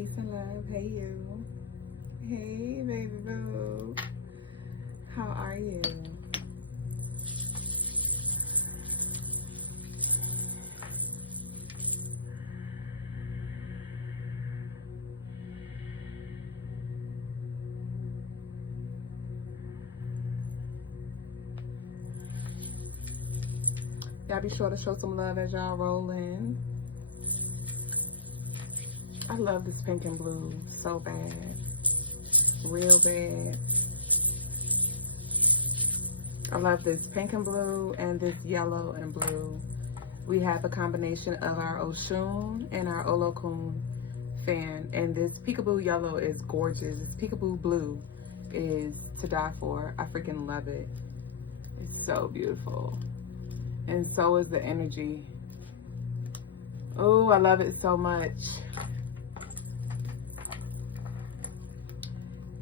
Peace and love. Hey, you. Hey, baby boo. How are you? Y'all be sure to show some love as y'all roll in. I love this pink and blue so bad. Real bad. I love this pink and blue and this yellow and blue. We have a combination of our Oshun and our Olokun fan. And this peekaboo yellow is gorgeous. This peekaboo blue is to die for. I freaking love it. It's so beautiful. And so is the energy. Oh, I love it so much.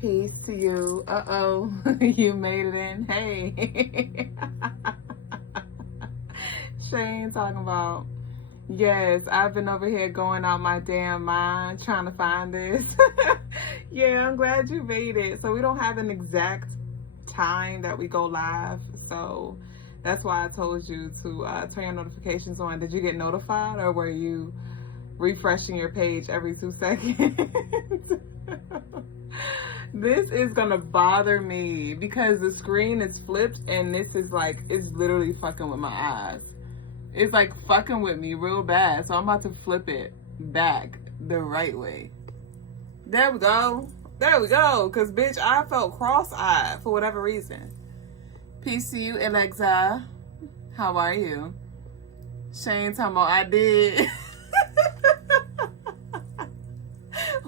Peace to you. Uh-oh, you made it in. Hey. Shane talking about, yes, I've been over here going out my damn mind trying to find this. Yeah, I'm glad you made it. So we don't have an exact time that we go live. So that's why I told you to turn your notifications on. Did you get notified, or were you refreshing your page every 2 seconds? This is gonna bother me because the screen is flipped and this is like, it's literally fucking with my eyes. It's like fucking with me real bad. So I'm about to flip it back the right way. There we go. There we go. Cause bitch, I felt cross-eyed for whatever reason. Peace to you, Alexa. How are you? Shane talking about I did.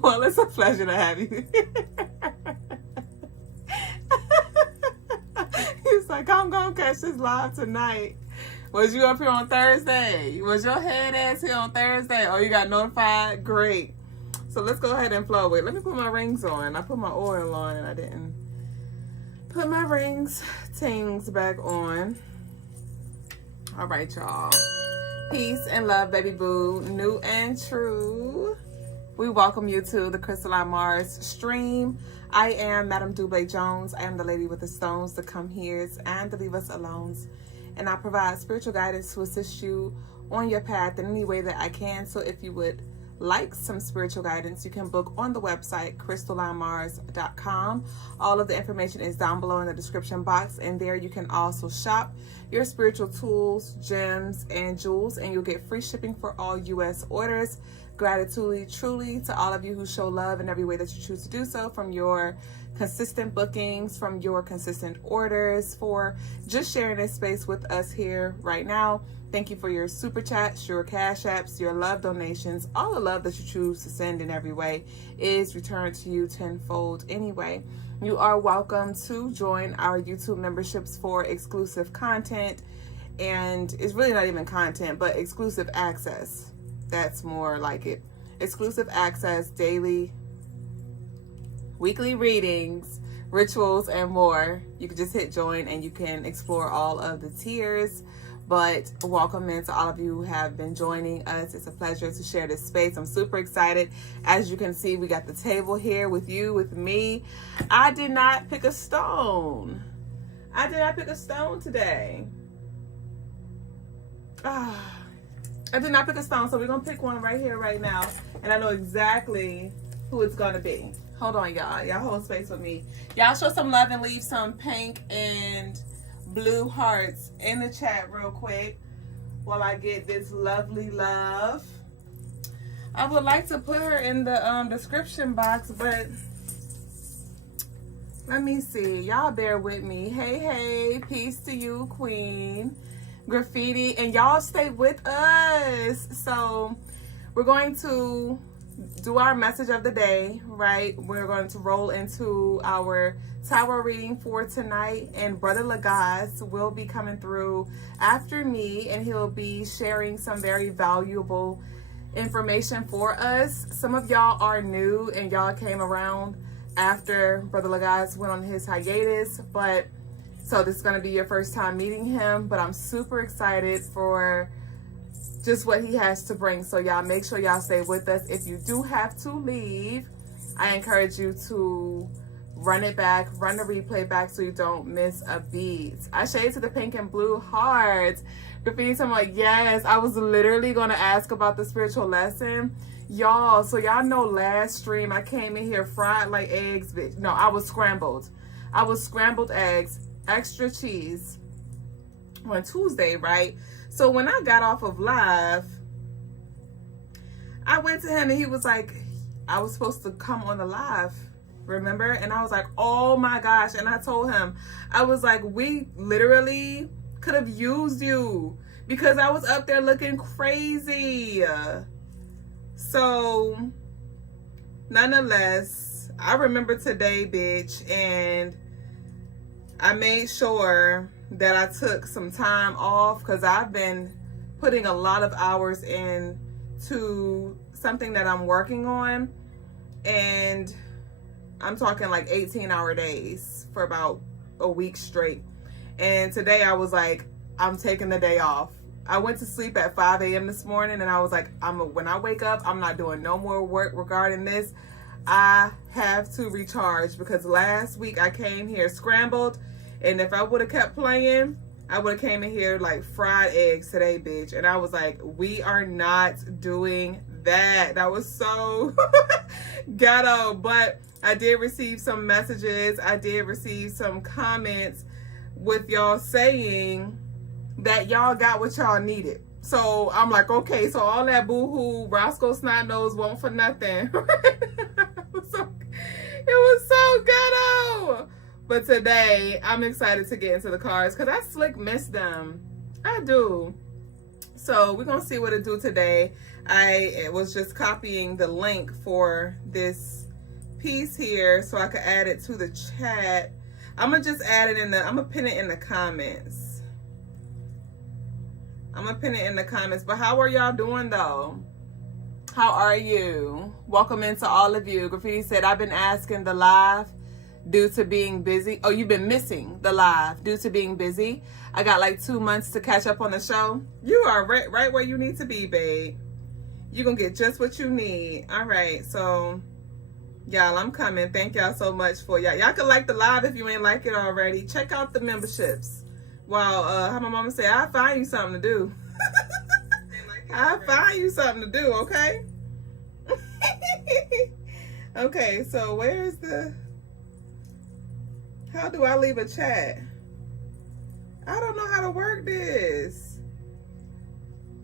Well, it's a pleasure to have you. He's like, I'm gonna catch this live tonight. Was you up here on Thursday? Was your head ass here on Thursday? Oh, you got notified? Great. So let's go ahead and flow. Wait, let me put my rings on. I put my oil on and I didn't put my tings back on. All right, y'all. Peace and love, baby boo. New and true. We welcome you to the Crystalline Mars stream. I am Madame Dublé Jones. I am the lady with the stones, the come heres, and the leave us alones. And I provide spiritual guidance to assist you on your path in any way that I can. So if you would like some spiritual guidance, you can book on the website crystallinemars.com. All of the information is down below in the description box, and there you can also shop your spiritual tools, gems, and jewels, and you'll get free shipping for all U.S. orders. Gratitude truly to all of you who show love in every way that you choose to do so, from your consistent bookings, from your consistent orders, for just sharing this space with us here right now. Thank you for your super chats, your cash apps, your love donations. All the love that you choose to send in every way is returned to you tenfold anyway. You are welcome to join our YouTube memberships for exclusive content. And it's really not even content, but exclusive access. That's more like it. Exclusive access, daily, weekly readings, rituals, and more. You can just hit join and you can explore all of the tiers. But welcome in to all of you who have been joining us. It's a pleasure to share this space. I'm super excited. As you can see, we got the table here with you, with me. I did not pick a stone. I did not pick a stone today. I did not pick a stone, so we're going to pick one right here, right now. And I know exactly who it's going to be. Hold on, y'all. Y'all hold space with me. Y'all show some love and leave some pink and blue hearts in the chat real quick while I get this lovely love. I would like to put her in the description box, but let me see. Y'all bear with me. Hey, peace to you, queen. Graffiti, and y'all stay with us. So we're going to do our message of the day, right? We're going to roll into our tarot reading for tonight, and Brother Lagaz will be coming through after me, and he'll be sharing some very valuable information for us. Some of y'all are new and y'all came around after Brother Lagaz went on his hiatus, but so this is going to be your first time meeting him, but I'm super excited for just what he has to bring. So y'all make sure y'all stay with us. If you do have to leave, I encourage you to run it back, run the replay back so you don't miss a beat. I shade to the pink and blue hearts. Graffiti, I'm like, yes, I was literally going to ask about the spiritual lesson. Y'all, so y'all know last stream I came in here fried like eggs. No, I was scrambled. I was scrambled eggs, extra cheese on Tuesday, right? So when I got off of live, I went to him and he was like, I was supposed to come on the live, remember? And I was like, oh my gosh. And I told him, I was like, we literally could have used you because I was up there looking crazy. So nonetheless, I remember today, bitch, and I made sure that I took some time off because I've been putting a lot of hours into something that I'm working on, and I'm talking like 18-hour days for about a week straight. And today I was like, I'm taking the day off. I went to sleep at 5 a.m. this morning, and I was like, when I wake up, I'm not doing no more work regarding this. I have to recharge because last week I came here scrambled, and if I would have kept playing, I would have came in here like fried eggs today, bitch. And I was like, we are not doing that. That was so ghetto. But I did receive some messages. I did receive some comments with y'all saying that y'all got what y'all needed. So I'm like, okay, so all that boo-hoo Roscoe Snot Nose won't for nothing. It was so ghetto. But today, I'm excited to get into the cards because I slick miss them. I do. So we're going to see what it do today. I was just copying the link for this piece here so I could add it to the chat. I'm going to just add it in the, I'm going to pin it in the comments. I'm going to pin it in the comments. But how are y'all doing though? How are you? Welcome into all of you. Graffiti said, I've been asking the live due to being busy. Oh, you've been missing the live due to being busy. I got like 2 months to catch up on the show. You are right where you need to be, babe. You're going to get just what you need. All right. So, y'all, I'm coming. Thank y'all so much for y'all. Y'all can like the live if you ain't like it already. Check out the memberships. Wow. How my mama say, I'll find you something to do. I'll find you something to do, okay? Okay, so where's the... How do I leave a chat? I don't know how to work this.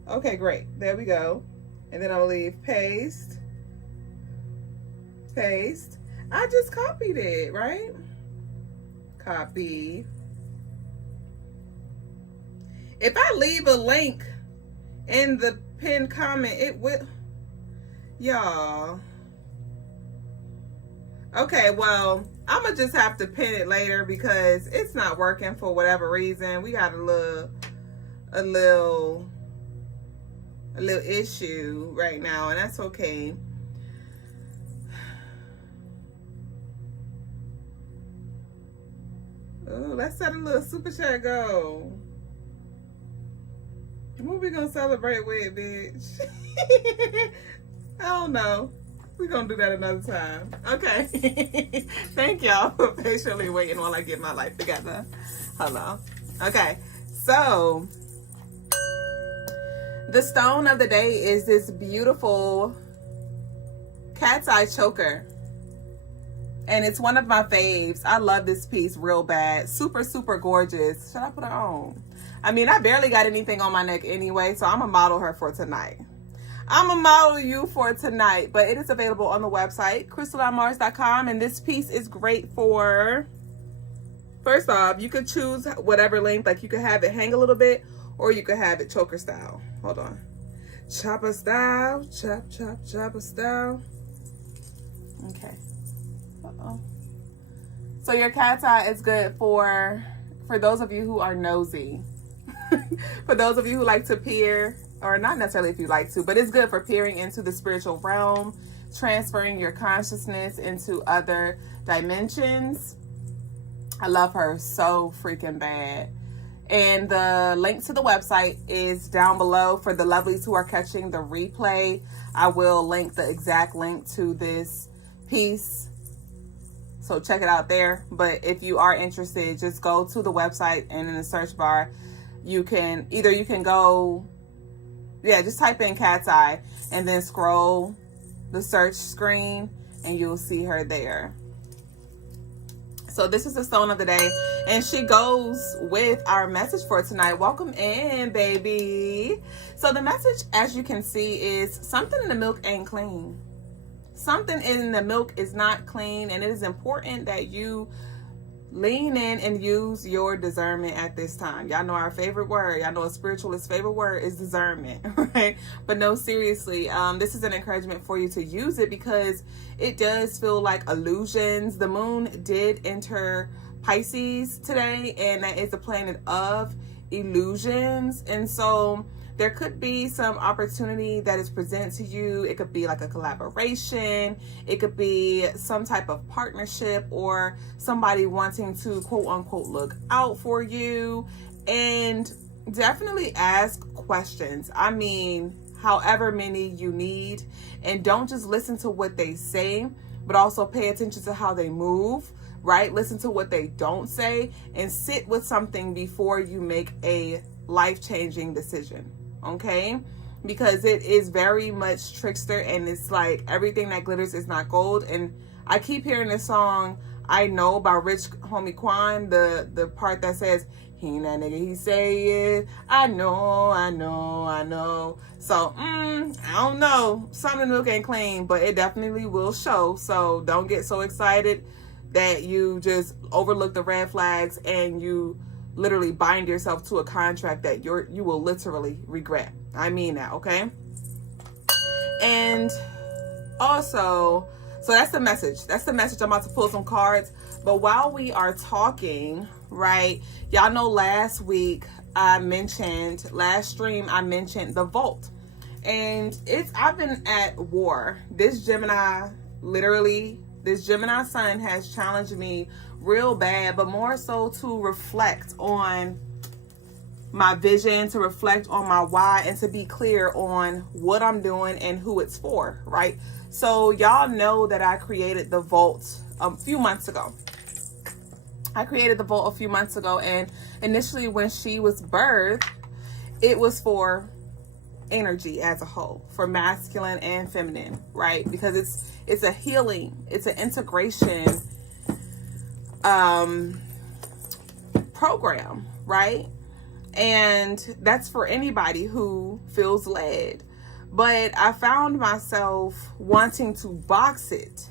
Okay, great. There we go. And then I'll leave paste. Paste. I just copied it, right? Copy. If I leave a link in the pinned comment, it will... Y'all. Okay, well, I'm going to just have to pin it later because it's not working for whatever reason. We got a little issue right now, and that's okay. Oh, let's set a little super chat go. What we gonna celebrate with, bitch? I don't know. We're gonna do that another time. Okay. Thank y'all for patiently waiting while I get my life together. Hello. Okay. So, the stone of the day is this beautiful cat's eye choker. And it's one of my faves. I love this piece real bad. Super, super gorgeous. Should I put her on? I mean, I barely got anything on my neck anyway, so I'm going to model her for tonight. I'm going to model you for tonight, but it is available on the website, crystalonmars.com, and this piece is great for, first off, you could choose whatever length, like you could have it hang a little bit, or you could have it choker style. Hold on. Chopper style, chopper style. Okay. Uh-oh. So your cat's eye is good for those of you who are nosy. For those of you who like to peer, or not necessarily if you like to, but it's good for peering into the spiritual realm, transferring your consciousness into other dimensions. I love her so freaking bad. And the link to the website is down below for the lovelies who are catching the replay. I will link the exact link to this piece, so check it out there. But if you are interested, just go to the website, and in the search bar, you can go, just type in Cat's Eye and then scroll the search screen and you'll see her there. So this is the stone of the day, and she goes with our message for tonight. Welcome in, baby. So the message, as you can see, is something in the milk ain't clean. Something in the milk is not clean, and it is important that you lean in and use your discernment at this time. Y'all know our favorite word. Y'all know a spiritualist's favorite word is discernment, right? But no, seriously, this is an encouragement for you to use it, because it does feel like illusions. The moon did enter Pisces today, and that is the planet of illusions. And so there could be some opportunity that is presented to you. It could be like a collaboration. It could be some type of partnership, or somebody wanting to quote unquote look out for you. And definitely ask questions. I mean, however many you need. And don't just listen to what they say, but also pay attention to how they move, right? Listen to what they don't say, and sit with something before you make a life-changing decision. Okay, because it is very much trickster, and it's like everything that glitters is not gold. And I keep hearing this song, I Know, by Rich Homie Quan, the part that says, he ain't that nigga, he say it, I know, I know, I know. So, I don't know, some of the milk ain't clean, but it definitely will show. So don't get so excited that you just overlook the red flags and you literally bind yourself to a contract that you will literally regret. I mean that, okay? And also, so that's the message. That's the message. I'm about to pull some cards. But while we are talking, right, y'all know last stream, I mentioned the vault. And I've been at war. This Gemini sun has challenged me real bad, but more so to reflect on my vision, to reflect on my why, and to be clear on what I'm doing and who it's for, right? So y'all know that I created the vault a few months ago. And initially when she was birthed, it was for energy as a whole, for masculine and feminine, right? Because it's a healing, it's an integration program, right? And that's for anybody who feels led. But I found myself wanting to box it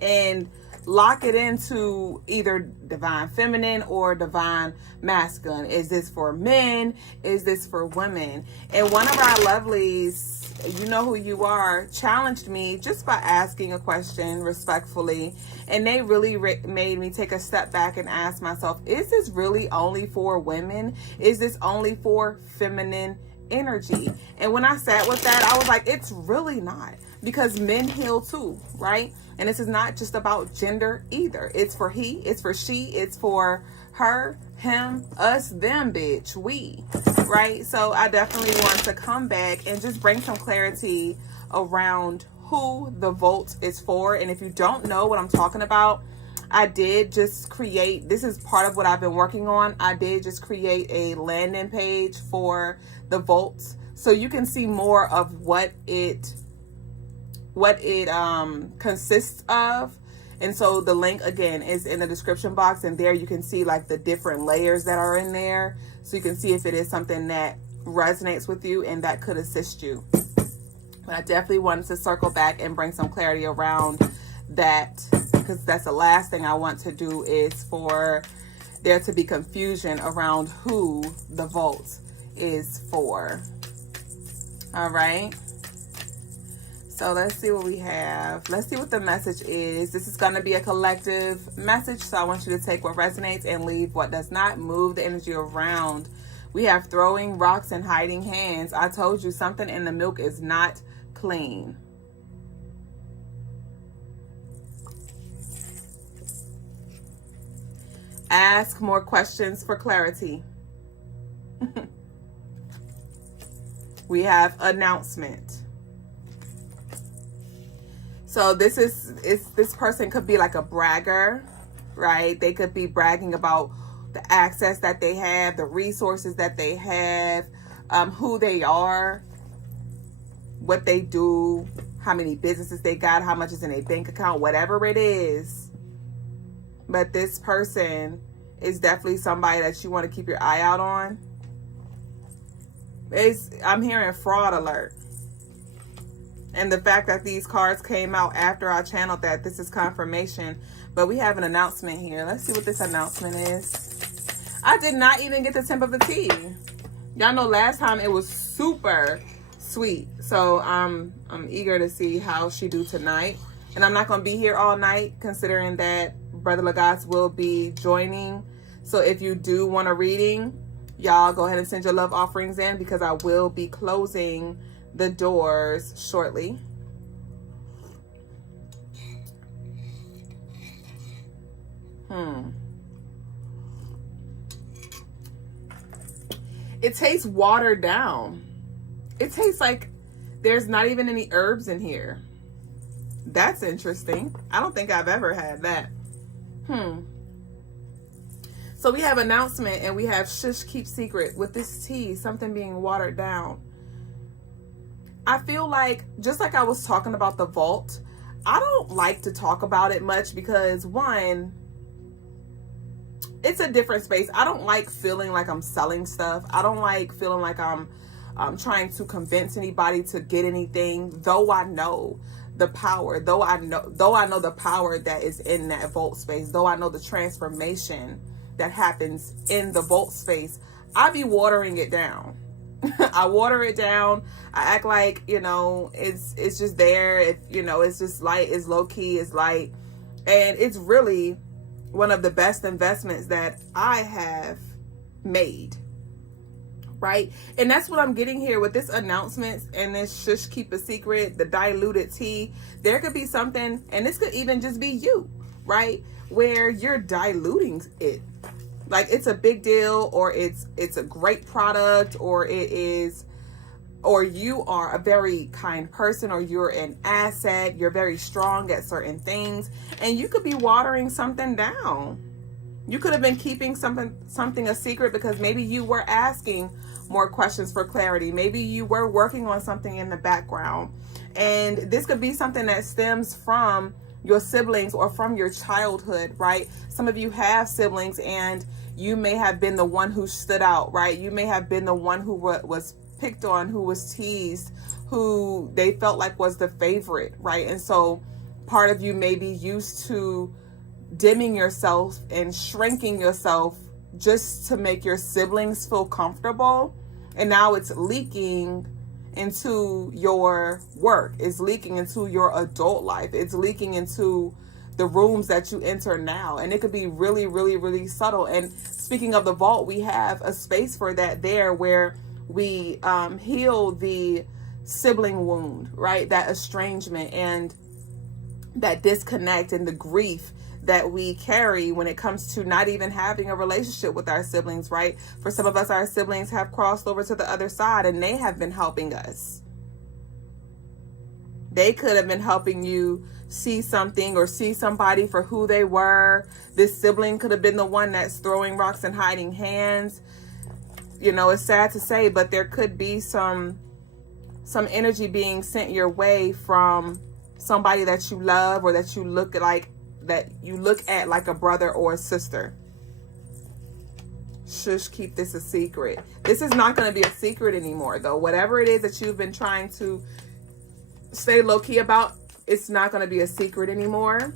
and lock it into either divine feminine or divine masculine. Is this for men? Is this for women? And one of our lovelies, you know who you are, challenged me just by asking a question respectfully. And they really made me take a step back and ask myself, is this really only for women? Is this only for feminine energy? And when I sat with that, I was like, it's really not, because men heal too, right? And this is not just about gender either. It's for he, it's for she, it's for her, him, us, them, bitch, we, right? So I definitely want to come back and just bring some clarity around who the vault is for. And if you don't know what I'm talking about, I did just create, this is part of what I've been working on. I did just create a landing page for the vault, so you can see more of what it consists of. And so the link again is in the description box, and there you can see like the different layers that are in there, so you can see if it is something that resonates with you and that could assist you. But I definitely wanted to circle back and bring some clarity around that, because that's the last thing I want to do, is for there to be confusion around who the vault is for. All right. So let's see what we have. Let's see what the message is. This is going to be a collective message, so I want you to take what resonates and leave what does not. Move the energy around. We have throwing rocks and hiding hands. I told you something in the milk is not clean. Ask more questions for clarity. We have announcement. So this person could be like a bragger, right? They could be bragging about the access that they have, the resources that they have, who they are, what they do, how many businesses they got, how much is in a bank account, whatever it is. But this person is definitely somebody that you want to keep your eye out on. I'm hearing fraud alert. And the fact that these cards came out after I channeled that, this is confirmation. But we have an announcement here. Let's see what this announcement is. I did not even get the temp of the tea. Y'all know last time it was super sweet. So I'm eager to see how she do tonight. And I'm not going to be here all night, considering that Brother Lagos will be joining. So if you do want a reading, y'all go ahead and send your love offerings in, because I will be closing the doors shortly. It tastes watered down. It tastes like there's not even any herbs in here. That's interesting. I don't think I've ever had that. So we have announcement and we have shush, keep secret. With this tea, something being watered down. I feel like, just like I was talking about the vault, I don't like to talk about it much because, one, it's a different space. I don't like feeling like I'm selling stuff. I don't like feeling like I'm trying to convince anybody to get anything, though I know the power, though I know the power that is in that vault space, though I know the transformation that happens in the vault space. I be watering it down. I water it down. I act like, it's just there. It's just light. It's low key. It's light. And it's really one of the best investments that I have made. Right? And that's what I'm getting here with this announcement and this shush, keep a secret, the diluted tea. There could be something, and this could even just be you, right? Where you're diluting it. Like it's a big deal, or it's a great product, or or you are a very kind person, or you're an asset, you're very strong at certain things, and you could be watering something down. You could have been keeping something a secret because maybe you were asking more questions for clarity. Maybe you were working on something in the background. And this could be something that stems from your siblings or from your childhood, right? Some of you have siblings and you may have been the one who stood out, right? You may have been the one who was picked on, who was teased, who they felt like was the favorite, right? And so part of you may be used to dimming yourself and shrinking yourself just to make your siblings feel comfortable. And now it's leaking into your work. It's leaking into your adult life. It's leaking into the rooms that you enter now. And it could be really, really, really subtle. And speaking of the vault, we have a space for that there where we heal the sibling wound, right? That estrangement and that disconnect and the grief that we carry when it comes to not even having a relationship with our siblings, right? For some of us, our siblings have crossed over to the other side and they have been helping us. They could have been helping you see something or see somebody for who they were. This sibling could have been the one that's throwing rocks and hiding hands. It's sad to say, but there could be some energy being sent your way from somebody that you love or that you look at like a brother or a sister. Shush, keep this a secret. This is not going to be a secret anymore, though. Whatever it is that you've been trying to stay low-key about, it's not going to be a secret anymore.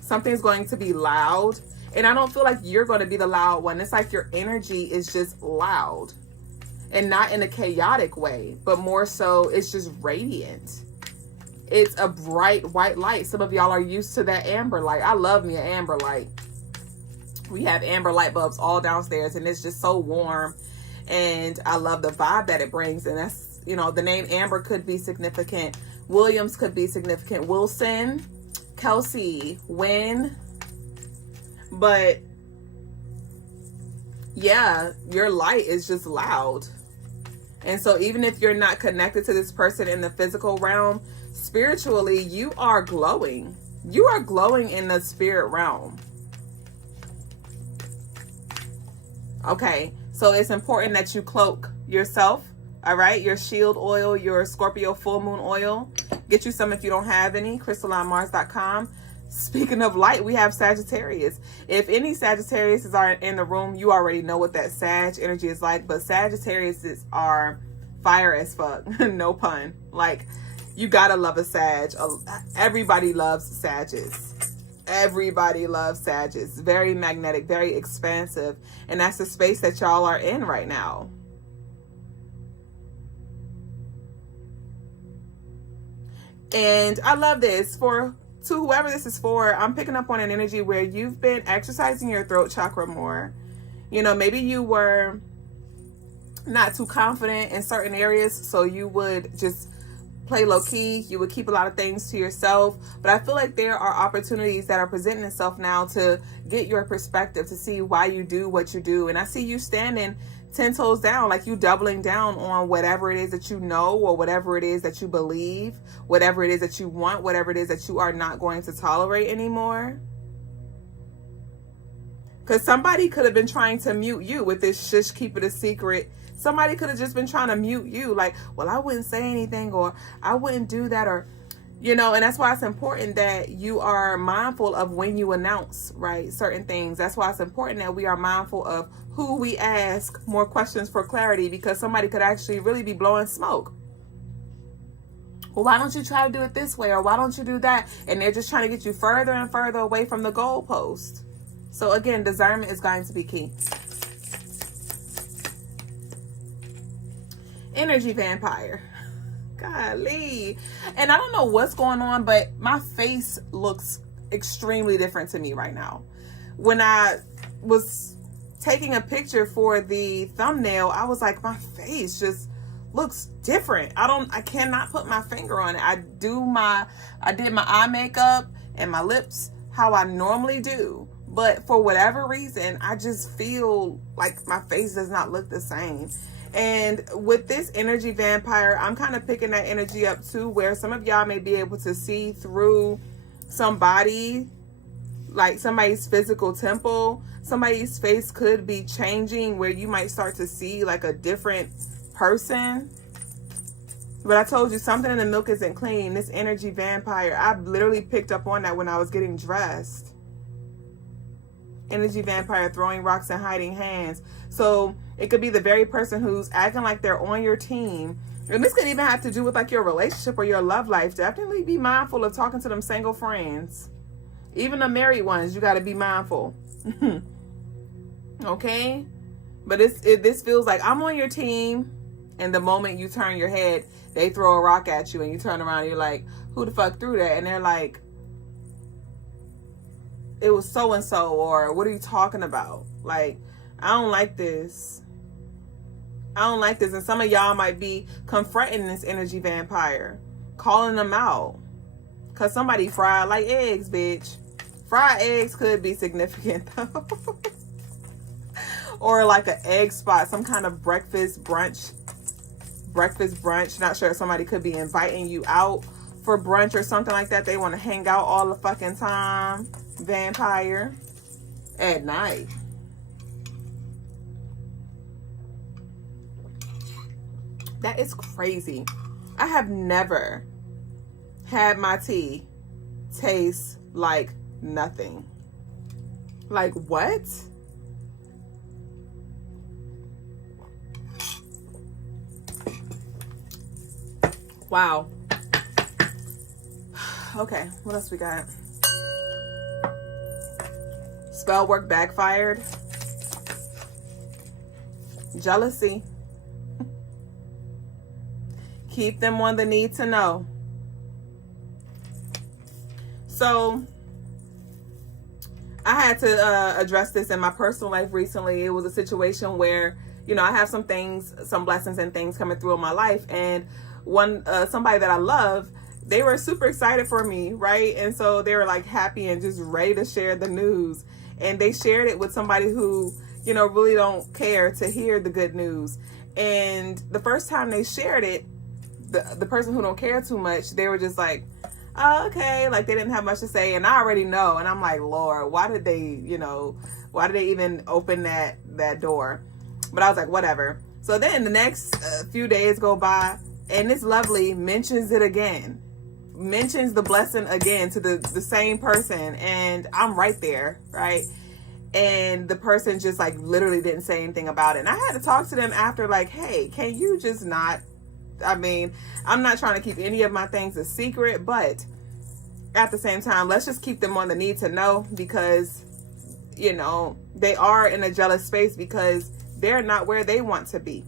Something's going to be loud. And I don't feel like you're going to be the loud one. It's like your energy is just loud. And not in a chaotic way, but more so it's just radiant. It's a bright white light. Some of y'all are used to that amber light. I love me an amber light. We have amber light bulbs all downstairs and it's just so warm. And I love the vibe that it brings. And that's, the name Amber could be significant. Williams could be significant. Wilson, Kelsey, Wynn. But yeah, your light is just loud. And so even if you're not connected to this person in the physical realm, spiritually, you are glowing. You are glowing in the spirit realm. Okay, so it's important that you cloak yourself, all right? Your shield oil, your Scorpio full moon oil. Get you some if you don't have any, crystalonmars.com. Speaking of light, we have Sagittarius. If any Sagittarius are in the room, you already know what that Sag energy is like. But Sagittarius are fire as fuck. No pun. Like, you gotta love a Sag. Everybody loves Sages. Everybody loves Sages. Very magnetic, very expansive. And that's the space that y'all are in right now. And I love this. To whoever this is for, I'm picking up on an energy where you've been exercising your throat chakra more. You know, maybe you were not too confident in certain areas, so you would just play low key. You would keep a lot of things to yourself. But I feel like there are opportunities that are presenting itself now to get your perspective, to see why you do what you do. And I see you standing 10 toes down, like you doubling down on whatever it is that you know, or whatever it is that you believe, whatever it is that you want, whatever it is that you are not going to tolerate anymore. Because somebody could have been trying to mute you with this shush, keep it a secret. Somebody could have just been trying to mute you, like, well, I wouldn't say anything, or I wouldn't do that, or, you know. And that's why it's important that you are mindful of when you announce, right, certain things. That's why it's important that we are mindful of who we ask more questions for clarity, because somebody could actually really be blowing smoke. Well, why don't you try to do it this way, or why don't you do that? And they're just trying to get you further and further away from the goalpost. So again, discernment is going to be key. Energy vampire. Golly. And I don't know what's going on, but my face looks extremely different to me right now. When I was taking a picture for the thumbnail, I was like, my face just looks different. I cannot put my finger on it. I did my eye makeup and my lips how I normally do, but for whatever reason, I just feel like my face does not look the same. And with this energy vampire, I'm kind of picking that energy up too, where some of y'all may be able to see through somebody, like somebody's physical temple. Somebody's face could be changing, where you might start to see like a different person. But I told you, something in the milk isn't clean. This energy vampire, I literally picked up on that when I was getting dressed. Energy vampire, throwing rocks and hiding hands. So it could be the very person who's acting like they're on your team. And this could even have to do with like your relationship or your love life. Definitely be mindful of talking to them single friends. Even the married ones, you got to be mindful. Okay? But this feels like I'm on your team, and the moment you turn your head, they throw a rock at you, and you turn around and you're like, who the fuck threw that? And they're like, it was so-and-so, or what are you talking about? Like, I don't like this. I don't like this. And some of y'all might be confronting this energy vampire, calling them out. Because somebody fried like eggs, bitch. Fried eggs could be significant, though. Or like an egg spot, some kind of breakfast brunch. Not sure if somebody could be inviting you out for brunch or something like that. They want to hang out all the fucking time. Vampire. At night. That is crazy. I have never had my tea taste like nothing. Like what? Wow. Okay, what else we got? Spell work backfired. Jealousy. Keep them on the need to know. So I had to address this in my personal life recently. It was a situation where, you know, I have some things, some blessings and things coming through in my life. And somebody that I love, they were super excited for me, right? And so they were like happy and just ready to share the news. And they shared it with somebody who, really don't care to hear the good news. And the first time they shared it, the person who don't care too much, they were just like, oh, okay, like they didn't have much to say. And I already know, and I'm like, Lord, why did they even open that door? But I was like, whatever. So then the next few days go by, and this lovely mentions it again, mentions the blessing again to the same person, and I'm right there, right? And the person just like literally didn't say anything about it. And I had to talk to them after, like, hey, can you just not, I'm not trying to keep any of my things a secret, but at the same time, let's just keep them on the need to know, because, they are in a jealous space because they're not where they want to be,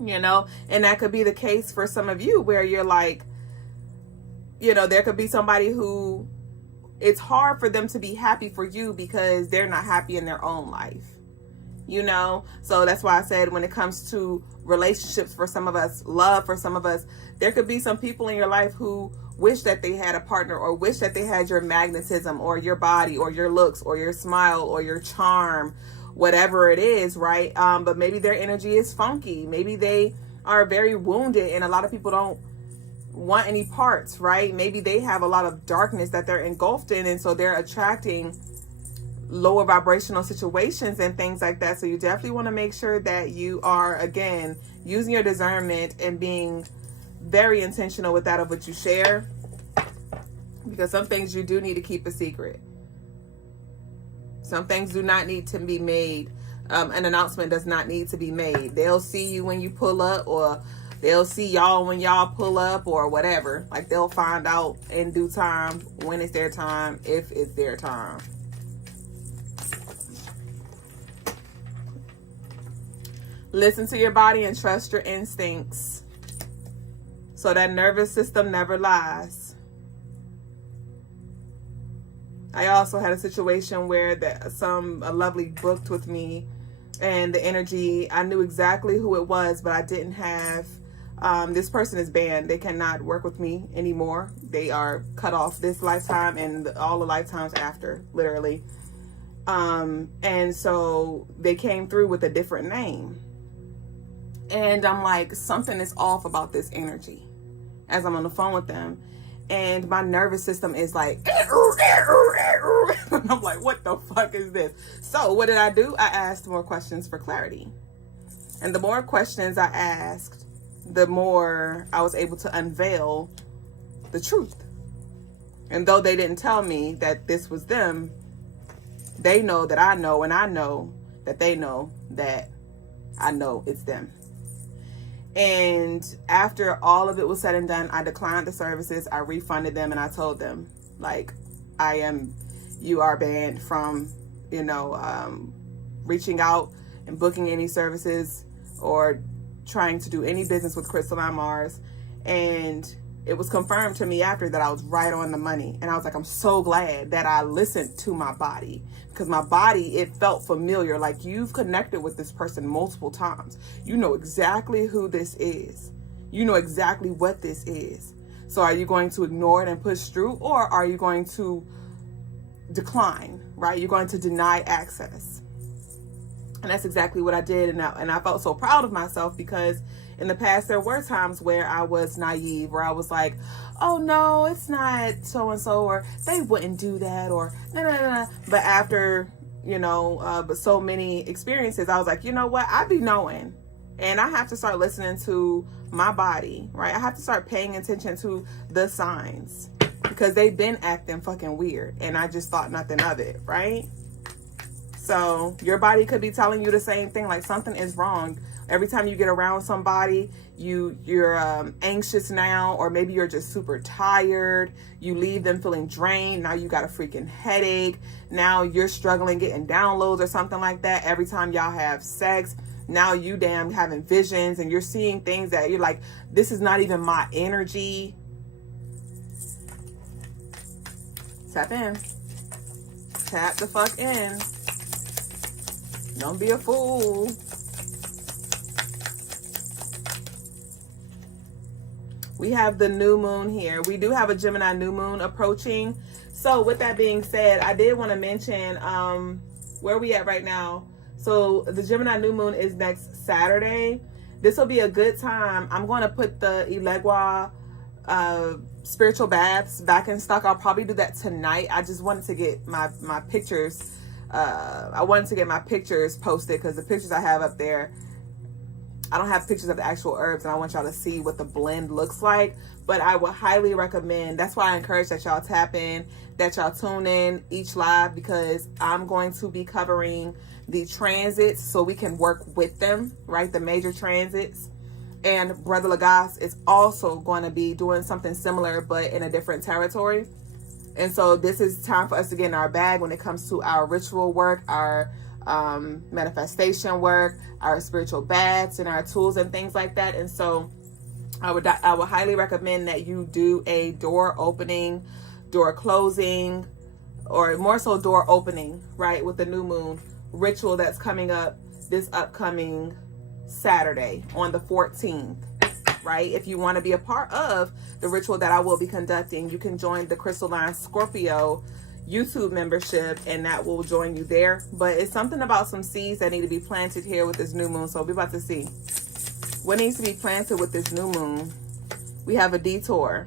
and that could be the case for some of you where you're like, there could be somebody who it's hard for them to be happy for you because they're not happy in their own life, So that's why I said when it comes to relationships for some of us, love for some of us, there could be some people in your life who wish that they had a partner, or wish that they had your magnetism or your body or your looks or your smile or your charm, whatever it is, right? But maybe their energy is funky. Maybe they are very wounded and a lot of people don't want any parts, right? Maybe they have a lot of darkness that they're engulfed in, and so they're attracting lower vibrational situations and things like that. So you definitely want to make sure that you are, again, using your discernment and being very intentional with that of what you share, because some things you do need to keep a secret. Some things do not need to be made. An announcement does not need to be made. They'll see you when you pull up, or they'll see y'all when y'all pull up, or whatever. Like, they'll find out in due time when it's their time, if it's their time. Listen to your body and trust your instincts, so that nervous system never lies. I also had a situation where a lovely booked with me, and the energy, I knew exactly who it was, but I didn't have, this person is banned. They cannot work with me anymore. They are cut off this lifetime and all the lifetimes after, literally. And so they came through with a different name. And I'm like, something is off about this energy as I'm on the phone with them. And my nervous system is like, and I'm like, what the fuck is this? So what did I do? I asked more questions for clarity. And the more questions I asked, the more I was able to unveil the truth. And though they didn't tell me that this was them, they know that I know, and I know that they know that I know it's them. And after all of it was said and done, I declined the services. I refunded them, and I told them, like, you are banned from, reaching out and booking any services or trying to do any business with Crystalline Mars. And it was confirmed to me after that I was right on the money. And I was like, I'm so glad that I listened to my body, because my body, it felt familiar. Like, you've connected with this person multiple times. You know exactly who this is. You know exactly what this is. So are you going to ignore it and push through, or are you going to decline, right? You're going to deny access. And that's exactly what I did. And I felt so proud of myself, because in the past, there were times where I was naive, where I was like, oh no, it's not so-and-so, or they wouldn't do that, or no. But after, but so many experiences, I was like, you know what? I be knowing. And I have to start listening to my body, right? I have to start paying attention to the signs, because they've been acting fucking weird. And I just thought nothing of it, right? So your body could be telling you the same thing, like something is wrong. Every time you get around somebody, you're anxious now, or maybe you're just super tired. You leave them feeling drained. Now you got a freaking headache. Now you're struggling getting downloads or something like that. Every time y'all have sex, now you damn having visions, and you're seeing things that you're like, this is not even my energy. Tap in. Tap the fuck in. Don't be a fool. We have the new moon here. We do have a Gemini new moon approaching. So with that being said, I did want to mention where we at right now. So the Gemini new moon is next Saturday. This will be a good time. I'm going to put the Elegua spiritual baths back in stock. I'll probably do that tonight. I just wanted to get my pictures. I wanted to get my pictures posted because the pictures I have up there, I don't have pictures of the actual herbs, and I want y'all to see what the blend looks like. But I would highly recommend, that's why I encourage that y'all tap in, that y'all tune in each live, because I'm going to be covering the transits so we can work with them, right? The major transits. And Brother Lagos is also going to be doing something similar, but in a different territory. And so this is time for us to get in our bag when it comes to our ritual work, our manifestation work, our spiritual baths, and our tools and things like that. And so I would highly recommend that you do a door opening, door closing, or more so door opening, right, with the new moon ritual that's coming up this upcoming Saturday on the 14th, right? If you want to be a part of the ritual that I will be conducting, you can join the Crystalline Scorpio YouTube membership, and that will join you there. But it's something about some seeds that need to be planted here with this new moon. So we're about to see what needs to be planted with this new moon. We have a detour.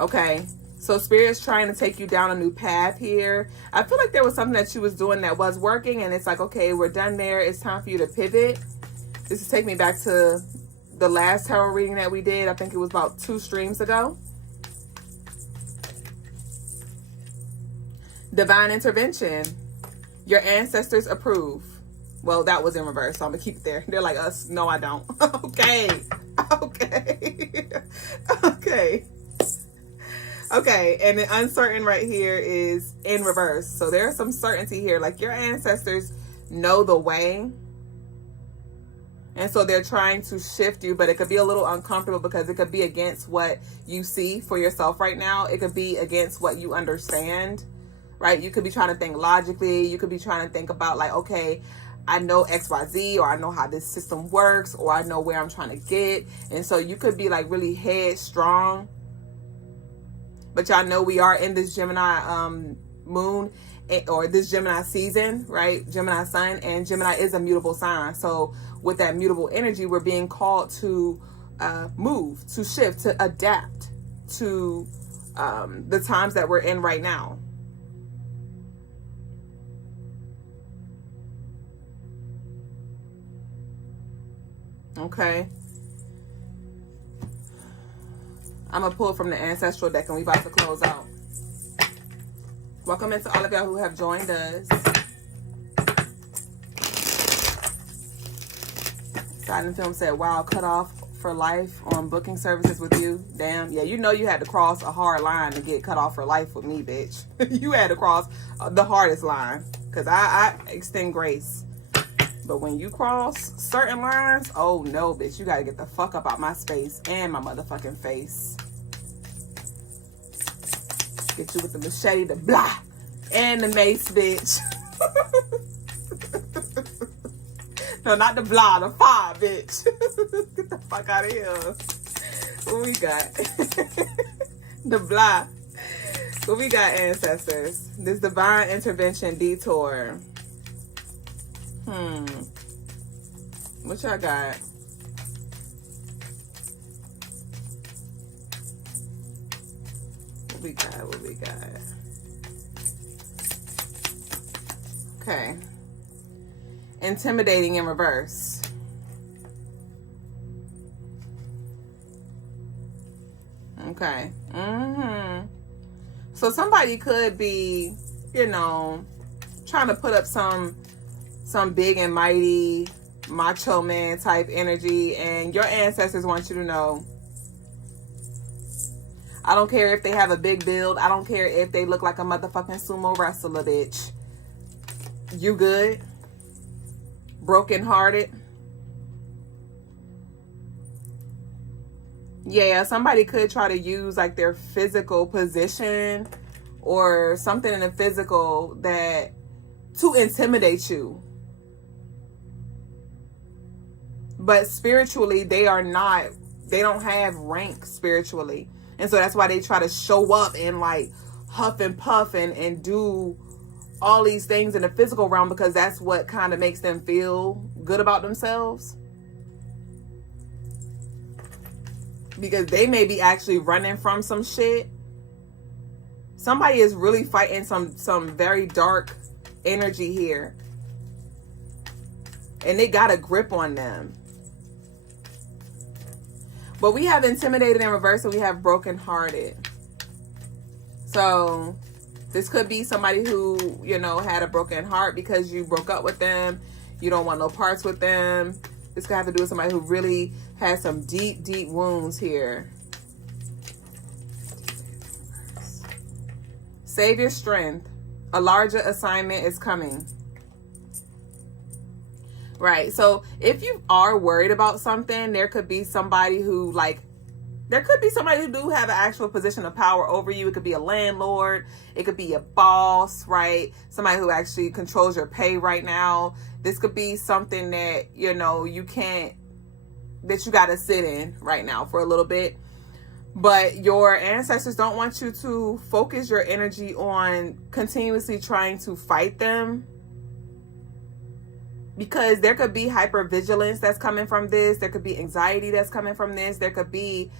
Okay, so Spirit's trying to take you down a new path here. I feel like there was something that you was doing that was working, and it's like, okay, we're done there. It's time for you to pivot. This is taking me back to the last tarot reading that we did. I think it was about 2 streams ago. Divine intervention. Your ancestors approve. Well, that was in reverse, so I'm gonna keep it there. They're like us. No, I don't. Okay. Okay, and the uncertain right here is in reverse. So there's some certainty here. Like your ancestors know the way. And so they're trying to shift you, but it could be a little uncomfortable because it could be against what you see for yourself right now. It could be against what you understand, right? You could be trying to think logically. You could be trying to think about like, okay, I know XYZ, or I know how this system works, or I know where I'm trying to get. And so you could be like really headstrong. But y'all know we are in this Gemini moon, or this Gemini season, right? Gemini sun, and Gemini is a mutable sign. So with that mutable energy, we're being called to move, to shift, to adapt to the times that we're in right now. Okay. I'm going to pull from the Ancestral deck, and we about to close out. Welcome into all of y'all who have joined us. Silent Film said, wow, cut off for life on booking services with you. Damn. Yeah, you know you had to cross a hard line to get cut off for life with me, bitch. You had to cross the hardest line, because I extend grace. But when you cross certain lines, oh no, bitch, you got to get the fuck up out my space and my motherfucking face. Get you with the machete, the blah, and the mace, bitch. No, not the blah, the fire, bitch. Get the fuck out of here. What we got? The blah. What we got, ancestors? This divine intervention detour. What y'all got? What we got? Okay. Intimidating in reverse. Okay. So somebody could be, you know, trying to put up some big and mighty macho man type energy, and your ancestors want you to know, I don't care if they have a big build, I don't care if they look like a motherfucking sumo wrestler, bitch. You good? Broken hearted? Yeah, somebody could try to use like their physical position or something in the physical that to intimidate you. But spiritually, they don't have rank spiritually. And so that's why they try to show up and like huff and puff and do all these things in the physical realm because that's what kind of makes them feel good about themselves. Because they may be actually running from some shit. Somebody is really fighting some very dark energy here. And they got a grip on them. But we have intimidated in reverse, and we have brokenhearted. So this could be somebody who, you know, had a broken heart because you broke up with them. You don't want no parts with them. This could have to do with somebody who really has some deep, deep wounds here. Save your strength. A larger assignment is coming. Right. So if you are worried about something, there could be somebody who who do have an actual position of power over you. It could be a landlord. It could be a boss, right? Somebody who actually controls your pay right now. This could be something that, you know, that you got to sit in right now for a little bit. But your ancestors don't want you to focus your energy on continuously trying to fight them. Because there could be hypervigilance that's coming from this. There could be anxiety that's coming from this. There could be,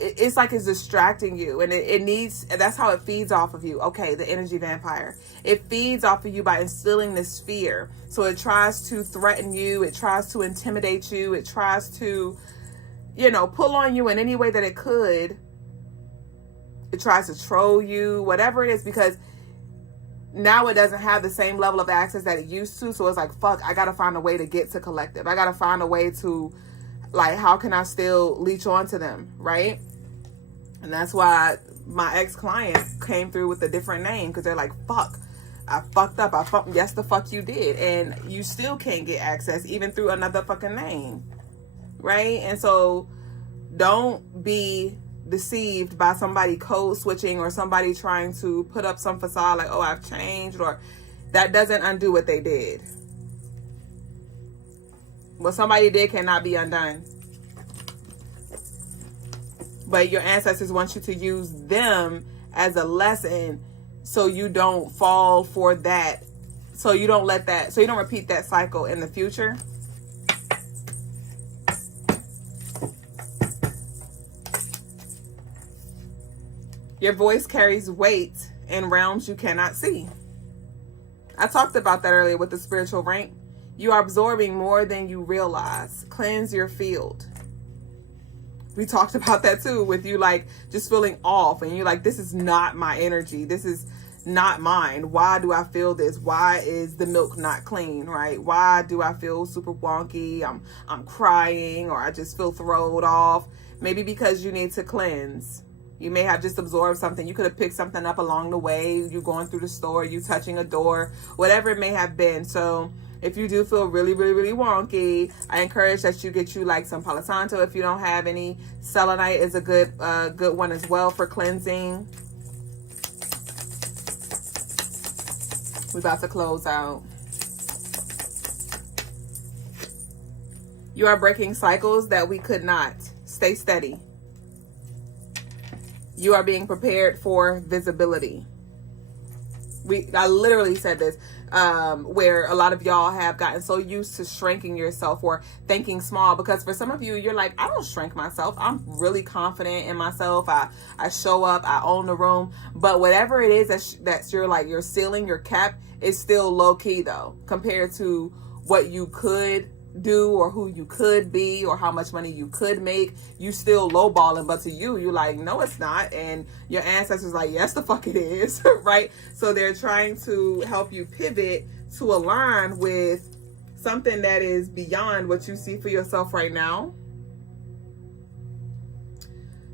it's like it's distracting you. And that's how it feeds off of you. Okay, the energy vampire. It feeds off of you by instilling this fear. So it tries to threaten you. It tries to intimidate you. It tries to, you know, pull on you in any way that it could. It tries to troll you, whatever it is, because now it doesn't have the same level of access that it used to. So it's like, fuck, I got to find a way to get to collective. I got to find a way to, like, how can I still leech onto them, right? And that's why my ex-client came through with a different name, because they're like, fuck, I fucked up. Yes, the fuck you did. And you still can't get access even through another fucking name, right? And so don't be deceived by somebody code switching or somebody trying to put up some facade like, oh, I've changed, or that doesn't undo what they did. What somebody did cannot be undone. But your ancestors want you to use them as a lesson so you don't fall for that. So you don't repeat that cycle in the future. Your voice carries weight in realms you cannot see. I talked about that earlier with the spiritual rank. You are absorbing more than you realize. Cleanse your field. We talked about that too, with you like just feeling off and you're like, this is not my energy. This is not mine. Why do I feel this? Why is the milk not clean, right? Why do I feel super wonky? I'm crying, or I just feel thrown off. Maybe because you need to cleanse. You may have just absorbed something. You could have picked something up along the way. You going through the store, you touching a door, whatever it may have been. So if you do feel really, really, really wonky, I encourage that you get you like some Palo Santo. If you don't have any, selenite is a good one as well for cleansing. We're about to close out. You are breaking cycles that we could not. Stay steady. You are being prepared for visibility. I literally said this, where a lot of y'all have gotten so used to shrinking yourself or thinking small, because for some of you, you're like, I don't shrink myself. I'm really confident in myself. I show up, I own the room. But whatever it is that's your ceiling, your cap, is still low key though, compared to what you could do or who you could be or how much money you could make. You still lowballing, but to you're like, no, it's not. And your ancestors like, yes, the fuck it is. Right? So they're trying to help you pivot to align with something that is beyond what you see for yourself right now.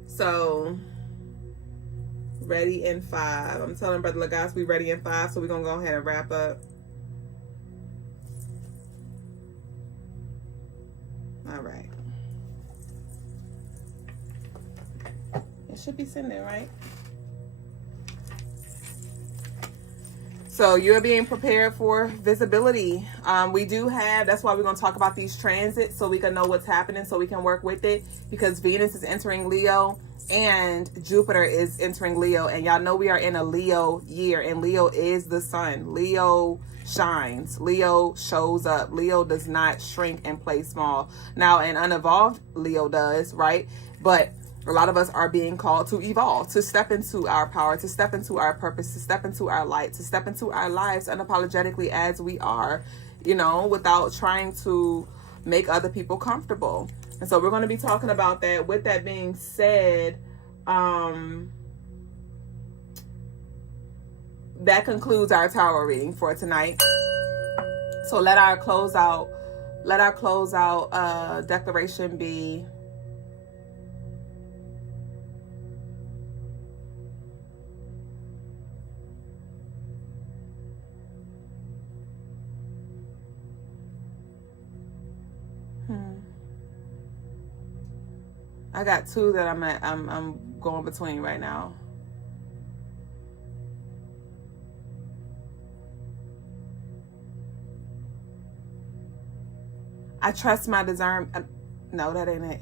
So ready in 5. I'm telling Brother Lagos we ready in 5, so we're gonna go ahead and wrap up. All right. It should be sitting there, right? So you're being prepared for visibility. We do have, that's why we're going to talk about these transits so we can know what's happening, so we can work with it. because Venus is entering Leo and Jupiter is entering Leo. And y'all know we are in a Leo year, and Leo is the sun. Leo shines. Leo shows up. Leo does not shrink and play small. Now, an unevolved Leo does, right? But a lot of us are being called to evolve, to step into our power, to step into our purpose, to step into our light, to step into our lives unapologetically as we are, you know, without trying to make other people comfortable. And so we're going to be talking about that. With that being said, that concludes our tarot reading for tonight. So let our closeout declaration be, I got two that I'm going between right now. I trust my discernment. No, that ain't it.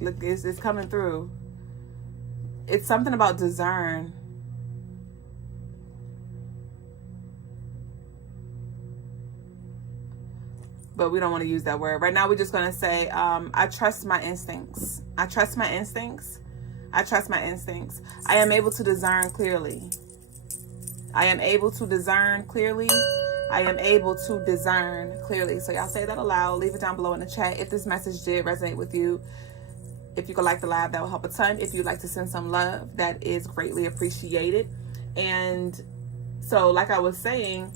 Look, it's coming through. It's something about discern. But we don't want to use that word. Right now, we're just going to say, I trust my instincts. I trust my instincts. I trust my instincts. I am able to discern clearly. I am able to discern clearly. I am able to discern clearly. So y'all say that aloud. Leave it down below in the chat if this message did resonate with you. If you could like the live, that will help a ton. If you'd like to send some love, that is greatly appreciated. And so, like I was saying,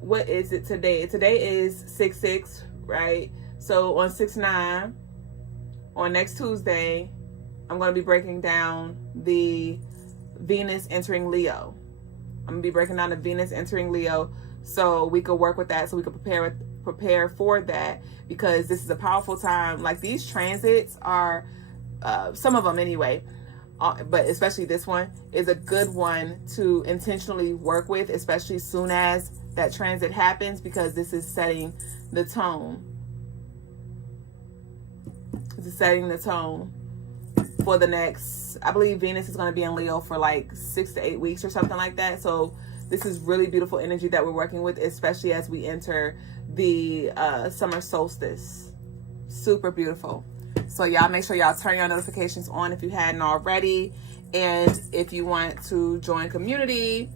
what is it today? Today is 6/6, right? So on 6/9, on next Tuesday, I'm going to be breaking down the Venus entering Leo. I'm going to be breaking down the Venus entering Leo so we could work with that, so we could prepare for that, because this is a powerful time. Like, these transits are, some of them anyway, but especially this one is a good one to intentionally work with, especially soon as that transit happens, because this is setting the tone. This is setting the tone for the next, I believe Venus is going to be in Leo for like 6 to 8 weeks or something like that. So this is really beautiful energy that we're working with, especially as we enter the summer solstice. Super beautiful. So y'all make sure y'all turn your notifications on if you hadn't already. And if you want to join community,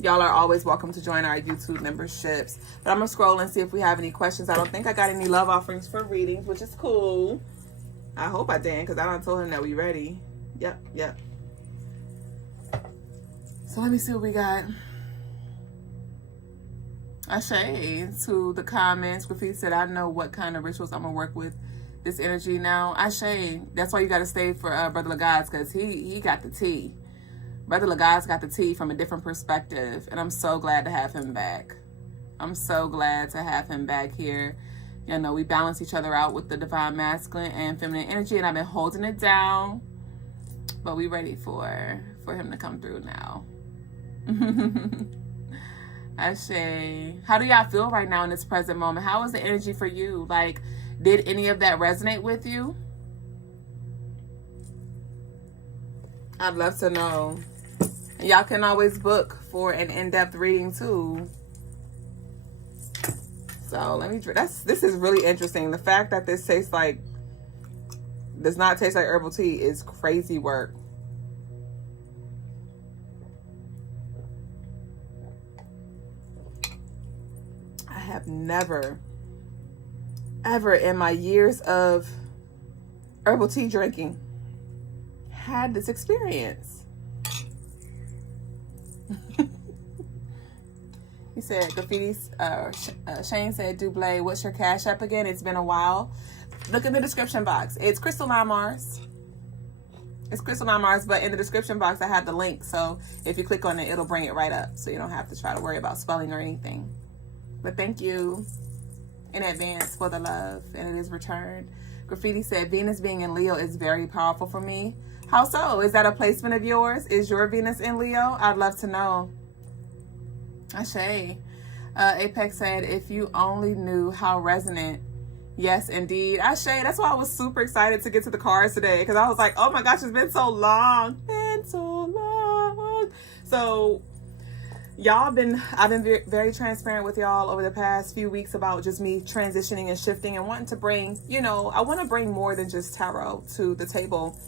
y'all are always welcome to join our YouTube memberships. But I'm going to scroll and see if we have any questions. I don't think I got any love offerings for readings, which is cool. I hope I didn't, because I done told him that we ready. Yep. So let me see what we got. Ashe to the comments. Graffiti said, I know what kind of rituals I'm going to work with this energy now. Ashe. That's why you got to stay for Brother Lagad's, because he got the tea. Brother Lagad's got the tea from a different perspective, and I'm so glad to have him back. I'm so glad to have him back here. You know, we balance each other out with the divine masculine and feminine energy, and I've been holding it down, but we ready for him to come through now. Ashe. How do y'all feel right now in this present moment? How is the energy for you? Like, did any of that resonate with you? I'd love to know. Y'all can always book for an in-depth reading too. So let me. This is really interesting. The fact that this does not taste like herbal tea is crazy work. I have never, ever in my years of herbal tea drinking had this experience. He said, graffiti's, Shane said, Dublé, what's your cash app again? It's been a while. Look in the description box. It's Crystal Nine Mars. It's Crystal Nine Mars, but in the description box, I have the link. So if you click on it, it'll bring it right up. So you don't have to try to worry about spelling or anything. But thank you in advance for the love, and it is returned. Graffiti said, Venus being in Leo is very powerful for me. How so? Is that a placement of yours? Is your Venus in Leo? I'd love to know. Ashe. Apex said, if you only knew how resonant. Yes, indeed. Ashe. That's why I was super excited to get to the cards today, because I was like, oh my gosh, it's been so long. Been so long. So I've been very transparent with y'all over the past few weeks about just me transitioning and shifting and wanting to bring, I want to bring more than just tarot to the table,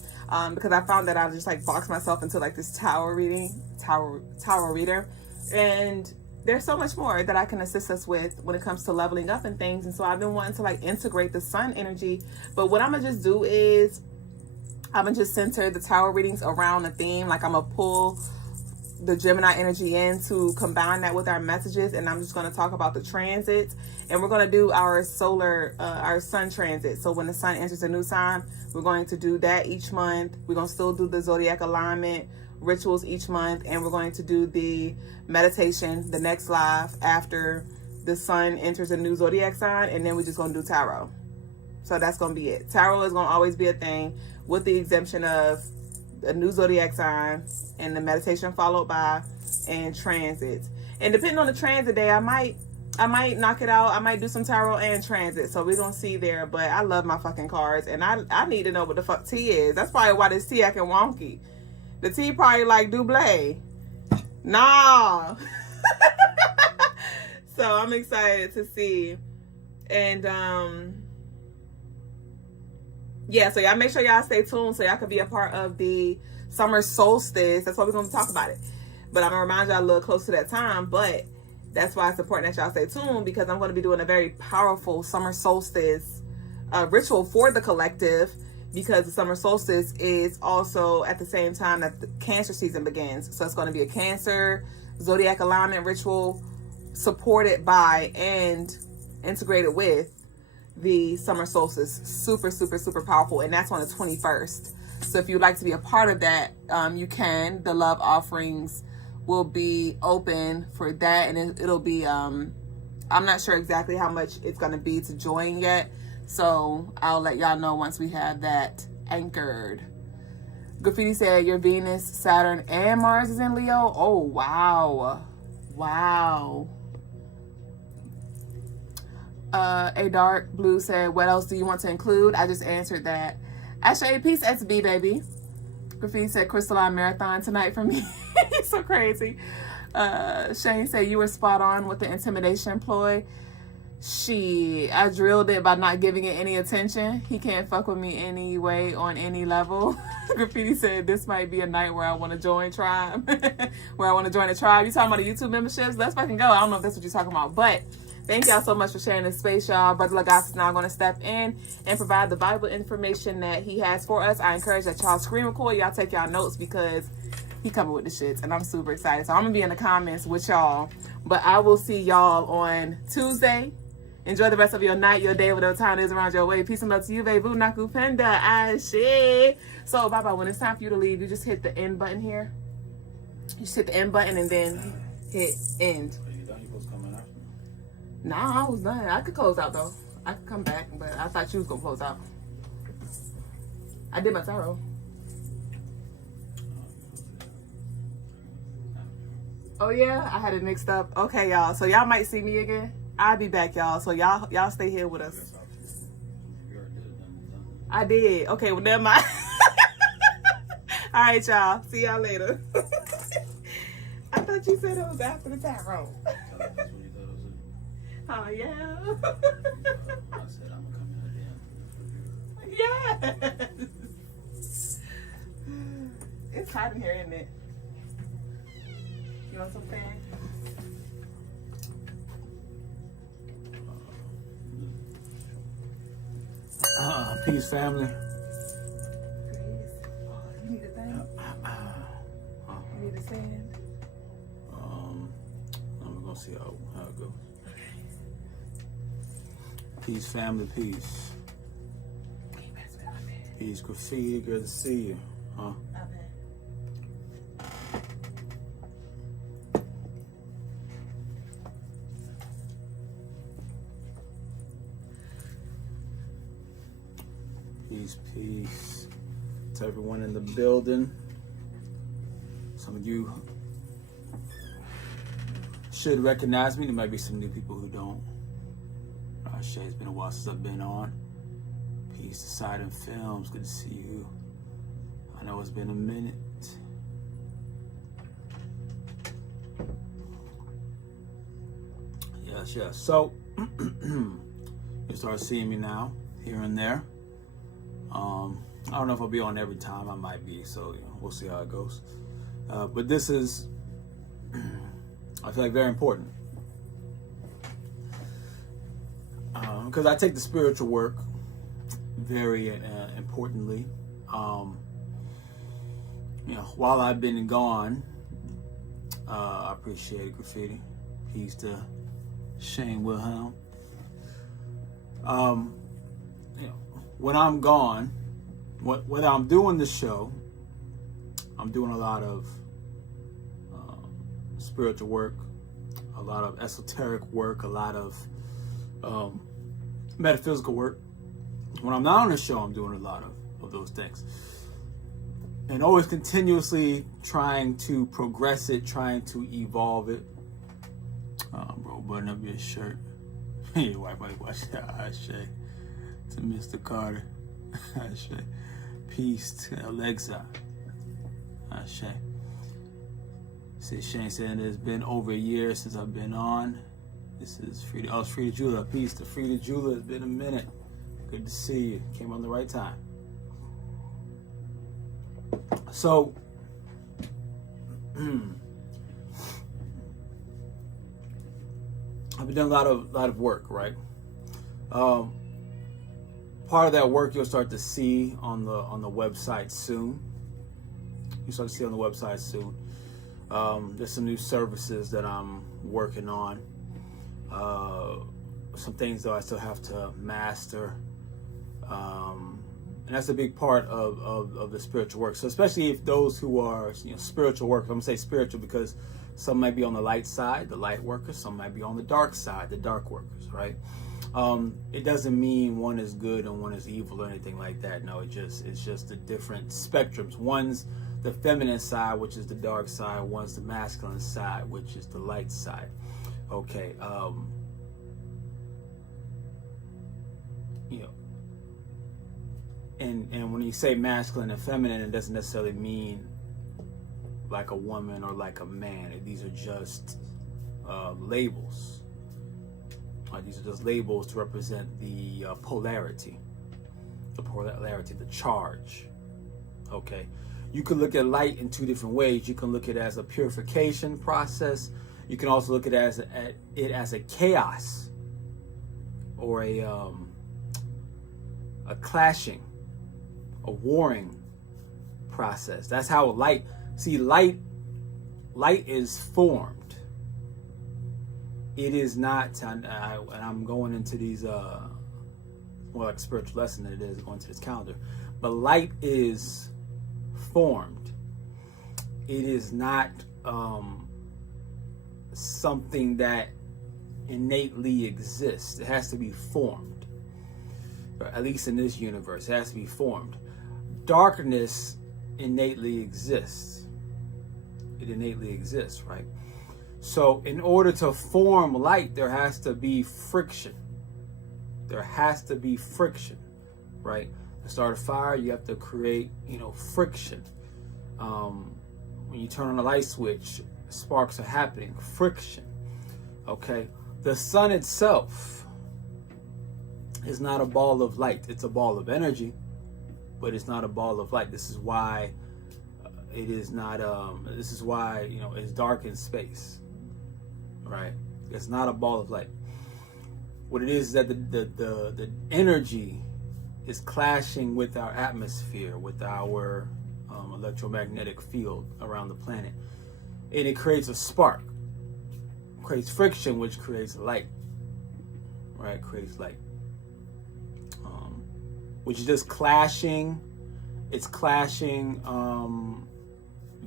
because I found that I just like boxed myself into like this tarot reader, and there's so much more that I can assist us with when it comes to leveling up and things. And so I've been wanting to like integrate the sun energy, but what I'm gonna just do is I'm gonna just center the tarot readings around a theme. Like I'm gonna pull the Gemini energy in to combine that with our messages, and I'm just going to talk about the transits, and we're going to do our our sun transit. So when the sun enters a new sign, we're going to do that each month. We're going to still do the zodiac alignment rituals each month, and we're going to do the meditation, the next live after the sun enters a new zodiac sign, and then we're just going to do tarot. So that's going to be it. Tarot is going to always be a thing, with the exemption of a new zodiac sign and the meditation followed by and transits. And depending on the transit day, I might knock it out. I might do some tarot and transit. So we're gonna see there. But I love my fucking cards, and I need to know what the fuck tea is. That's probably why this tea acting wonky. The tea probably like Dublé. Nah. So I'm excited to see. And yeah, so y'all make sure y'all stay tuned so y'all can be a part of the summer solstice. That's why we're going to talk about it. But I'm going to remind y'all a little close to that time. But that's why it's important that y'all stay tuned, because I'm going to be doing a very powerful summer solstice ritual for the collective, because the summer solstice is also at the same time that the Cancer season begins. So it's going to be a Cancer zodiac alignment ritual supported by and integrated with the summer solstice. Super, super, super powerful. And that's on the 21st. So if you'd like to be a part of that, you can. The love offerings will be open for that. And it'll be, I'm not sure exactly how much it's going to be to join yet. So I'll let y'all know once we have that anchored. Graffiti said your Venus, Saturn, and Mars is in Leo. Oh, wow. Wow. A Dark Blue said, what else do you want to include? I just answered that. Ashley, peace, SB, baby. Graffiti said, Crystalline Marathon tonight for me. So crazy. Shane said, you were spot on with the intimidation ploy. I drilled it by not giving it any attention. He can't fuck with me anyway on any level. Graffiti said, this might be a night where I want to join tribe. Where I want to join a tribe. You talking about the YouTube memberships? Let's fucking go. I don't know if that's what you're talking about, but thank y'all so much for sharing this space, y'all. Brother Lagos is now going to step in and provide the Bible information that he has for us. I encourage that y'all screen record. Y'all take y'all notes, because he coming with the shits, and I'm super excited. So I'm going to be in the comments with y'all. But I will see y'all on Tuesday. Enjoy the rest of your night, your day, whatever time it is around your way. Peace and love to you, baby. Nakupenda. Ashe. So, bye-bye. When it's time for you to leave, you just hit the end button here. You just hit the end button and then hit end. Are you done? You supposed to come in after? Nah, I was done. I could close out, though. I could come back, but I thought you was going to close out. I did my tarot. Oh, yeah? I had it mixed up. Okay, y'all. So, y'all might see me again. I'll be back, y'all. So, y'all stay here with us. I did. Okay, well, never mind. All right, y'all. See y'all later. I thought you said it was after the tarot. Oh, yeah. I said I'm going to come in again. Yes. It's hot in here, isn't it? You want some fan? Peace, family. You need a thing? You need a sand? I'm going to see how it goes. Peace, family, peace. Peace, Graffiti, good to see you. Huh? Peace to everyone in the building. Some of you should recognize me. There might be some new people who don't. Shay, it's been a while since I've been on. Peace to Silent Films. Good to see you. I know it's been a minute. Yes. So, you start seeing me now, here and there. I don't know if I'll be on every time. I might be, so we'll see how it goes. But this is, I feel like, very important. Because I take the spiritual work very importantly. While I've been gone, I appreciate it, Graffiti. Peace to Shane Wilhelm. When I'm gone, when I'm doing the show, I'm doing a lot of spiritual work, a lot of esoteric work, a lot of metaphysical work. When I'm not on the show, I'm doing a lot of those things. And always continuously trying to progress it, trying to evolve it. Bro, button up your shirt. Your wife might watch that. Ashe. To Mr. Carter. Ashe. Peace to Alexa. Ashe. See, Shane saying it's been over a year since I've been on. This is Frida. Oh, it's Frida Jula. Peace to Frida Jula. It's been a minute. Good to see you. Came on the right time. So, I've been doing a lot of work, right? Part of that work you'll start to see on the website soon. You start to see on the website soon. There's some new services that I'm working on. Some things though I still have to master. And that's a big part of the spiritual work. So especially if those who are spiritual workers, I'm gonna say spiritual because some might be on the light side, the light workers, some might be on the dark side, the dark workers, right? It doesn't mean one is good and one is evil or anything like that. No, it's just the different spectrums. One's the feminine side, which is the dark side. One's the masculine side, which is the light side. Okay. And when you say masculine and feminine, it doesn't necessarily mean like a woman or like a man. These are just labels. These are just labels to represent the polarity, the charge. Okay. You can look at light in two different ways. You can look at it as a purification process. You can also look at it as a chaos or a clashing, a warring process. That's how light is formed. It is not, and I'm going into these more like spiritual lesson than it is going to this calendar, but light is formed. It is not something that innately exists. It has to be formed, or at least in this universe. It has to be formed. Darkness innately exists. It innately exists, right? So in order to form light, there has to be friction. There has to be friction, right? To start a fire, you have to create, friction. When you turn on a light switch, sparks are happening. Friction, okay? The sun itself is not a ball of light. It's a ball of energy, but it's not a ball of light. This is why it is not. This is why it's dark in space, right? It's not a ball of light. What it is that the energy is clashing with our atmosphere, with our electromagnetic field around the planet, and it creates a spark, creates friction, which creates light, right? Creates light, which is just clashing. It's clashing.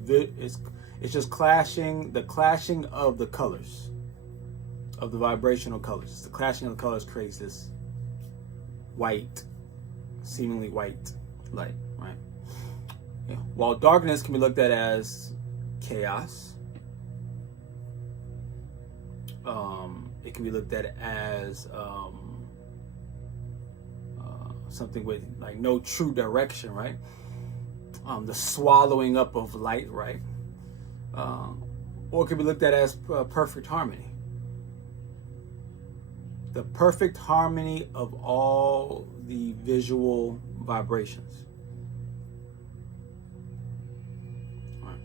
It's just clashing. The clashing of the colors, of the vibrational colors. It's the clashing of the colors creates this white seemingly white light, right? Yeah. While darkness can be looked at as chaos, it can be looked at as something with like no true direction, right? The swallowing up of light, right? Or it can be looked at as perfect harmony. The perfect harmony of all the visual vibrations. Right.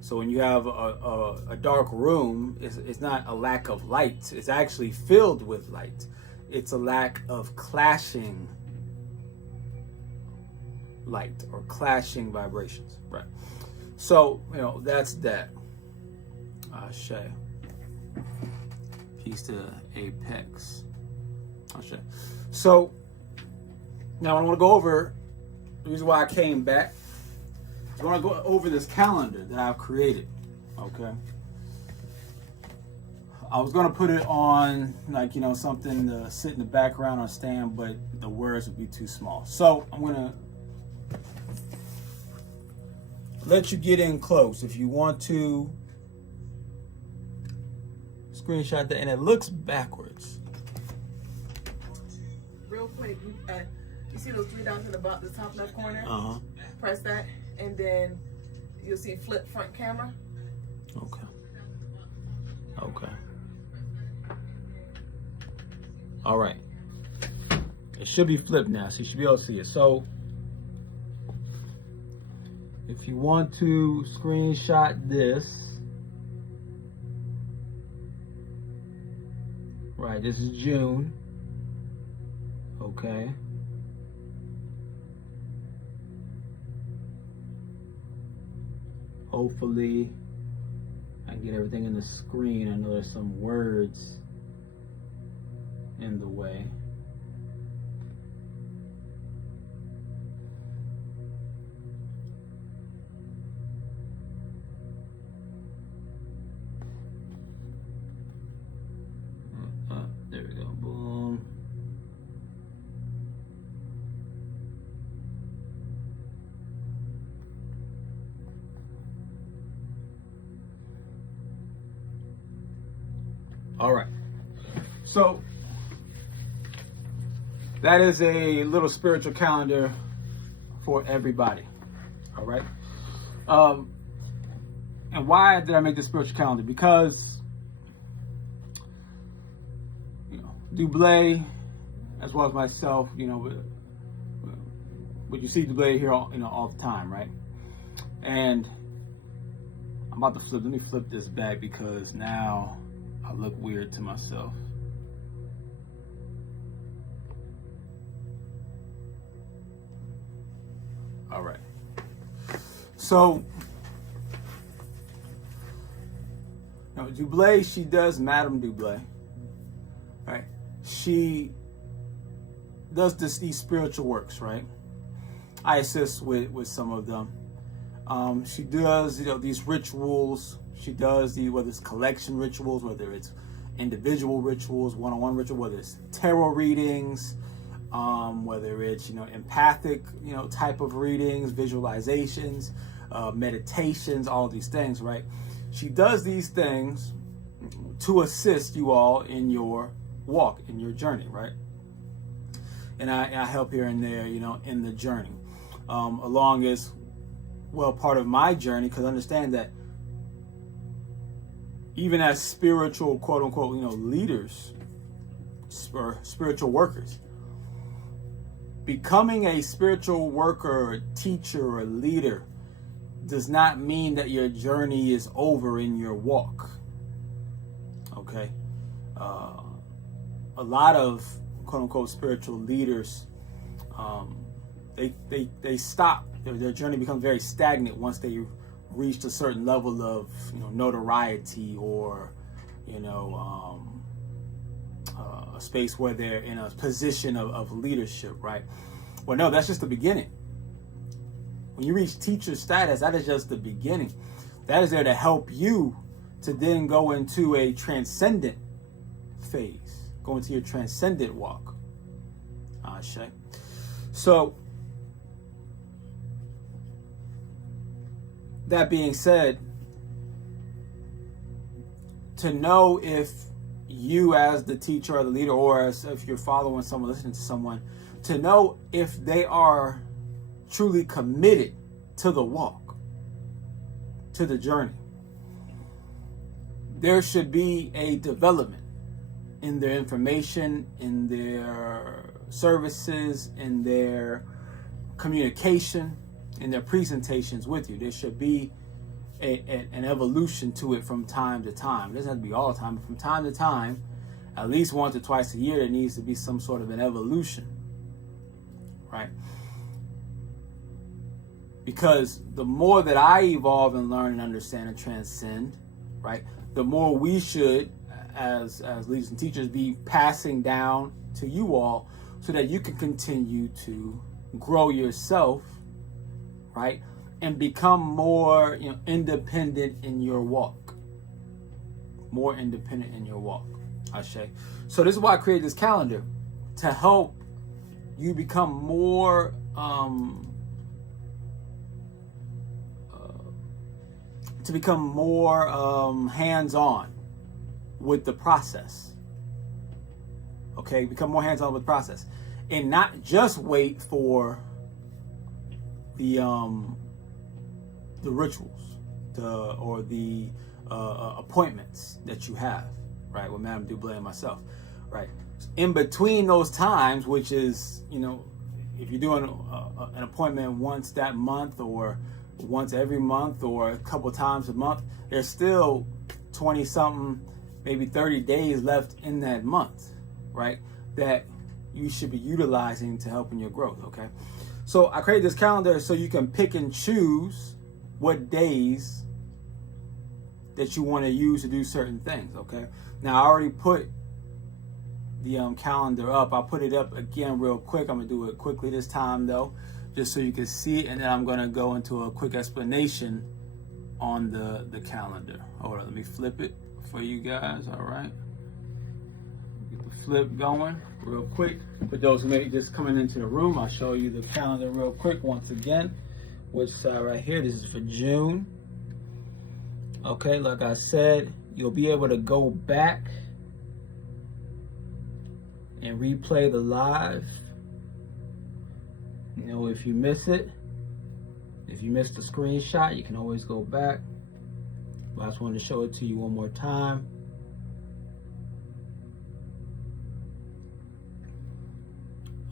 So when you have a dark room, it's not a lack of light. It's actually filled with light. It's a lack of clashing light or clashing vibrations, right? So, that's that. Ashe. Peace to Apex. Ashe. So, now I want to go over the reason why I came back. I want to go over this calendar that I've created, okay? I was going to put it on, like, something to sit in the background or stand, but the words would be too small. So, I'm going to let you get in close. If you want to screenshot that, and it looks backwards. Real quick, you see those 3 dots in the top left corner? Press that, and then you'll see flip front camera. Okay. All right. It should be flipped now, so you should be able to see it. So, if you want to screenshot this, right, this is June, okay. Hopefully, I can get everything in the screen. I know there's some words in the way. There we go. Boom. All right. So that is a little spiritual calendar for everybody. All right. And why did I make this spiritual calendar? Because Dublé, as well as myself, but you see Dublé here, all the time, right? And I'm about to flip. Let me flip this back because now I look weird to myself. All right. So, Dublé, she does Madame Dublé, right? She does these spiritual works, right? I assist with some of them. She does, these rituals. She does whether it's collection rituals, whether it's individual rituals, one-on-one ritual, whether it's tarot readings, whether it's, empathic, type of readings, visualizations, meditations, all these things, right? She does these things to assist you all in your walk, in your journey, right? And I help here and there, in the journey, along as well part of my journey, because understand that even as spiritual, quote unquote, leaders or spiritual workers, becoming a spiritual worker, or teacher, or leader does not mean that your journey is over in your walk. Okay? A lot of quote unquote spiritual leaders, they stop. Their journey becomes very stagnant once they reached a certain level of notoriety or a space where they're in a position of leadership, right? Well, no, that's just the beginning. When you reach teacher status, that is just the beginning. That is there to help you to then go into a transcendent phase, go into your transcendent walk. So that being said, to know if you as the teacher or the leader, or as if you're following someone, listening to someone, to know if they are truly committed to the walk, to the journey, there should be a development in their information, in their services, in their communication, in their presentations with you. There should be an evolution to it from time to time. It doesn't have to be all the time, but from time to time, at least once or twice a year, there needs to be some sort of an evolution, right? Because the more that I evolve and learn and understand and transcend, right, the more we should, as leaders and teachers, be passing down to you all so that you can continue to grow yourself, right, and become more, independent in your walk. More independent in your walk, Ashe. So this is why I created this calendar, to help you become more hands-on with the process. Okay, become more hands-on with the process, and not just wait for the rituals, or the appointments that you have, right, with Madame Dublé and myself, right? In between those times, which is, if you're doing an appointment once that month, or once every month, or a couple times a month, there's still 20 something, maybe 30 days left in that month, right, that you should be utilizing to help in your growth. Okay, so I created this calendar so you can pick and choose what days that you want to use to do certain things. Okay, now I already put the calendar up. I'll put it up again real quick. I'm gonna do it quickly this time though, just so you can see it, and then I'm gonna go into a quick explanation on the calendar. Hold on, let me flip it for you guys. All right, get the flip going real quick. For those who may be just coming into the room, I'll show you the calendar real quick once again, which side right here, this is for June. Okay, like I said, you'll be able to go back and replay the live. If you miss it, if you missed the screenshot, you can always go back. But I just wanted to show it to you one more time.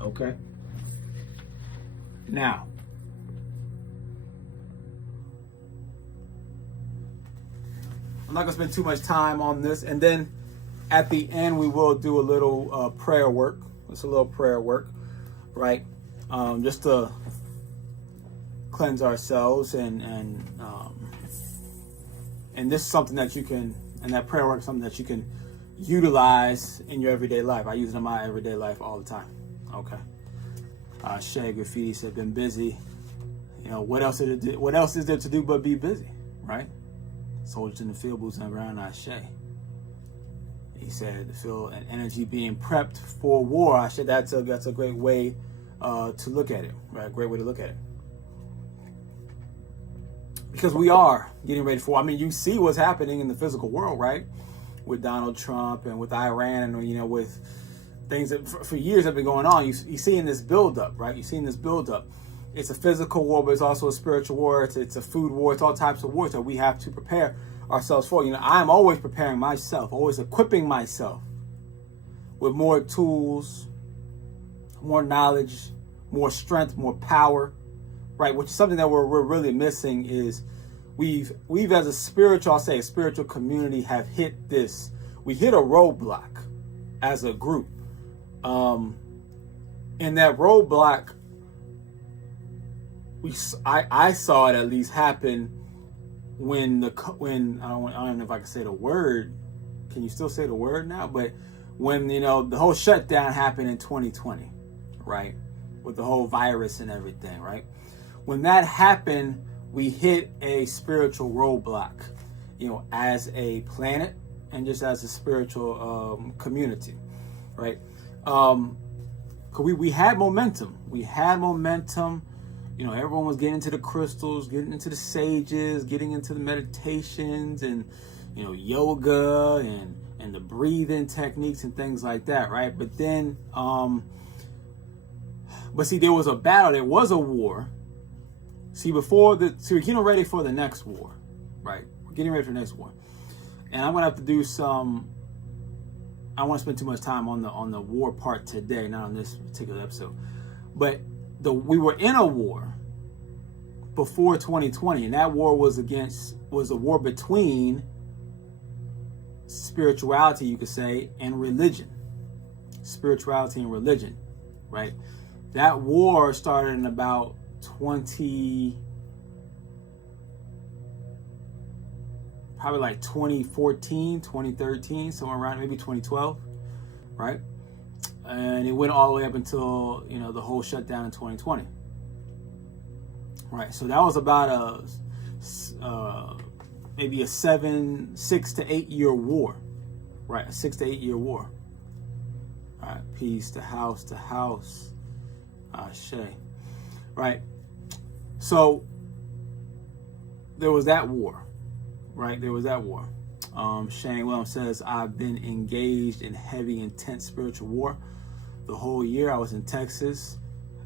Okay. Now, I'm not going to spend too much time on this. And then at the end, we will do a little prayer work. It's a little prayer work, right? Just to cleanse ourselves. And this is something that you can, and that prayer work is something that you can utilize in your everyday life. I use it in my everyday life all the time. Okay. Shay Graffiti said, been busy. What else is there to do but be busy, right? Soldiers in the field, boots on the ground, Ashe. He said, feel an energy being prepped for war. Ashe, that's a great way to look at it, right? Great way to look at it. Because we are getting ready for, you see what's happening in the physical world, right? With Donald Trump and with Iran, and, with things that for years have been going on. You're seeing this buildup, right? You're seeing this buildup. It's a physical war, but it's also a spiritual war. It's a food war. It's all types of wars that we have to prepare ourselves for. I'm always preparing myself, always equipping myself with more tools, more knowledge, more strength, more power, right? Which is something that we're really missing. Is we've as a spiritual community have hit this. We hit a roadblock as a group. And that roadblock, I saw it at least happen when I don't know if I can say the word. Can you still say the word now? But when the whole shutdown happened in 2020, right, with the whole virus and everything, right? When that happened, we hit a spiritual roadblock, as a planet and just as a spiritual community, right? We had momentum. We had momentum. You know, everyone was getting into the crystals, getting into the sages, getting into the meditations and, you know, yoga and the breathing techniques and things like that, right? But then, but see, there was a battle. There was a war. See, we're getting ready for the next war, right? We're getting ready for the next war. And I'm going to have to do I don't want to spend too much time on the war part today, not on this particular episode. But we were in a war before 2020, and that war was a war between spirituality, you could say, and religion. Spirituality and religion, right? That war started in about 2014, 2013, somewhere around, maybe 2012, right? And it went all the way up until, you know, the whole shutdown in 2020. Right, so that was about maybe a 6 to 8 year war, right? A 6 to 8 year war. All right, peace to house, Ashe. Right, so there was that war, right? There was that war. Shane Williams says, I've been engaged in heavy, intense spiritual war the whole year. I was in Texas.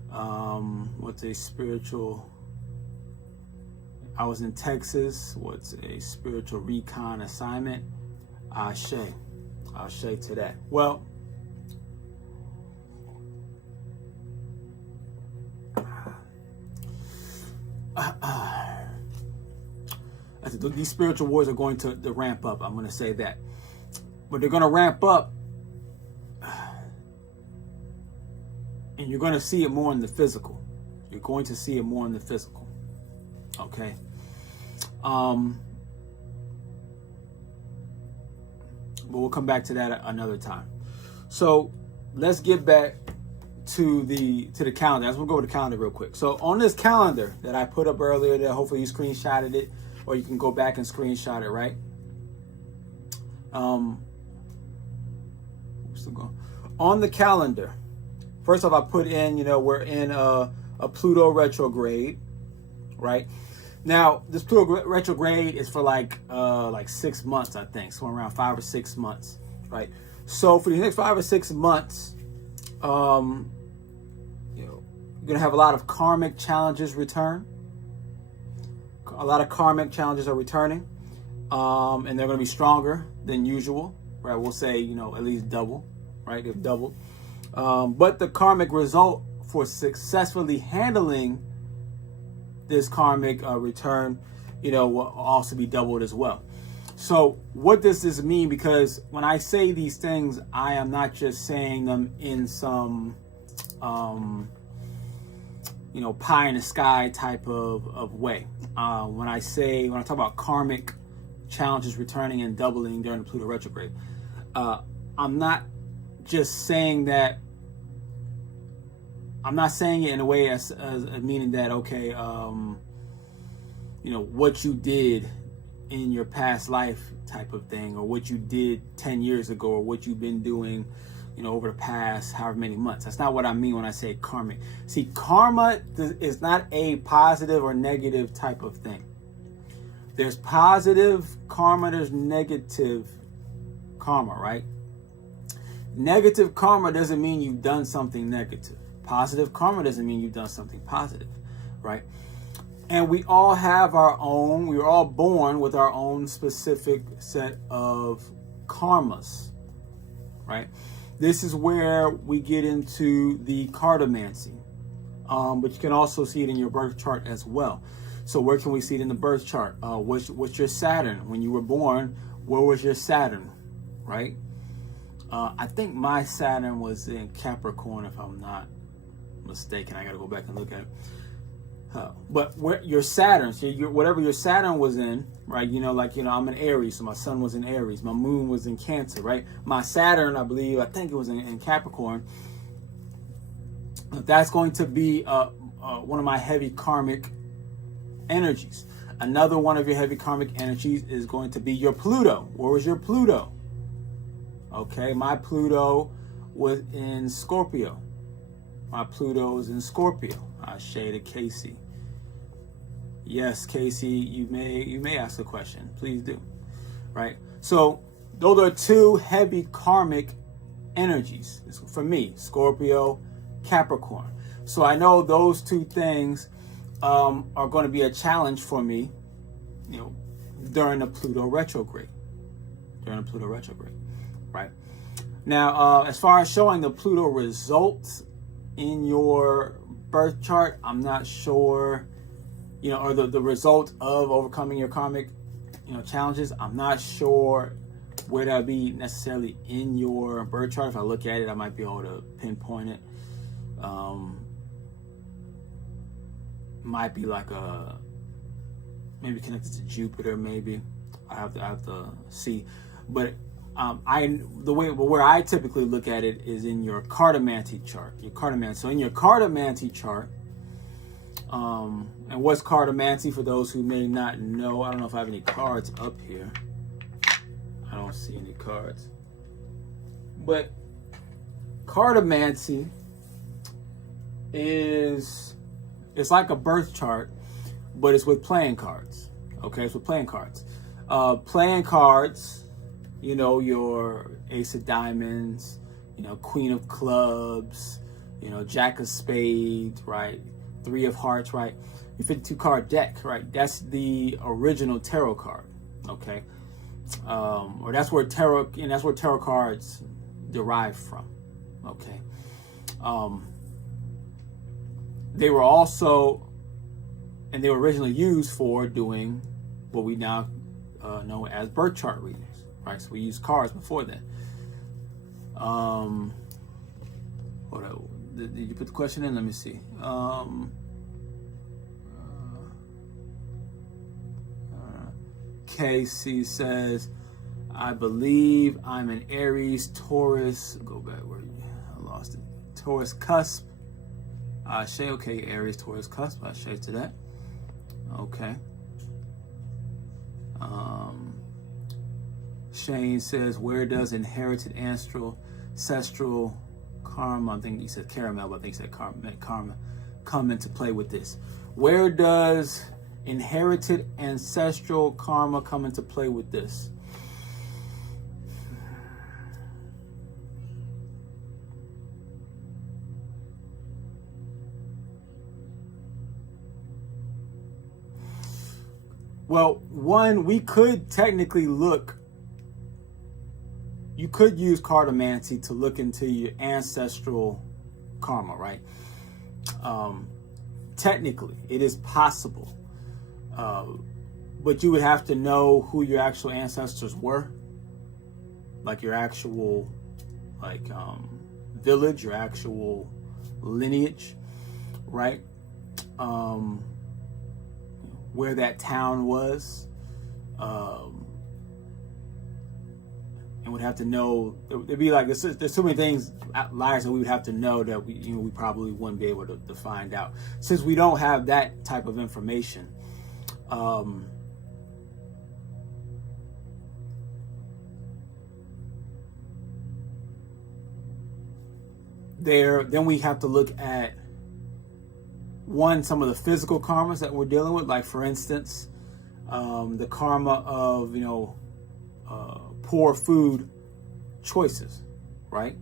What's a spiritual recon assignment? Ashe to that. Well, these spiritual wars are going to ramp up. I'm going to say that. But they're going to ramp up, and you're going to see it more in the physical. You're going to see it more in the physical. Okay? But we'll come back to that another time. So let's get back to the calendar. I'm going to go over the calendar real quick. So on this calendar that I put up earlier, that hopefully you screenshotted it, or you can go back and screenshot it, right? On the calendar, first off, I put in, you know, we're in a Pluto retrograde, right? Now, this Pluto retrograde is for like 6 months, I think, so around 5 or 6 months, right? So for the next 5 or 6 months, you know, you're gonna have a lot of karmic challenges return. A lot of karmic challenges are returning, and they're going to be stronger than usual, right? We'll say, you know, at least double, right? They've doubled. But the karmic result for successfully handling this karmic return, you know, will also be doubled as well. So what does this mean? Because when I say these things, I am not just saying them in some you know, pie in the sky type of way. When I talk about karmic challenges returning and doubling during the Pluto retrograde, I'm not just saying that. I'm not saying it in a way as meaning that, okay, you know, what you did in your past life type of thing, or what you did 10 years ago, or what you've been doing, you know, over the past however many months. That's not what I mean when I say karmic. See, karma is not a positive or negative type of thing. There's positive karma, there's negative karma, right? Negative karma doesn't mean you've done something negative. Positive karma doesn't mean you've done something positive, right? And we all have we were all born with our own specific set of karmas, right? This is where we get into the cartomancy, but you can also see it in your birth chart as well. So where can we see it in the birth chart? What's your Saturn? When you were born, where was your Saturn, right? I think my Saturn was in Capricorn, if I'm not mistaken. I got to go back and look at it. But where your Saturn, so whatever your Saturn was in, right? You know, like, you know, I'm in Aries, so my sun was in Aries. My moon was in Cancer, right? My Saturn, I think it was in Capricorn. That's going to be one of my heavy karmic energies. Another one of your heavy karmic energies is going to be your Pluto. Where was your Pluto? Okay, my Pluto was in Scorpio. My Pluto is in Scorpio. I shade of Casey. Yes, Casey, you may ask a question. Please do. Right? So those are two heavy karmic energies for me, Scorpio, Capricorn. So I know those two things are going to be a challenge for me, during the Pluto retrograde. Right? Now, as far as showing the Pluto results in your birth chart, I'm not sure, or the result of overcoming your karmic, challenges. I'm not sure where that'll be necessarily in your birth chart. If I look at it, I might be able to pinpoint it. Might be like maybe connected to Jupiter. Maybe I have to see, but where I typically look at it is in your cartomancy chart. So in your cartomancy chart, and what's cartomancy for those who may not know? I don't know if I have any cards up here. I don't see any cards, but cartomancy it's like a birth chart, but it's with playing cards. Okay, it's with playing cards. Playing cards, your Ace of Diamonds, Queen of Clubs, Jack of Spades, right? Three of Hearts, right? Your 52 card deck, right? That's the original tarot card, okay? Or that's where tarot cards derive from, okay? They were originally used for doing what we now know as birth chart readings, right? So we used cards before then. Hold on. Did you put the question in? Let me see. KC says, I believe I'm an Aries, Taurus. Go back where I lost it. Taurus cusp. Shay, okay, Aries, Taurus cusp. I shade to that. Okay. Shane says, where does inherited ancestral karma, I think he said caramel, but I think he said karma, come into play with this? Where does inherited ancestral karma come into play with this? Well, one, we could technically you could use cartomancy to look into your ancestral karma, right? Technically, it is possible. But you would have to know who your actual ancestors were. Like your actual, village, your actual lineage, right? Where that town was, and would have to know. It'd be like there's so many things, liars that we would have to know that we probably wouldn't be able to find out, since we don't have that type of information. Then we have to look at some of the physical karmas that we're dealing with, like for instance, the karma of poor food choices, right?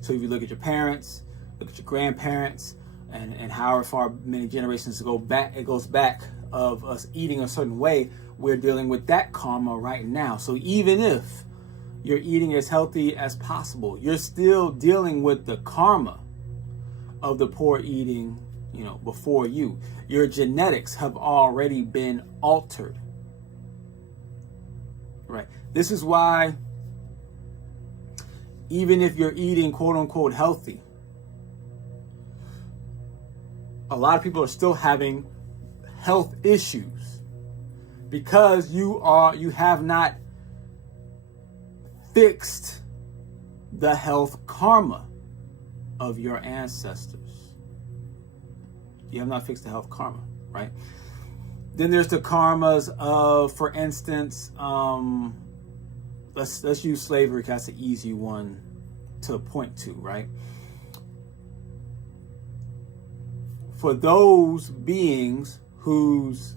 So if you look at your parents, look at your grandparents, and however far many generations it goes back of us eating a certain way, we're dealing with that karma right now. So even if you're eating as healthy as possible, you're still dealing with the karma of the poor eating, before you. Your genetics have already been altered, right? This is why even if you're eating quote unquote healthy, a lot of people are still having health issues because you have not fixed the health karma of your ancestors. You have not fixed the health karma, right? Then there's the karmas of, for instance, let's use slavery because that's an easy one to point to, right? for those beings whose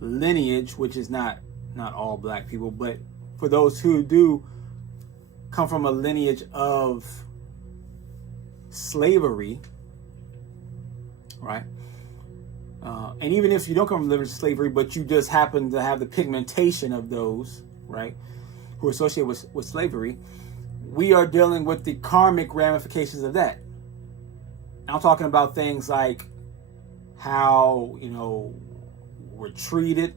lineage, which is not all black people, but for those who do come from a lineage of slavery, right? And even if you don't come from a lineage of slavery, but you just happen to have the pigmentation of those, right, who are associated with slavery, we are dealing with the karmic ramifications of that. I'm talking about things like how, we're treated,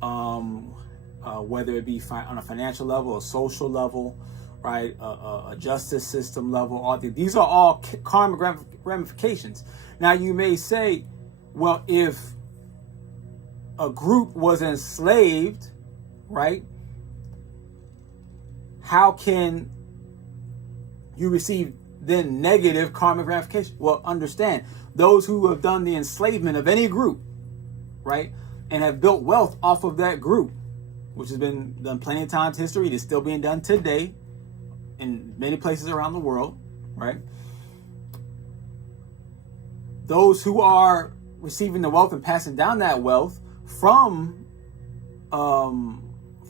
whether it be on a financial level, a social level, right, a justice system level. All these are all karmic ramifications. Now, you may say, well, if a group was enslaved, right, how can you receive then negative karmic ramifications? Well, understand, those who have done the enslavement of any group, right, and have built wealth off of that group, which has been done plenty of times in history, it is still being done today in many places around the world, right? Those who are receiving the wealth and passing down that wealth from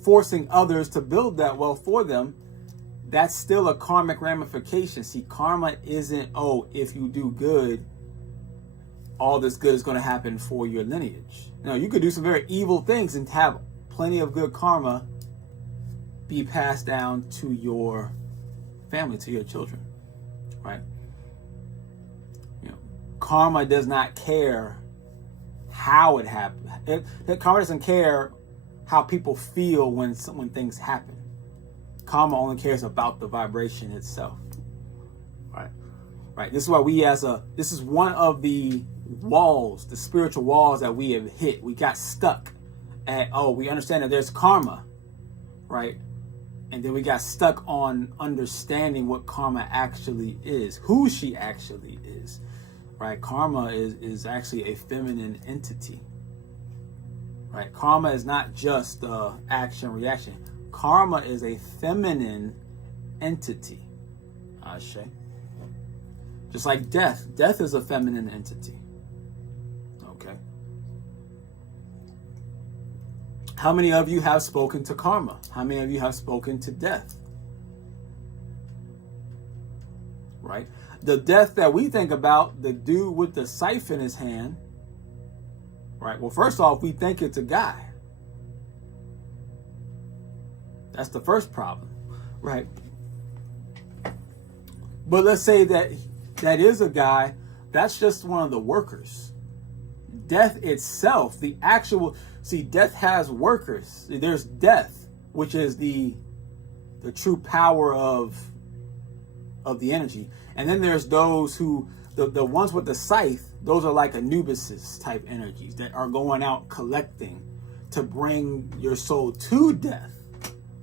forcing others to build that wealth for them, that's still a karmic ramification. See, karma isn't, if you do good, all this good is going to happen for your lineage. No, you could do some very evil things and have plenty of good karma be passed down to your family, to your children, right? Karma does not care how it happened. Karma doesn't care how people feel when things happen. Karma only cares about the vibration itself, right? This is why this is one of the walls, the spiritual walls that we have hit. We got stuck at, we understand that there's karma, right? And then we got stuck on understanding what karma actually is, who she actually is, right? Karma is actually a feminine entity, right? Karma is not just action, reaction. Karma is a feminine entity, Ashe. Just like death. Death is a feminine entity. Okay. How many of you have spoken to karma? How many of you have spoken to death? Right? The death that we think about, the dude with the scythe in his hand, right? Well, first off, we think it's a guy. That's the first problem, right? But let's say that is a guy. That's just one of the workers. Death itself, death has workers. There's death, which is the true power of the energy. And then there's those who, the ones with the scythe, those are like Anubis's type energies that are going out collecting to bring your soul to death,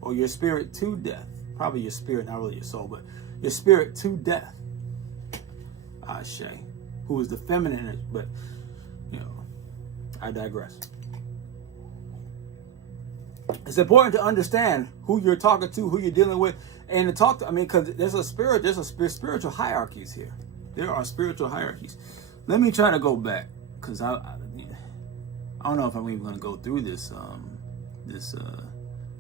or your spirit to death. Probably your spirit, not really your soul, but your spirit to death. Ashe, who is the feminine energy, but I digress. It's important to understand who you're talking to, who you're dealing with, and to talk to. Because there's spiritual hierarchies here. There are spiritual hierarchies. Let me try to go back, because I don't know if I'm even going to go through this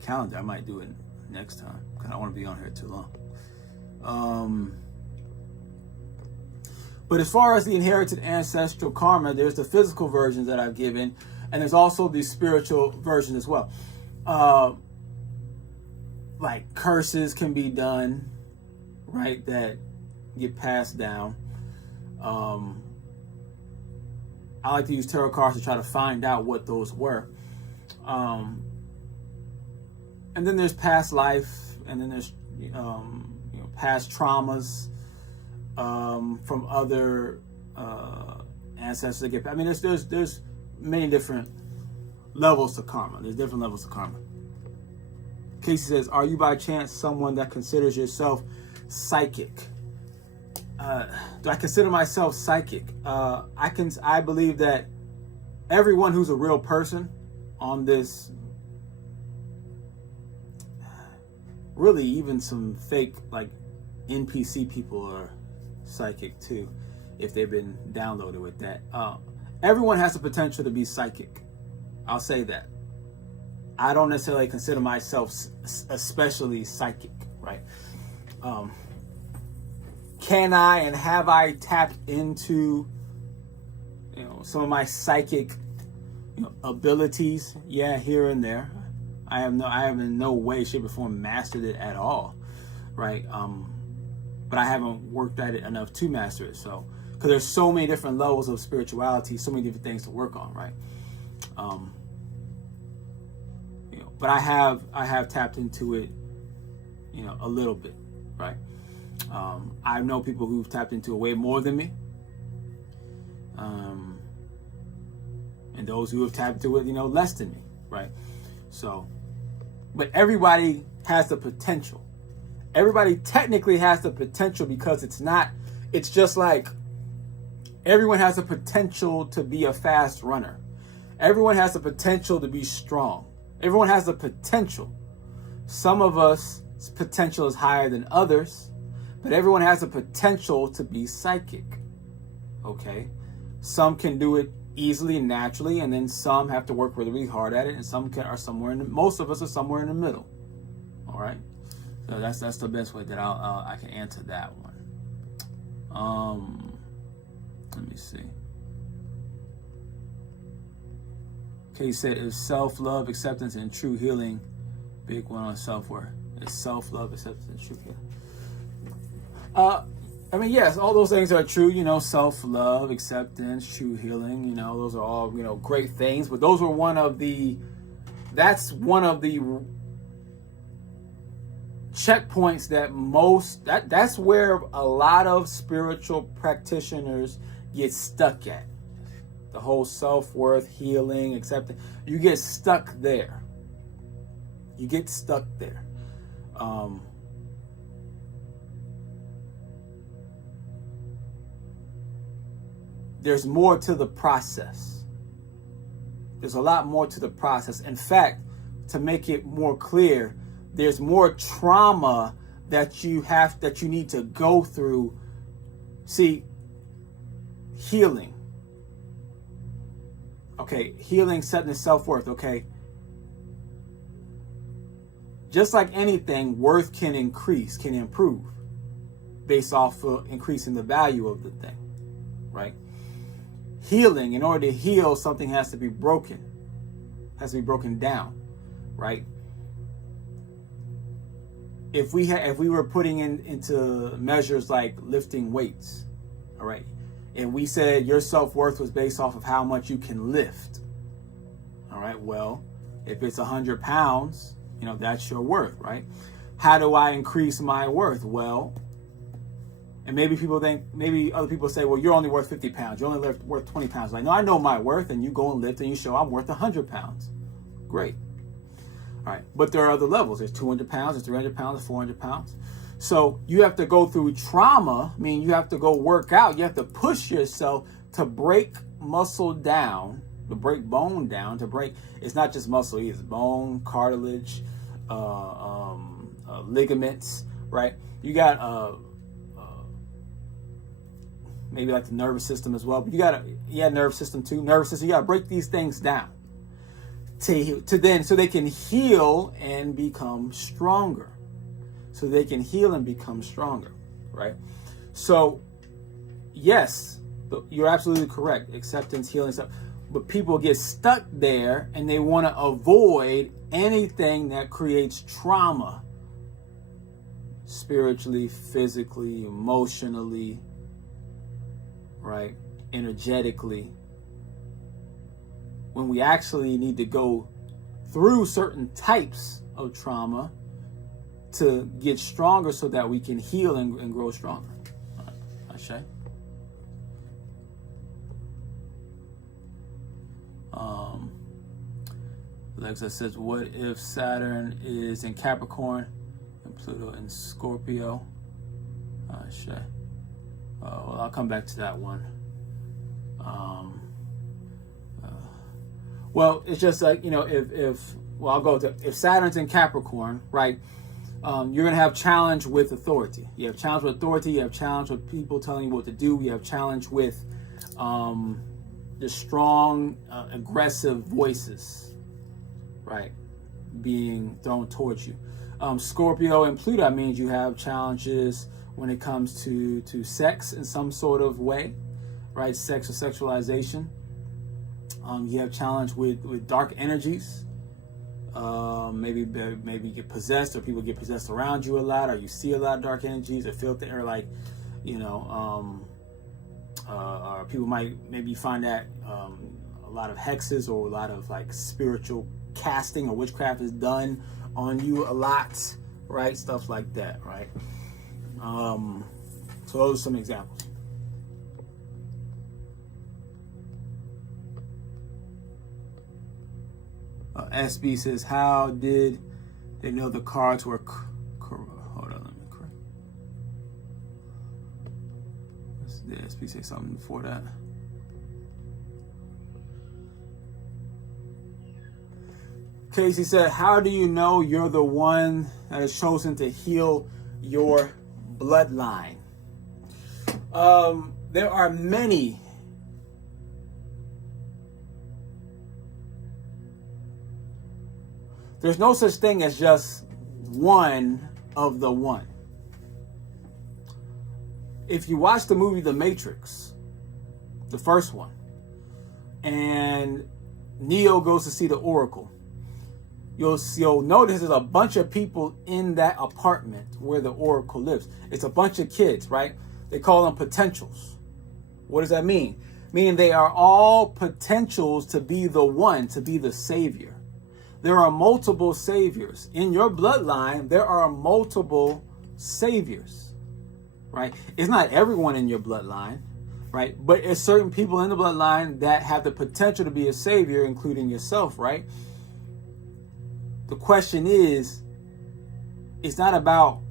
calendar. I might do it next time because I don't want to be on here too long. But as far as the inherited ancestral karma, there's the physical versions that I've given, and there's also the spiritual version as well. Like curses can be done, right, that get passed down. I like to use tarot cards to try to find out what those were. And then there's past life, and then there's past traumas from other ancestors that get. There's many different levels to karma. There's different levels of karma. Casey says, "Are you by chance someone that considers yourself psychic?" Do I consider myself psychic? I believe that everyone who's a real person on this, really even some fake like NPC people are psychic too. if they've been downloaded with that. Everyone has the potential to be psychic. I'll say that. I don't necessarily consider myself especially psychic, right? Can I and have I tapped into, some of my psychic, abilities? Yeah, here and there. I have in no way, shape, or form mastered it at all, right? But I haven't worked at it enough to master it. So, because there's so many different levels of spirituality, so many different things to work on, right? But I have tapped into it, a little bit, right? I know people who've tapped into it way more than me, and those who have tapped into it, less than me, right? So, but everybody has the potential. Everybody technically has the potential, because it's just like everyone has the potential to be a fast runner. Everyone has the potential to be strong. Everyone has the potential. Some of us potential is higher than others, but everyone has the potential to be psychic. Okay? Some can do it easily and naturally, and then some have to work really, really hard at it, and some are somewhere most of us are somewhere in the middle. All right? So that's the best way that I can answer that one. Let me see. Okay, he said, is self-love, acceptance, and true healing big one on self-worth? Is self-love, acceptance, and true healing? Yes, all those things are true. Self-love, acceptance, true healing. Those are all great things. But those were that's one of the checkpoints that's where a lot of spiritual practitioners get stuck at. The whole self-worth, healing, acceptance. You get stuck there. There's more to the process. There's a lot more to the process. In fact, to make it more clear, there's more trauma that you need to go through. See, healing. Okay, healing, acceptance, self-worth, okay? Just like anything, worth can improve based off of increasing the value of the thing, right? Healing, in order to heal, something has to be broken. Has to be broken down, right? If we were putting into measures like lifting weights, all right, and we said your self-worth was based off of how much you can lift, all right, well, if it's 100 pounds, that's your worth, right? How do I increase my worth? Well, and maybe other people say, well, you're only worth 50 pounds. You're only worth 20 pounds. Like, no, I know my worth, and you go and lift and you show I'm worth 100 pounds. Great. All right. But there are other levels. There's 200 pounds, there's 300 pounds, there's 400 pounds. So you have to go through trauma. I mean, you have to go work out. You have to push yourself to break muscle down, to break bone down, it's not just muscle, it's bone, cartilage, ligaments, right? You got maybe like the nervous system as well, but nervous system too. Nervous system, you got to break these things down so they can heal and become stronger. Right? So, yes, you're absolutely correct. Acceptance, healing, stuff. But people get stuck there and they want to avoid anything that creates trauma. Spiritually, physically, emotionally, right? Energetically. When we actually need to go through certain types of trauma to get stronger so that we can heal and grow stronger. All right. Ashe. Alexa says, what if Saturn is in Capricorn and Pluto in Scorpio? Ashe. Well, I'll come back to that one. Well, it's just like, if Saturn's in Capricorn, right? You're going to have challenge with authority. You have challenge with authority. You have challenge with people telling you what to do. You have challenge with the strong, aggressive voices, right, being thrown towards you. Scorpio and Pluto means you have challenges when it comes to sex in some sort of way, right? Sex or sexualization. You have challenge with dark energies. Maybe you get possessed, or people get possessed around you a lot, or you see a lot of dark energies, or feel or like, or people might maybe find that a lot of hexes or a lot of like spiritual casting or witchcraft is done on you a lot, right? Stuff like that, right? So those are some examples. SB says, how did they know the cards were hold on, let me correct. Did SB say something before that? Casey said, how do you know you're the one that is chosen to heal your bloodline? There are many there's no such thing as just one of the one. If you watch the movie The Matrix, the first one, and Neo goes to see the Oracle, you'll notice there's a bunch of people in that apartment where the Oracle lives. It's a bunch of kids, right? They call them potentials. What does that mean? Meaning they are all potentials to be the one, to be the savior. There are multiple saviors. In your bloodline, there are multiple saviors, right? It's not everyone in your bloodline, right? But it's certain people in the bloodline that have the potential to be a savior, including yourself, right? The question is, it's not about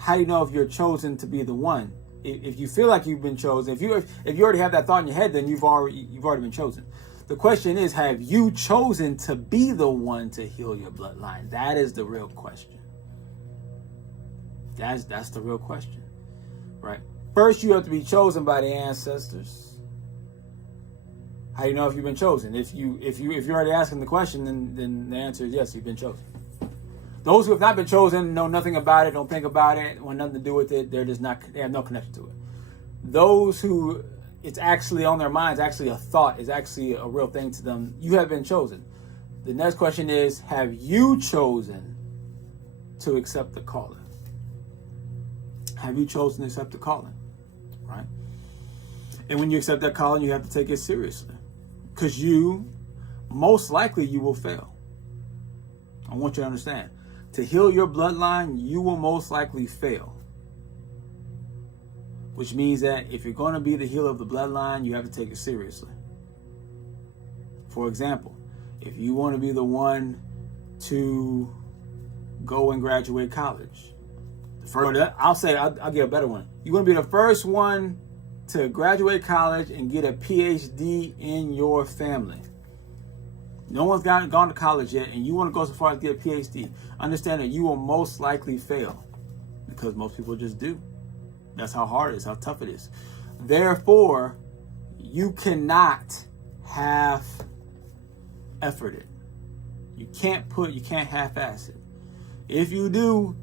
how you know if you're chosen to be the one. If you feel like you've been chosen, if you already have that thought in your head, then you've already been chosen. The question is, have you chosen to be the one to heal your bloodline? That is the real question. That's the real question, right? First, you have to be chosen by the ancestors. How do you know if you've been chosen? If you're already asking the question, then the answer is yes, you've been chosen. Those who have not been chosen know nothing about it, don't think about it, want nothing to do with it. They have no connection to it. Those who it's actually on their minds, actually a thought, is actually a real thing to them, you have been chosen. The next question is, have you chosen to accept the calling? Have you chosen to accept the calling, right? And when you accept that calling, you have to take it seriously, because most likely you will fail. I want you to understand, to heal your bloodline, you will most likely fail. Which means that if you're going to be the healer of the bloodline, you have to take it seriously. For example, if you want to be the one to go and graduate college, I'll get a better one. You want to be the first one to graduate college and get a PhD in your family. No one's gone to college yet, and you want to go so far as to get a PhD. Understand that you will most likely fail, because most people just do. That's how hard it is, how tough it is. Therefore, you cannot half effort it. You can't half-ass it. If you do,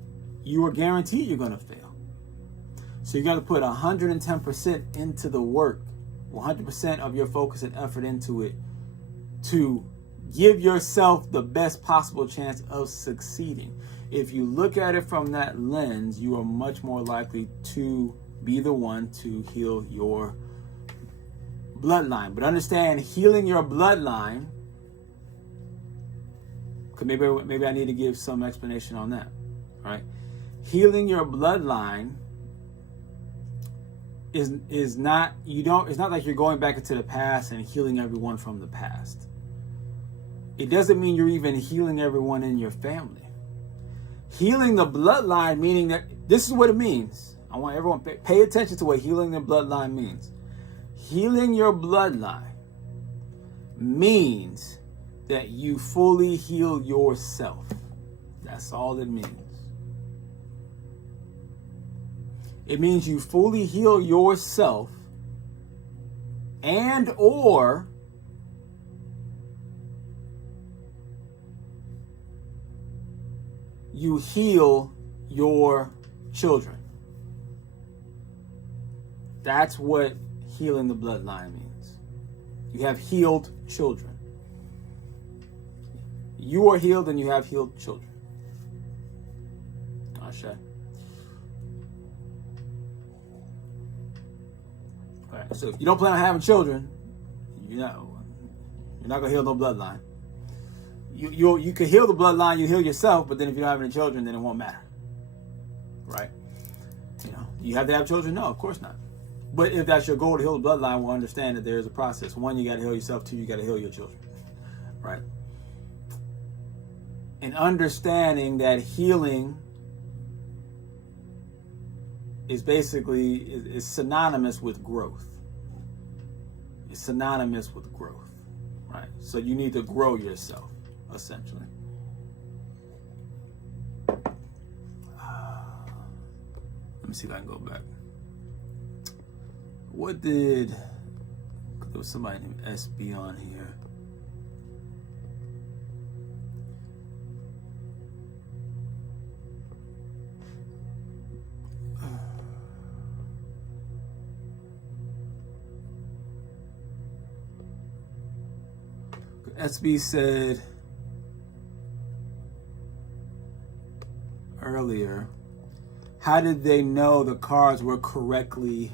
you are guaranteed you're going to fail. So you got to put 110% into the work, 100% of your focus and effort into it, to give yourself the best possible chance of succeeding. If you look at it from that lens, you are much more likely to be the one to heal your bloodline. But understand, healing your bloodline, because maybe I need to give some explanation on that, right? Healing your bloodline is not, it's not like you're going back into the past and healing everyone from the past. It doesn't mean you're even healing everyone in your family. Healing the bloodline, meaning that this is what it means. I want everyone to pay attention to what healing the bloodline means. Healing your bloodline means that you fully heal yourself. That's all it means. It means you fully heal yourself and or you heal your children. That's what healing the bloodline means. You have healed children. You are healed and you have healed children. Ashe. All right, so if you don't plan on having children, you're not gonna heal no bloodline. You can heal the bloodline, you heal yourself, but then if you don't have any children, then it won't matter. Right? You have to have children? No, of course not. But if that's your goal to heal the bloodline, we'll understand that there is a process. One, you got to heal yourself. Two, you got to heal your children. Right? And understanding that healing is basically is synonymous with growth. It's synonymous with growth. Right? So you need to grow yourself, essentially. Let me see if I can go back. There was somebody named SB on here. SB said earlier, how did they know the cards were correctly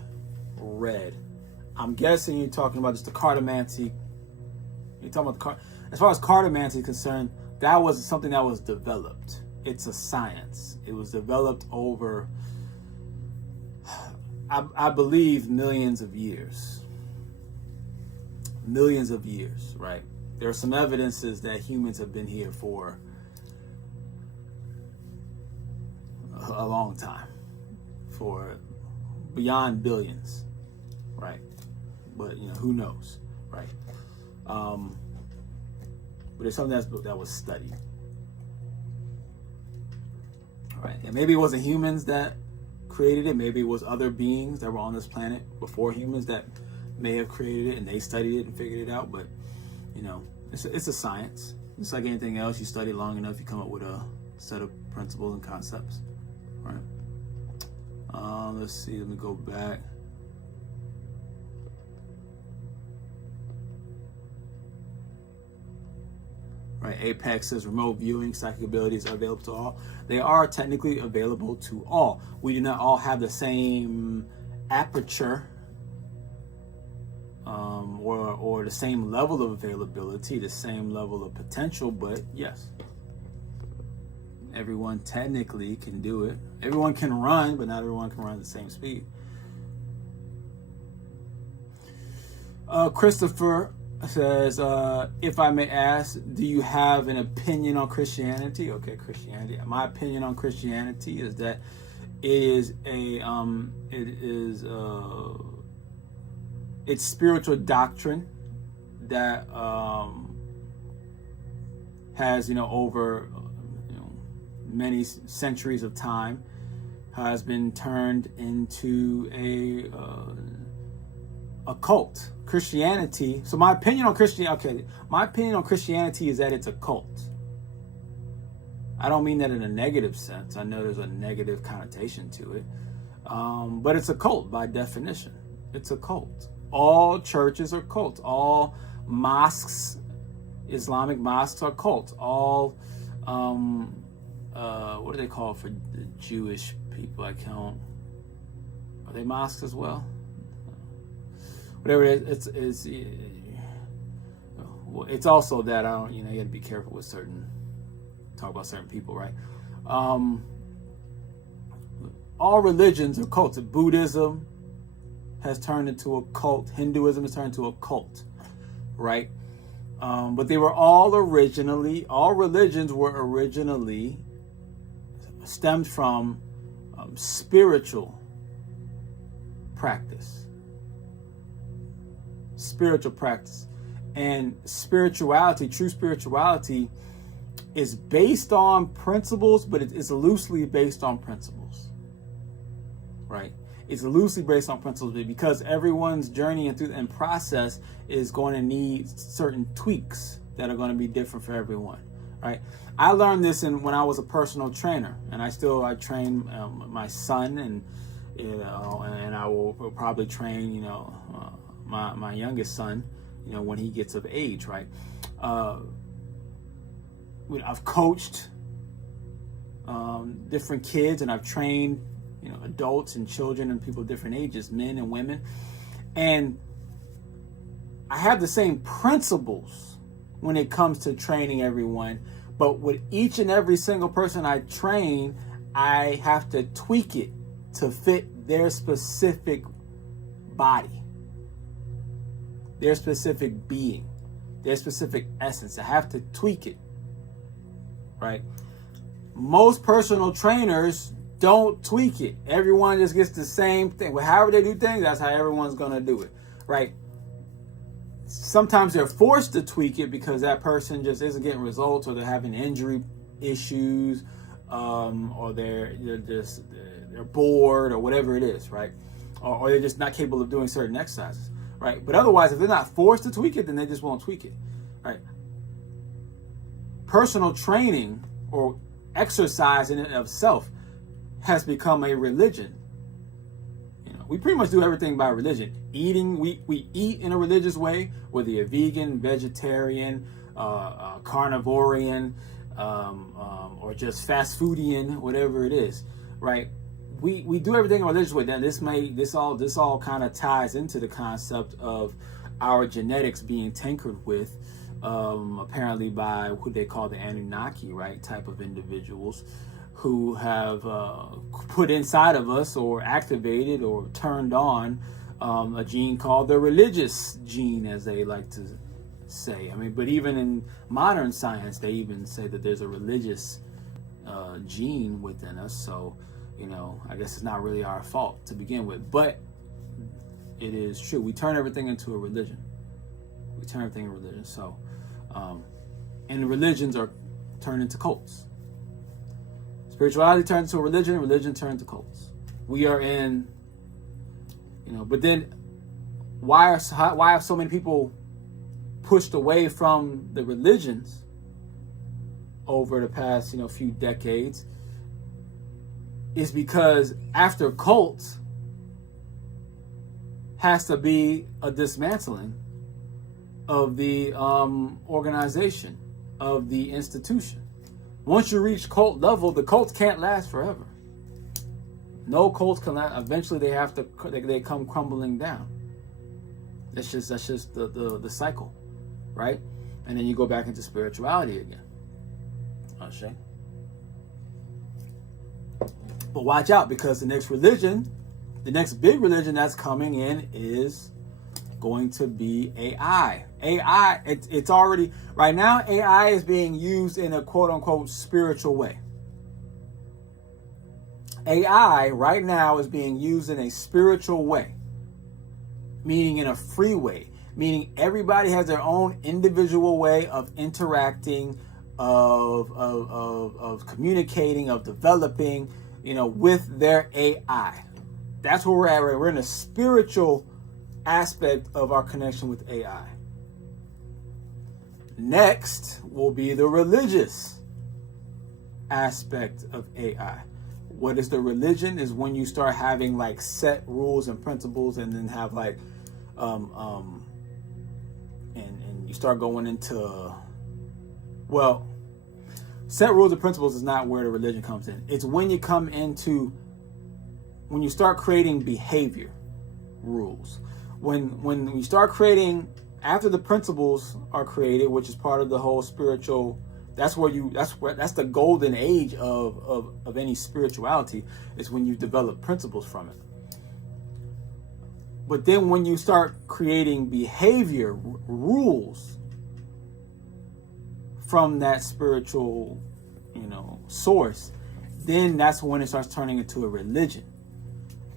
read? I'm guessing you're talking about just the cartomancy. You're talking about the card. As far as cartomancy is concerned, that was something that was developed. It's a science. It was developed over, I believe, millions of years. Millions of years, right? There are some evidences that humans have been here for a long time, for beyond billions, right? But who knows, right? But it's something that was studied, right? And maybe it wasn't humans that created it. Maybe it was other beings that were on this planet before humans that may have created it, and they studied it and figured it out. But it's a science. It's like anything else. You study long enough, you come up with a set of principles and concepts, right? Let's see. Let me go back. Right, Apex says remote viewing psychic abilities are available to all. They are technically available to all. We do not all have the same aperture or the same level of availability, the same level of potential, but yes, everyone technically can do it. Everyone can run, but not everyone can run at the same speed. Christopher says, if I may ask, do you have an opinion on Christianity? Okay, Christianity. My opinion on Christianity is that it's spiritual doctrine that has over many centuries of time has been turned into a cult. Christianity. So my opinion on Christianity is that it's a cult. I don't mean that in a negative sense. I know there's a negative connotation to it, but it's a cult by definition. It's a cult. All churches are cults. All mosques, Islamic mosques, are cults. All what do they call for the Jewish people? Are they mosques as well? Whatever it is, it's also that you got to be careful with talk about certain people, right? All religions are cults. Buddhism has turned into a cult. Hinduism has turned into a cult, right? But they were all religions were originally stemmed from spiritual practice. Spiritual practice. And spirituality, true spirituality, is based on principles, but it's loosely based on principles, right? It's loosely based on principles because everyone's journey and process is going to need certain tweaks that are going to be different for everyone, right? I learned this when I was a personal trainer, and I train my son, and and I will probably train my youngest son, when he gets of age, right? I've coached different kids, and I've trained adults and children and people of different ages, men and women, and I have the same principles when it comes to training everyone, but with each and every single person I train, I have to tweak it to fit their specific body, their specific being, their specific essence. I have to tweak it, right? Most personal trainers don't tweak it. Everyone just gets the same thing. However they do things, that's how everyone's going to do it, right? Sometimes they're forced to tweak it because that person just isn't getting results, or they're having injury issues, or they're bored, or whatever it is, right? Or they're just not capable of doing certain exercises, right? But otherwise, if they're not forced to tweak it, then they just won't tweak it, right? Personal training or exercise in and of itself has become a religion. We pretty much do everything by religion. Eating, we eat in a religious way, whether you're vegan, vegetarian, carnivorian, or just fast foodian, whatever it is, right? We do everything in a religious way. Now this all kind of ties into the concept of our genetics being tinkered with, apparently by who they call the Anunnaki, right? Type of individuals who have put inside of us, or activated, or turned on a gene called the religious gene, as they like to say. I mean, but even in modern science, they even say that there's a religious gene within us. So, I guess it's not really our fault to begin with, but it is true. We turn everything into a religion. We turn everything into religion. So, and religions are turned into cults. Spirituality turns into a religion, and religion turns into cults. We are in, but then why have so many people pushed away from the religions over the past, few decades? Is because after cults has to be a dismantling of the organization, of the institution. Once you reach cult level, the cults can't last forever. No cults can last. Eventually, they come crumbling down. That's just the cycle, right? And then you go back into spirituality again. Okay. But watch out, because the next big religion that's coming in is going to be AI. AI, it's already, right now, AI is being used in a quote unquote spiritual way. AI right now is being used in a spiritual way, meaning in a free way, meaning everybody has their own individual way of interacting, of communicating, of developing, with their AI. That's where we're at. Right? We're in a spiritual aspect of our connection with AI. Next will be the religious aspect of AI. What is the religion? Is when you start having like set rules and principles, and then have like, and you start going into, well, set rules and principles is not where the religion comes in. It's when you start creating behavior rules. When you start creating, after the principles are created, which is part of the whole spiritual, that's the golden age of any spirituality, is when you develop principles from it. But then when you start creating behavior rules from that spiritual, source, then that's when it starts turning into a religion.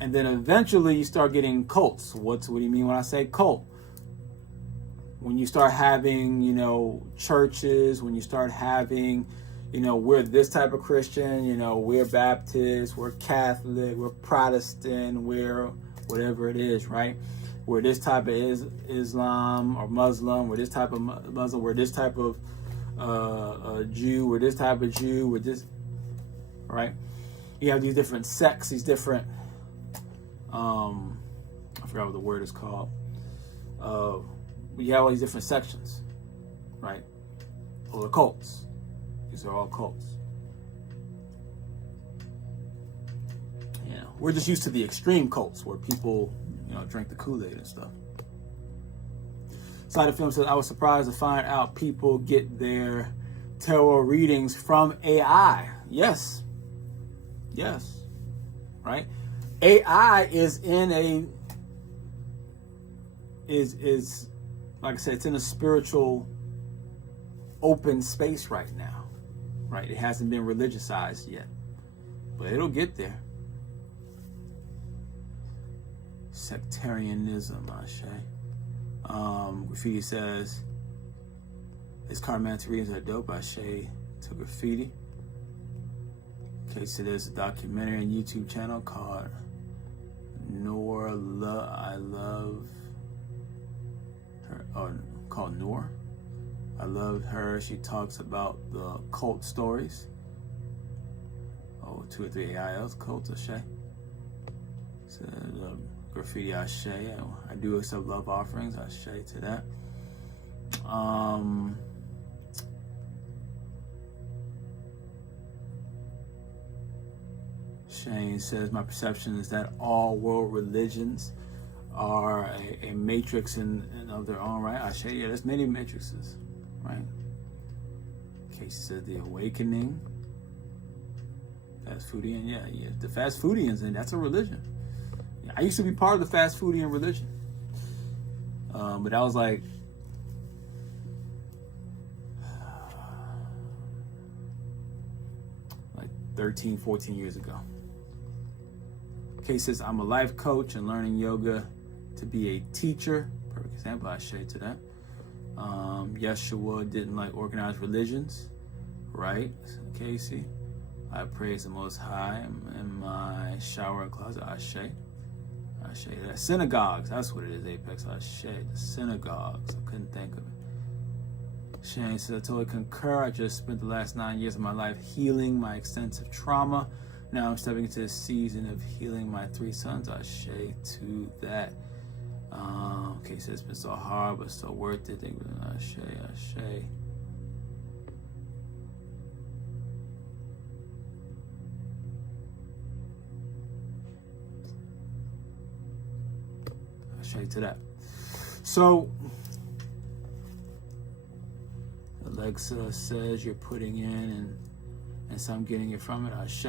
And then eventually you start getting cults. What do you mean when I say cult? When you start having, churches, when you start having we're this type of Christian, we're Baptist, we're Catholic, we're Protestant, we're whatever it is, right? We're this type of Islam or Muslim, we're this type of Muslim, we're this type of Jew, we're this type of Jew, we're this, right? You have these different sects, these different, I forgot what the word is called. You have all these different sections, right? Or cults. These are all cults. We're just used to the extreme cults where people, drink the Kool-Aid and stuff. Side of Film says, I was surprised to find out people get their tarot readings from AI. Yes. Right? AI is is like I said, it's in a spiritual open space right now. Right? It hasn't been religiousized yet. But it'll get there. Sectarianism, Ashe. Graffiti says, his Carmantic readings are dope. Ashe to Graffiti. Okay, so there's a documentary on YouTube channel called Noor I Love Her, or called Noor. I love her. She talks about the cult stories. 2 or 3 AILs, cults, Ashe. So, Graffiti, Ashe. I do accept love offerings. Ashe to that. Shane says, my perception is that all world religions are a matrix in of their own right. Ashe, yeah, there's many matrices, right? Casey said the awakening. Fast foodian, yeah. The fast foodians, and that's a religion. I used to be part of the fast foodian religion. But that was like 13, 14 years ago. Kay says, I'm a life coach and learning yoga to be a teacher. Perfect example, I shade to that. Yeshua didn't like organized religions. Right, Casey? I praise the Most High in my shower and closet. Ashe. That. Synagogues, that's what it is, Apex. Ashe. The synagogues. I couldn't think of it. Shane said, I totally concur. I just spent the last 9 years of my life healing my extensive trauma. Now I'm stepping into a season of healing my 3 sons. Ashe to that. Okay, so it's been so hard, but so worth it. Ashe. To that. So Alexa says you're putting in and so I'm getting it from it. Ashe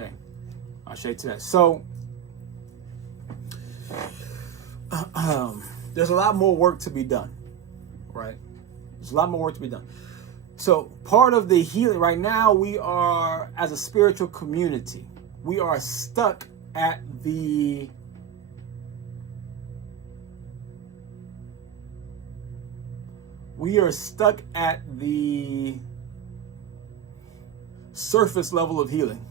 to that. So there's a lot more work to be done, right? There's a lot more work to be done. So part of the healing right now, we are, as a spiritual community, we are stuck at the surface level of healing.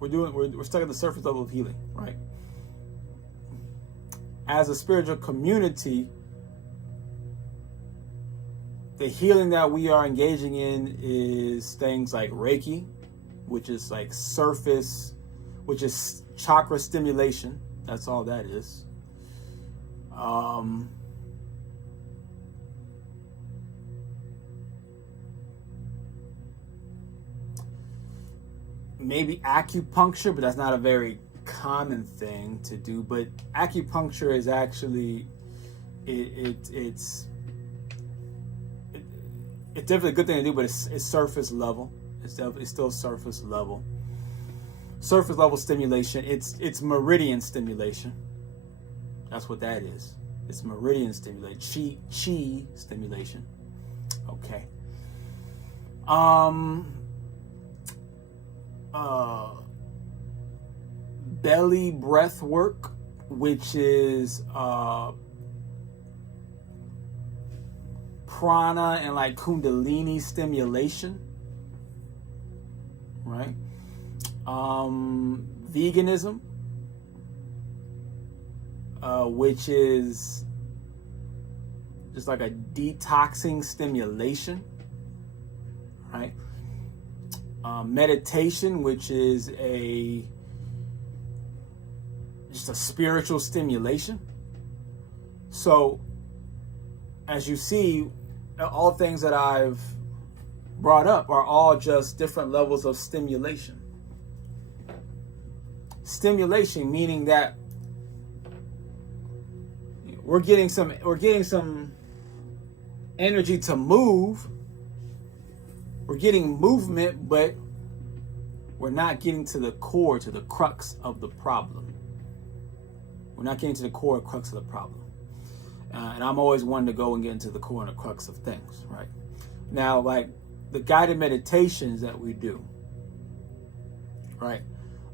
We're stuck at the surface level of healing, right? As a spiritual community, the healing that we are engaging in is things like Reiki, which is like surface, which is chakra stimulation. That's all that is. Maybe acupuncture, but that's not a very common thing to do. But acupuncture is actually it's definitely a good thing to do, but it's surface level. It's still surface level. Surface level stimulation. It's meridian stimulation. That's what that is. It's meridian stimulation. Chi stimulation. Okay. Belly breath work, which is prana and like kundalini stimulation. right? Veganism, which is just like a detoxing stimulation, right? Meditation, which is just a spiritual stimulation. So, as you see, all things that I've brought up are all just different levels of stimulation. Stimulation meaning that we're getting some energy to move. We're getting movement, but we're not getting to the core, to the crux of the problem. We're not getting to the core, crux of the problem. And I'm always one to go and get into the core and the crux of things, right? Now, like the guided meditations that we do, right?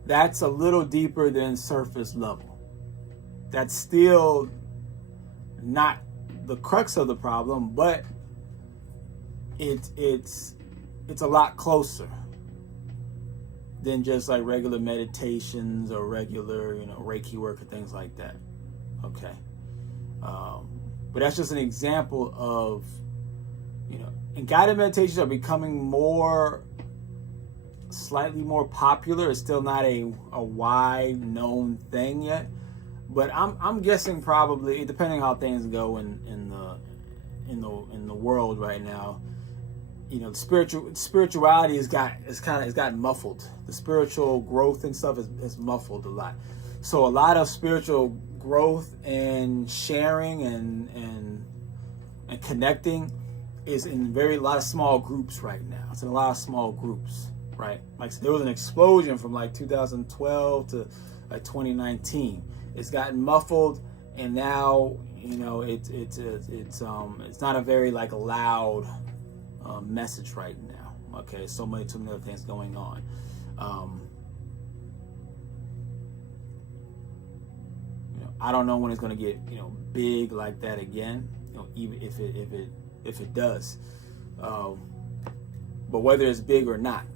That's a little deeper than surface level. That's still not the crux of the problem, but it's a lot closer than just like regular meditations or regular, Reiki work or things like that. Okay. But that's just an example of, and guided meditations are becoming slightly more popular. It's still not a wide known thing yet, but I'm guessing probably, depending how things go in the world right now, spirituality has gotten muffled. The spiritual growth and stuff is muffled a lot. So a lot of spiritual growth and sharing and connecting is in a lot of small groups right now. It's in a lot of small groups, right? Like there was an explosion from like 2012 to like 2019. It's gotten muffled, and now it's not a very like loud message right now. Okay, too many other things going on. I don't know when it's going to get big like that again. Even if it does, but whether it's big or not,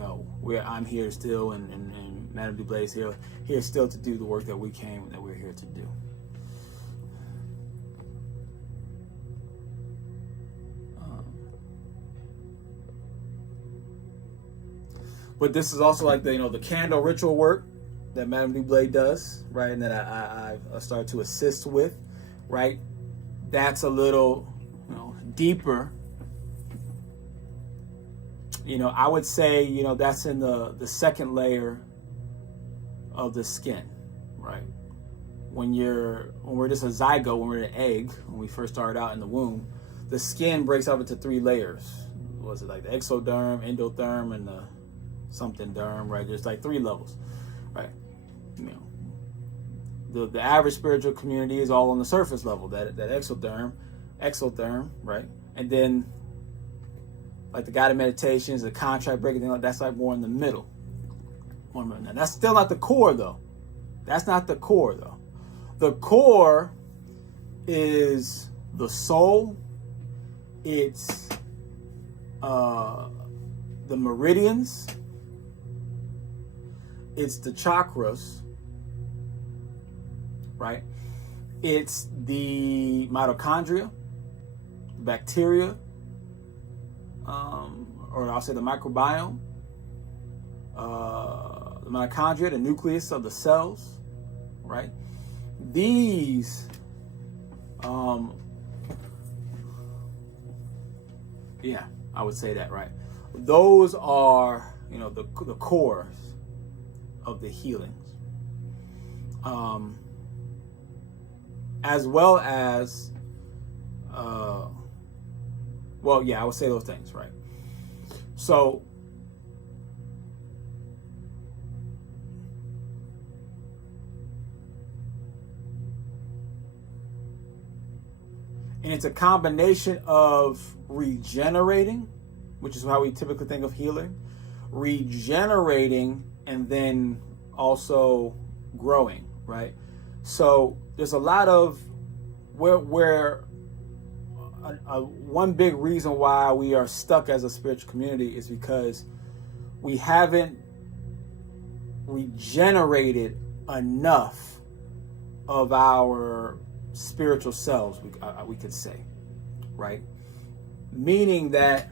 I'm here still, and Madame Dublé is here still to do the work that we're here to do. But this is also like the candle ritual work that Madame Dublé does, right, and that I started to assist with, right. That's a little deeper. I would say that's in the second layer of the skin, right. When we're just a zygote, when we're an egg, when we first started out in the womb, the skin breaks up into 3 layers. Was it like the exoderm, endotherm, and the something derm, right? There's like 3 levels, right? The average spiritual community is all on the surface level, that exotherm, right? And then like the guided meditations, the contract breaking, that's like more in the middle. Now, that's still not the core though. That's not the core though. The core is the soul. It's the meridians. It's the chakras, right? It's the mitochondria, bacteria, or I'll say the microbiome, the mitochondria, the nucleus of the cells, right? These, yeah, I would say that, right? Those are, the cores of the healings, as well as, I would say those things, right? So, and it's a combination of regenerating, which is how we typically think of healing, regenerating, and then also growing, right? So there's a lot of where one big reason why we are stuck as a spiritual community is because we haven't regenerated enough of our spiritual selves, we could say, right? Meaning that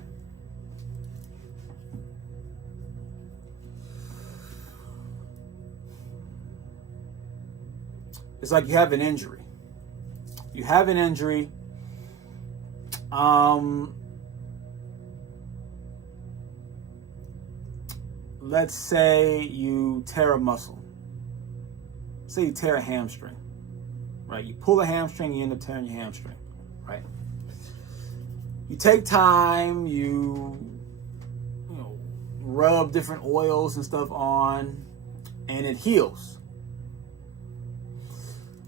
it's like you have an injury. You have an injury. Let's say you tear a muscle. Say you tear a hamstring, right? You pull a hamstring, you end up tearing your hamstring, right? You take time, you know, rub different oils and stuff on, and it heals.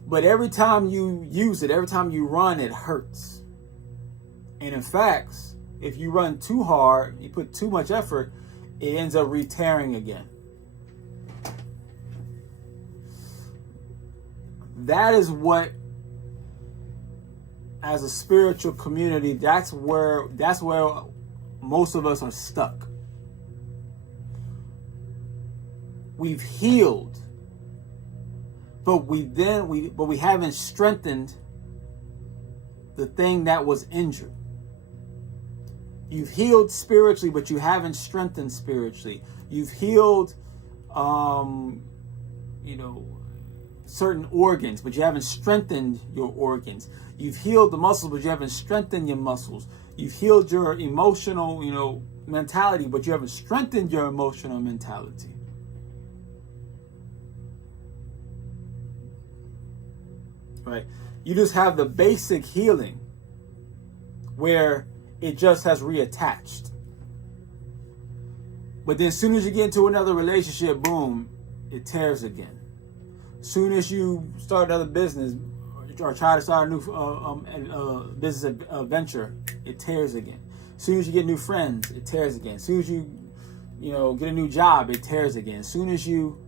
But every time you use it, every time you run, it hurts. And in fact, if you run too hard, you put too much effort, it ends up re-tearing again. That is what, as a spiritual community, that's where most of us are stuck. We've healed, but we haven't strengthened the thing that was injured. You've healed spiritually, but you haven't strengthened spiritually. You've healed, certain organs, but you haven't strengthened your organs. You've healed the muscles, but you haven't strengthened your muscles. You've healed your emotional, mentality, but you haven't strengthened your emotional mentality. Right? You just have the basic healing where it just has reattached. But then as soon as you get into another relationship, boom, it tears again. As soon as you start another business or try to start a new business venture, it tears again. As soon as you get new friends, it tears again. As soon as you get a new job, it tears again. As soon as you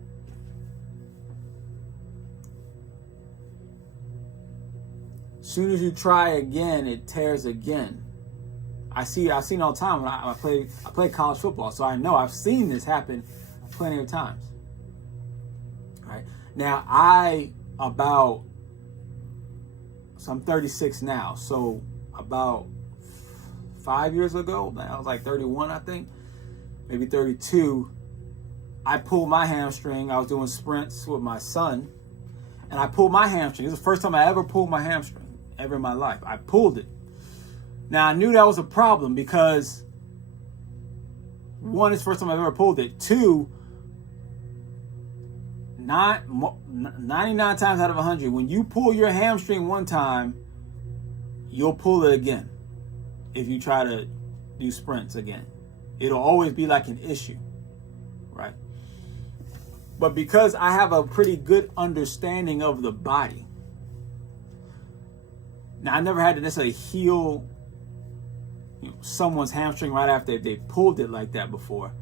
try again, it tears again. I've seen all the time when I play college football, so I know I've seen this happen plenty of times. Right? Now I'm 36 now, so about 5 years ago, I was like 31, I think, maybe 32, I pulled my hamstring. I was doing sprints with my son, and I pulled my hamstring. It was the first time I ever pulled my hamstring, ever in my life. I pulled it. Now, I knew that was a problem because, one, it's the first time I've ever pulled it. Two, 99 times out of 100, when you pull your hamstring one time, you'll pull it again if you try to do sprints again. It'll always be like an issue, right? But because I have a pretty good understanding of the body, now I never had to necessarily heal someone's hamstring right after they pulled it like that before.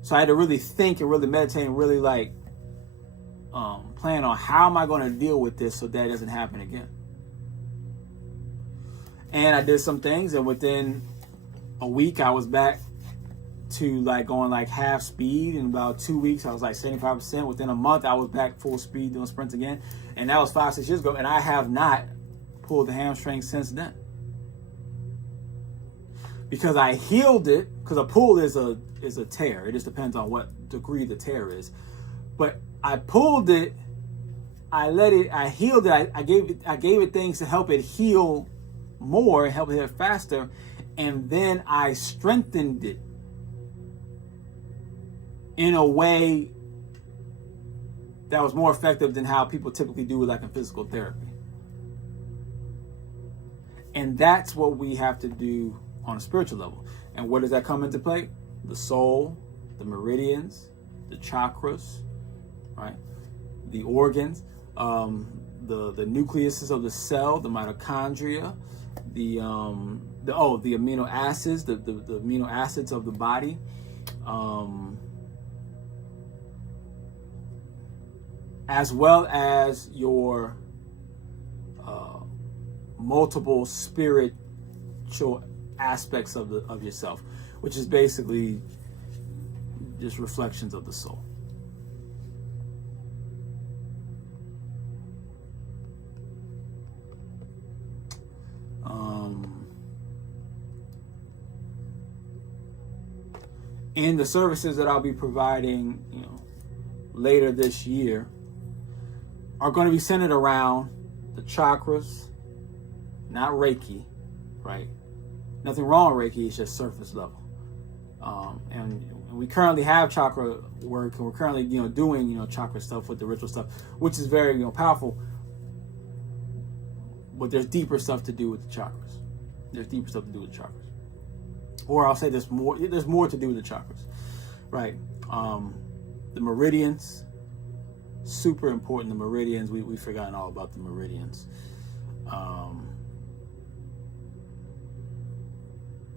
So I had to really think and really meditate and really plan on how am I going to deal with this so that it doesn't happen again. And I did some things, and within a week I was back to going half speed. In about 2 weeks I was 75%. Within a month I was back full speed doing sprints again. And that was 5-6 years ago, and I have not pulled the hamstring since then. Because I healed it, because a pull is a tear. It just depends on what degree the tear is. But I pulled it, I healed it, I gave it things to help it heal more, help it heal faster, and then I strengthened it in a way that was more effective than how people typically do it in physical therapy. And that's what we have to do on a spiritual level. And where does that come into play? The soul, the meridians, the chakras, right? The organs, the nucleuses of the cell, the mitochondria, the amino acids, the amino acids of the body, as well as your multiple spiritual aspects of yourself, which is basically just reflections of the soul. And the services that I'll be providing, later this year are going to be centered around the chakras, not Reiki, right? Nothing wrong with Reiki, it's just surface level. And we currently have chakra work, and we're currently, doing, chakra stuff with the ritual stuff, which is very, powerful. But there's deeper stuff to do with the chakras. Or I'll say there's more to do with the chakras, right? The meridians, super important. The meridians, we've forgotten all about the meridians.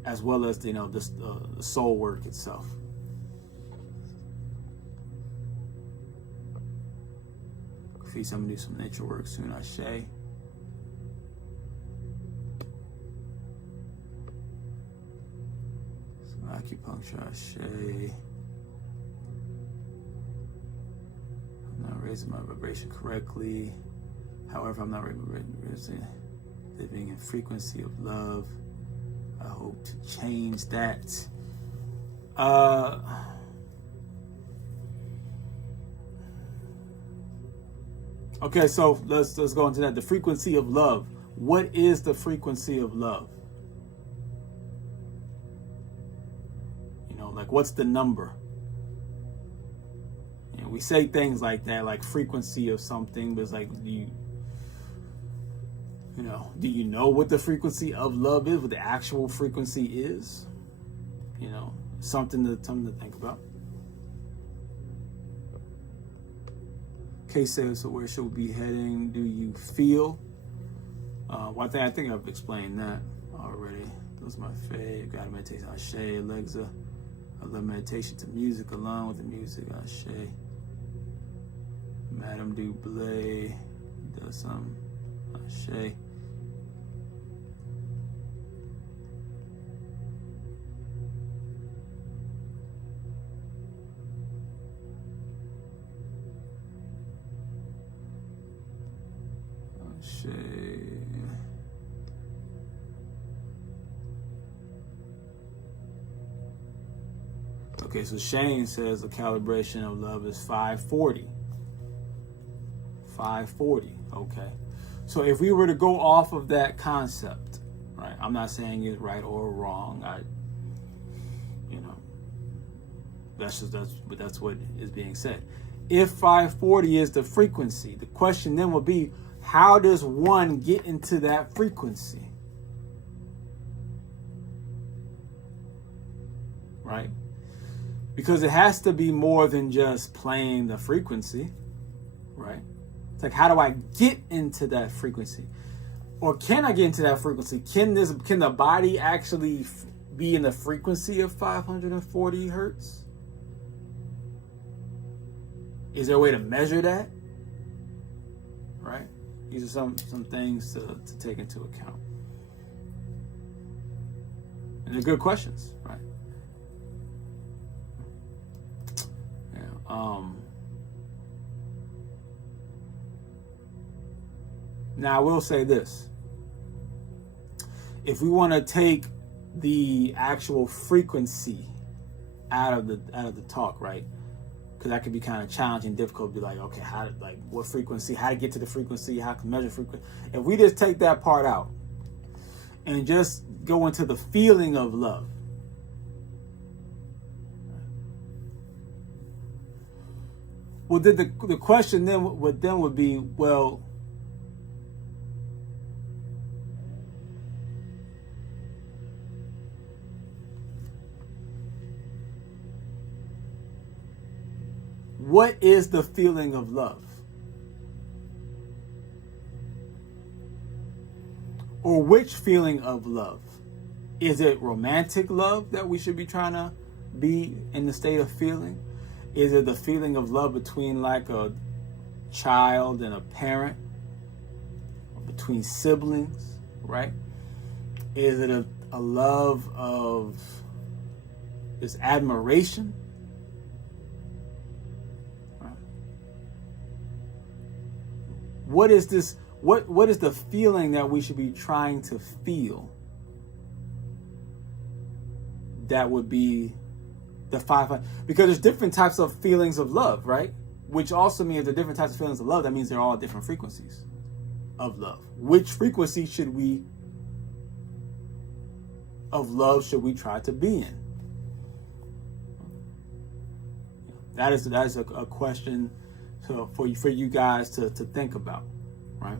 As well as, the soul work itself. I'm gonna do some nature work soon, Ashe. Acupuncture, Ashe. I'm not raising my vibration correctly. However, I'm not raising, living in frequency of love. I hope to change that. Okay, so let's go into that. The frequency of love. What is the frequency of love? Like, what's the number? We say things like that, like frequency of something, but it's like, do you know what the frequency of love is? What the actual frequency is? Something to think about. Case says, so where should we be heading? Do you feel? Well, I think I've explained that already. Those are my fave. Got to meditate. Ashe, Alexa. I love meditation to music, along with the music. Ashe. Madame Dublé does some. Ashe. Ashe. Okay, so Shane says the calibration of love is 540. 540, okay. So if we were to go off of that concept, right? I'm not saying it's right or wrong. That's what is being said. If 540 is the frequency, the question then would be, how does one get into that frequency? Right? Because it has to be more than just playing the frequency, right? It's like, how do I get into that frequency? Or can I get into that frequency? Can the body actually be in the frequency of 540 hertz? Is there a way to measure that? Right? These are some things to take into account. And they're good questions, right? Now I will say this. If we want to take the actual frequency out of the talk, right? Because that could be kind of challenging, difficult to be like, okay, what frequency, how to get to the frequency, how to measure frequency. If we just take that part out and just go into the feeling of love, well, then the question then would be, well, what is the feeling of love? Or which feeling of love? Is it romantic love that we should be trying to be in the state of feeling? Is it the feeling of love between like a child and a parent? Or between siblings, right? Is it a love of this admiration? What is this? What is the feeling that we should be trying to feel? That would be the five. Because there's different types of feelings of love, right? Which also means there are different types of feelings of love. That means they're all different frequencies of love. Which frequency of love should we try to be in? That is a question for you guys to think about, right?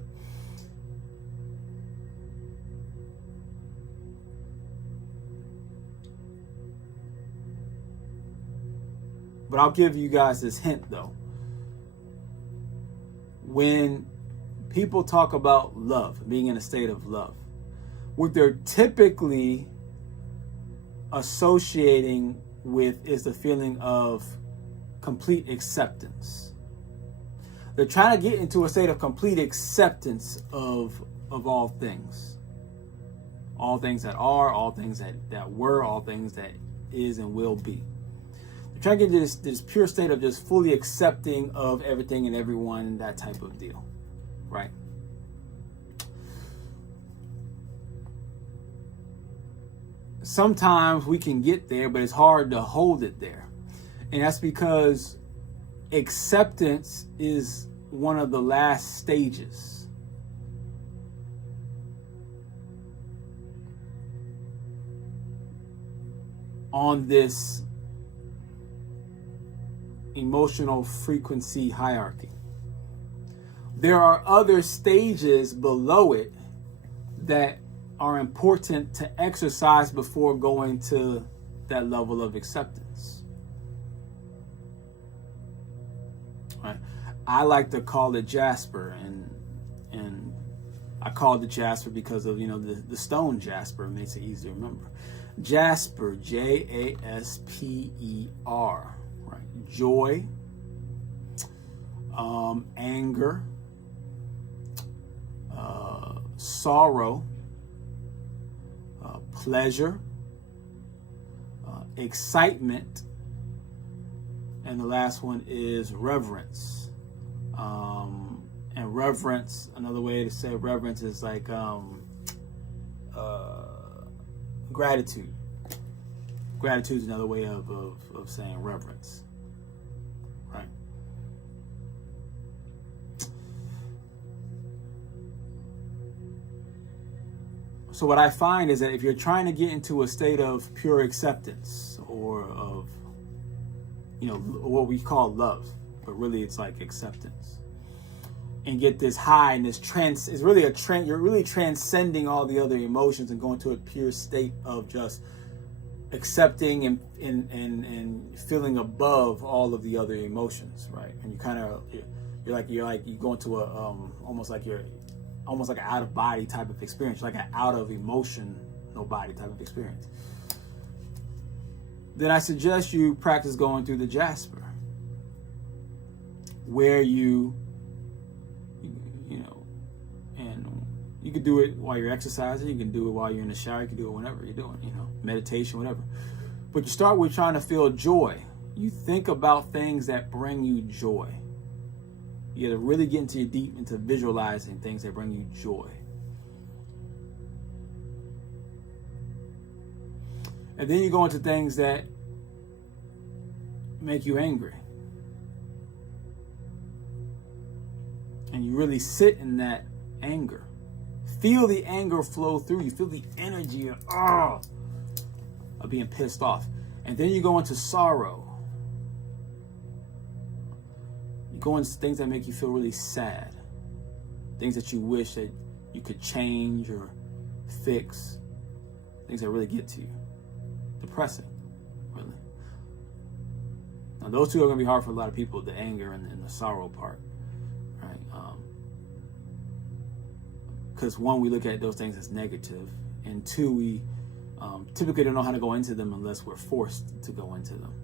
But I'll give you guys this hint though. When people talk about love, being in a state of love, what they're typically associating with is the feeling of complete acceptance. They're trying to get into a state of complete acceptance of all things. All things that are, all things that were, all things that is and will be. They're trying to get into this pure state of just fully accepting of everything and everyone, that type of deal. Right? Sometimes we can get there, but it's hard to hold it there. And that's because acceptance is one of the last stages. On this emotional frequency hierarchy. There are other stages below it that are important to exercise before going to that level of acceptance. Right? I like to call it Jasper, and I call it Jasper because of the stone jasper. It makes it easy to remember. Jasper, Jasper, right? Joy, anger, sorrow, pleasure, excitement, and the last one is reverence. And reverence, another way to say reverence is like gratitude. Gratitude is another way of saying reverence, right? So what I find is that if you're trying to get into a state of pure acceptance or of, what we call love, but really it's like acceptance, and get this high and this it's really a trend. You're really transcending all the other emotions and going to a pure state of just accepting and feeling above all of the other emotions, right? And you go into a almost like an out of body type of experience, like an out of emotion, no body type of experience. Then I suggest you practice going through the Jasper, where and you can do it while you're exercising, you can do it while you're in the shower, you can do it whenever you're doing, meditation, whatever. But you start with trying to feel joy. You think about things that bring you joy. You got to really get into visualizing things that bring you joy. And then you go into things that make you angry. And you really sit in that anger. Feel the anger flow through you. Feel the energy of being pissed off. And then you go into sorrow. You go into things that make you feel really sad. Things that you wish that you could change or fix. Things that really get to you. Depressing, really. Now those two are going to be hard for a lot of people, the anger and the sorrow part. Right? Because one, we look at those things as negative, and two, we typically don't know how to go into them unless we're forced to go into them,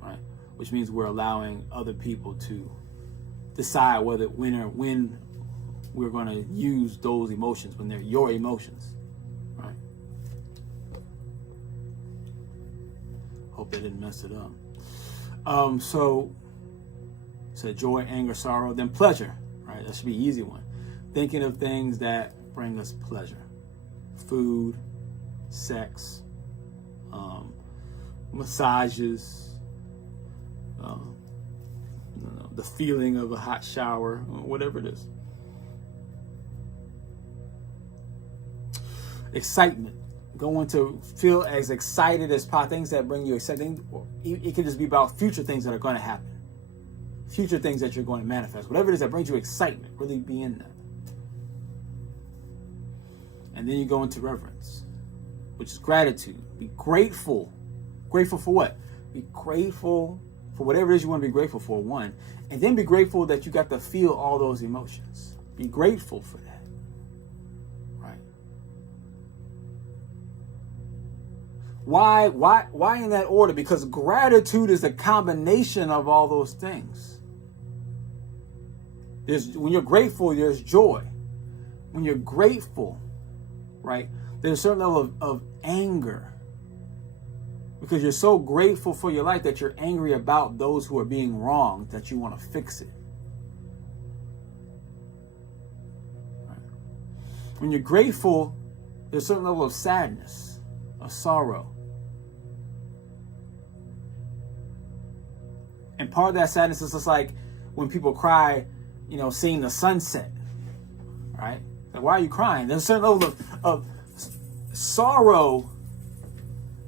right? Which means we're allowing other people to decide when we're going to use those emotions, when they're your emotions, right? Hope I didn't mess it up. So joy, anger, sorrow, then pleasure, right? right? That should be an easy one. Thinking of things that bring us pleasure. Food, sex, massages, the feeling of a hot shower, whatever it is. Excitement. Going to feel as excited as possible. Things that bring you excitement. It could just be about future things that are going to happen. Future things that you're going to manifest. Whatever it is that brings you excitement. Really be in that. And then you go into reverence, which is gratitude. Be grateful. Grateful for what? Be grateful for whatever it is you want to be grateful for, one. And then be grateful that you got to feel all those emotions. Be grateful for that. Why in that order? Because gratitude is a combination of all those things. When you're grateful, there's joy. When you're grateful, right, there's a certain level of anger. Because you're so grateful for your life that you're angry about those who are being wronged, that you want to fix it. Right. When you're grateful, there's a certain level of sadness, of sorrow. And part of that sadness is just like when people cry, seeing the sunset, right? Like, why are you crying? There's a certain level of sorrow.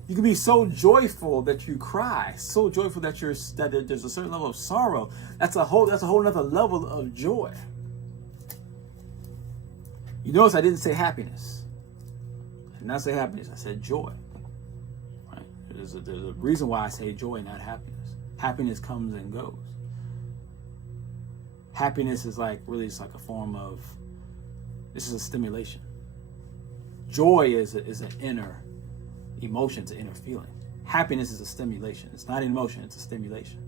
You can be so joyful that you cry, so joyful that there's a certain level of sorrow. That's a whole other level of joy. You notice I didn't say happiness. I did not say happiness. I said joy. Right? There's a reason why I say joy, not happiness. Happiness comes and goes. Happiness is like a form of, this is a stimulation. Joy is an inner emotion, it's an inner feeling. Happiness is a stimulation. It's not an emotion, it's a stimulation.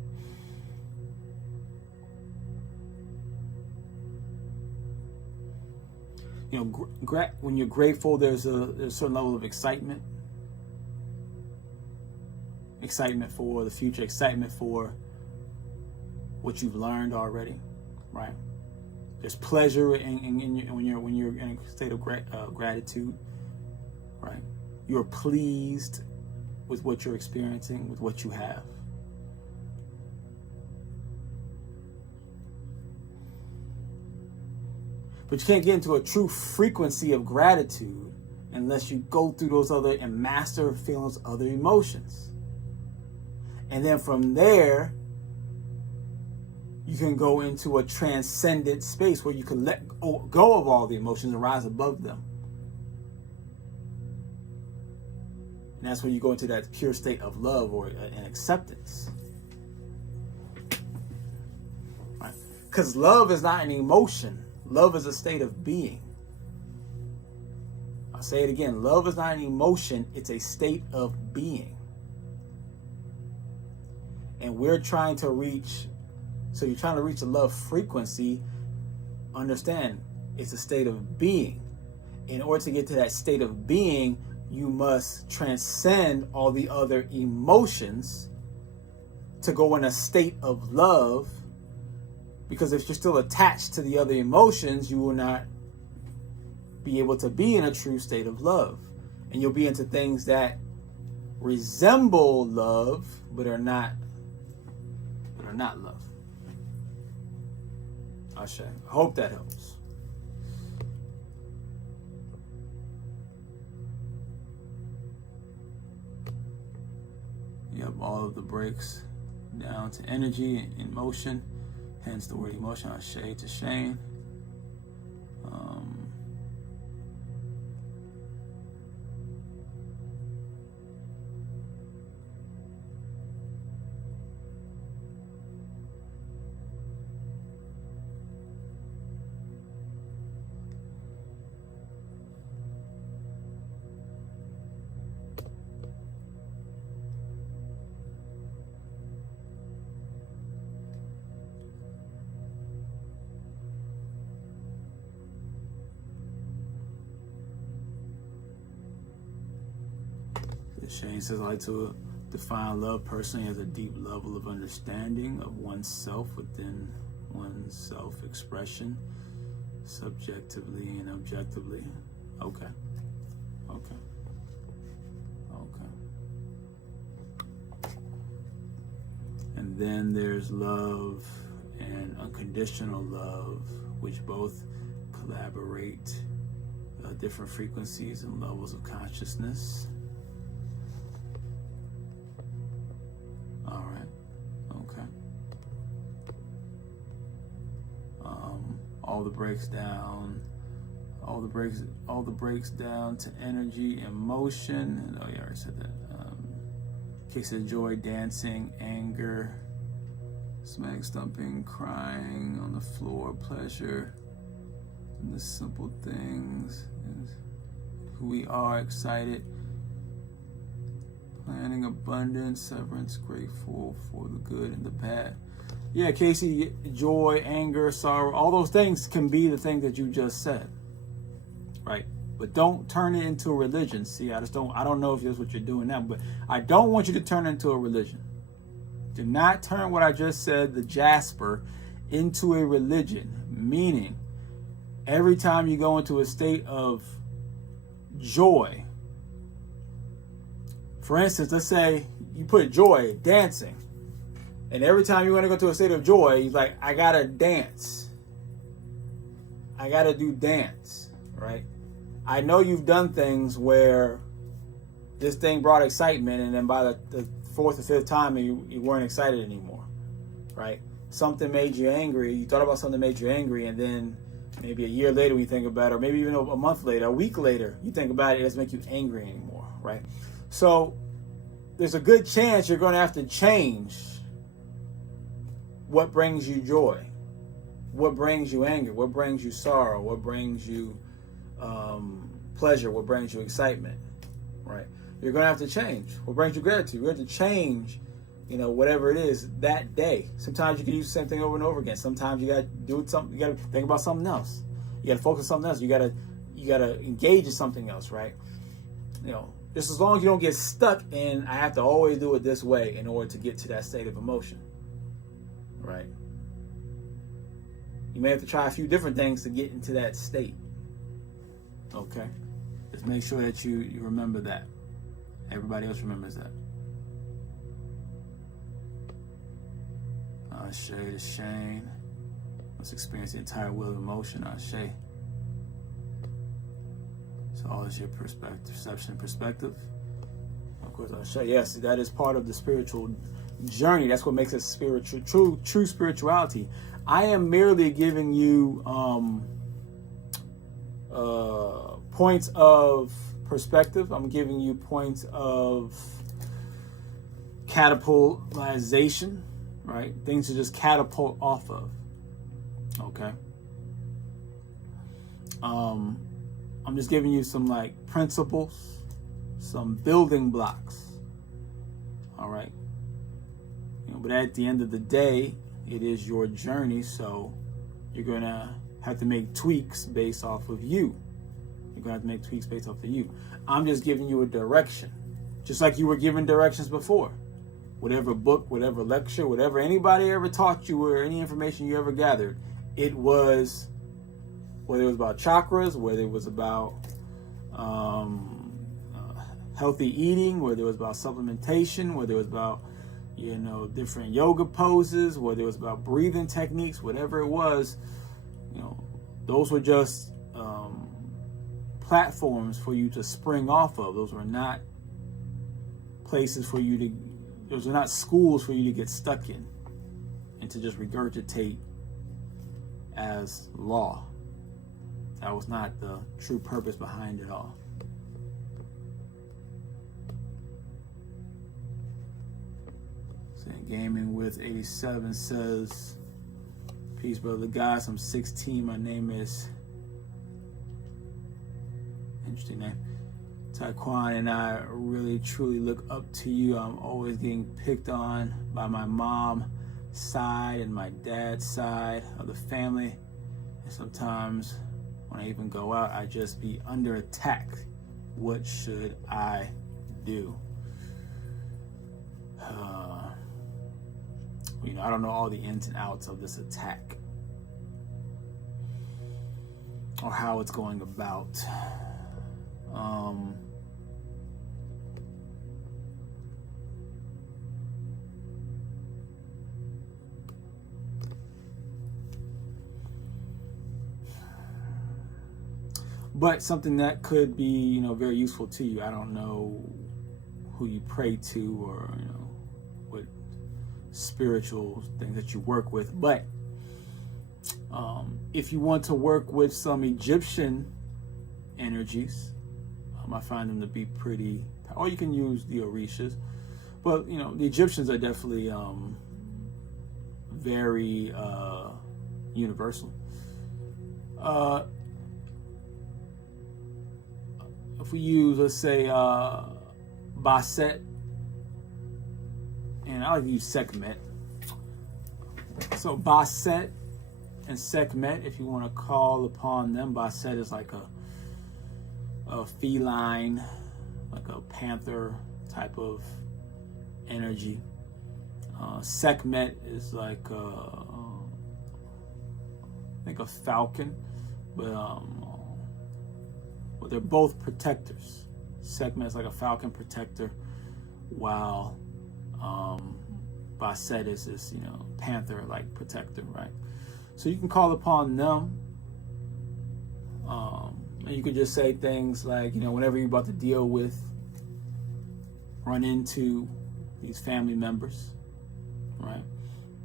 When you're grateful, there's a certain level of excitement. Excitement for the future, excitement for what you've learned already, right? There's pleasure when you're in a state of gratitude, right? You're pleased with what you're experiencing, with what you have. But you can't get into a true frequency of gratitude unless you go through those other and master feelings, other emotions. And then from there, you can go into a transcendent space where you can let go of all the emotions and rise above them. And that's when you go into that pure state of love or an acceptance. Right? Because love is not an emotion. Love is a state of being. I'll say it again. Love is not an emotion. It's a state of being. And we're trying to reach, so you're trying to reach a love frequency, understand it's a state of being. In order to get to that state of being, you must transcend all the other emotions to go in a state of love, because if you're still attached to the other emotions, you will not be able to be in a true state of love. And you'll be into things that resemble love, but are not love. Ashe. I hope that helps. You have all of the breaks down to energy and motion, hence the word emotion. Ashe to Shane. Shane says, I like to define love personally as a deep level of understanding of oneself within one's self-expression, subjectively and objectively. Okay. Okay. Okay. And then there's love and unconditional love, which both collaborate different frequencies and levels of consciousness. All right. Okay. All the breaks down to energy and motion. And, oh yeah, I already said that. Case of joy, dancing, anger, smack, stumping, crying on the floor, pleasure, and the simple things, and who we are, excited, planning, abundance, severance, grateful for the good and the bad. Yeah, Casey, joy, anger, sorrow, all those things can be the thing that you just said, right? But don't turn it into a religion. See, I don't know if that's what you're doing now, but I don't want you to turn it into a religion. Do not turn what I just said, the Jasper, into a religion, meaning every time you go into a state of joy, for instance, let's say you put joy, dancing, and every time you want to go to a state of joy, you're like, I gotta dance. I gotta do dance, right? I know you've done things where this thing brought excitement, and then by the fourth or fifth time, you weren't excited anymore, right? Something made you angry. You thought about something that made you angry, and then maybe a year later, when you think about it, or maybe even a month later, a week later, you think about it, it doesn't make you angry anymore, right? So there's a good chance you're going to have to change what brings you joy, what brings you anger, what brings you sorrow, what brings you pleasure, what brings you excitement, right? You're going to have to change. What brings you gratitude? You're going to change, whatever it is that day. Sometimes you can use the same thing over and over again. Sometimes you got to do something. You got to think about something else. You got to focus on something else. You got to engage in something else, right? Just as long as you don't get stuck in, I have to always do it this way in order to get to that state of emotion, right? You may have to try a few different things to get into that state. Okay? Just make sure that you remember that. Everybody else remembers that. Ashe to Shane. Let's experience the entire wheel of emotion. Ashe. So all is your perception, perspective. Of course, Ashe. Yes, that is part of the spiritual journey. That's what makes it spiritual, true spirituality. I am merely giving you points of perspective. I'm giving you points of catapultization, right? Things to just catapult off of. Okay. I'm just giving you some principles, some building blocks. All right. But at the end of the day, it is your journey, so you're gonna have to make tweaks based off of you. You're gonna have to make tweaks based off of you. I'm just giving you a direction, just like you were given directions before. Whatever book, whatever lecture, whatever anybody ever taught you, or any information you ever gathered, it was, whether it was about chakras, whether it was about healthy eating, whether it was about supplementation, whether it was about different yoga poses, whether it was about breathing techniques, whatever it was, those were just platforms for you to spring off of. Those were not places for you to, those are not schools for you to get stuck in and to just regurgitate as law. That was not the true purpose behind it all. Gaming with 87 says, peace, brother guys. I'm 16. My name is, interesting name, Taekwon, and I really truly look up to you. I'm always getting picked on by my mom's side and my dad's side of the family. And sometimes when I even go out, I just be under attack. What should I do? I don't know all the ins and outs of this attack, or how it's going about. But something that could be, very useful to you. I don't know who you pray to or, what spiritual things that you work with. But if you want to work with some Egyptian energies, I find them to be pretty, or you can use the Orishas. But, the Egyptians are definitely very universal. If we use, let's say, Bastet, and I'll use Sekhmet. So Bastet and Sekhmet, if you want to call upon them, Bastet is like a feline, like a panther type of energy. Sekhmet is like I think a falcon, but they're both protectors. Sekhmet is like a falcon protector, while Bastet is this, panther-like protector, right? So you can call upon them, and you could just say things like, whenever you're about to deal with, run into these family members, right?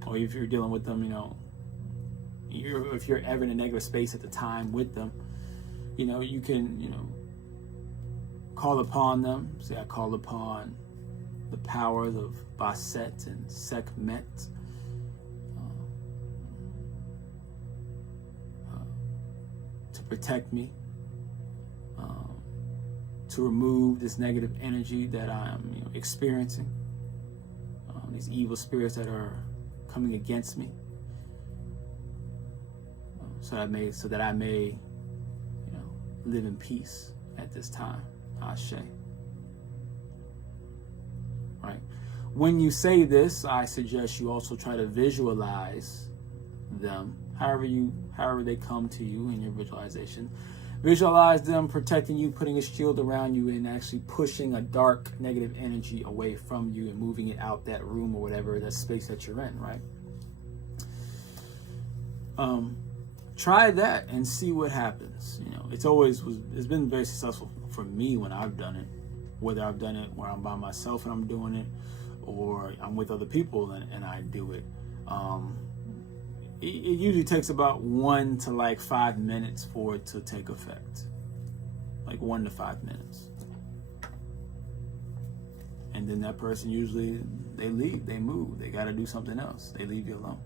Or if you're dealing with them, if you're ever in a negative space at the time with them, you can, call upon them. Say, I call upon the powers of Bastet and Sekhmet to protect me, to remove this negative energy that I'm experiencing, these evil spirits that are coming against me, so that I may live in peace at this time. Ashe. Right. When you say this, I suggest you also try to visualize them, however they come to you in your visualization. Visualize them protecting you, putting a shield around you, and actually pushing a dark negative energy away from you and moving it out that room or whatever, that space that you're in, right? Try that and see what happens. It's been very successful for me when I've done it, whether I've done it where I'm by myself and I'm doing it, or I'm with other people and I do it. It usually takes about 1 to 5 minutes for it to take effect, 1 to 5 minutes, and then that person usually they leave, they move, they got to do something else, they leave you alone.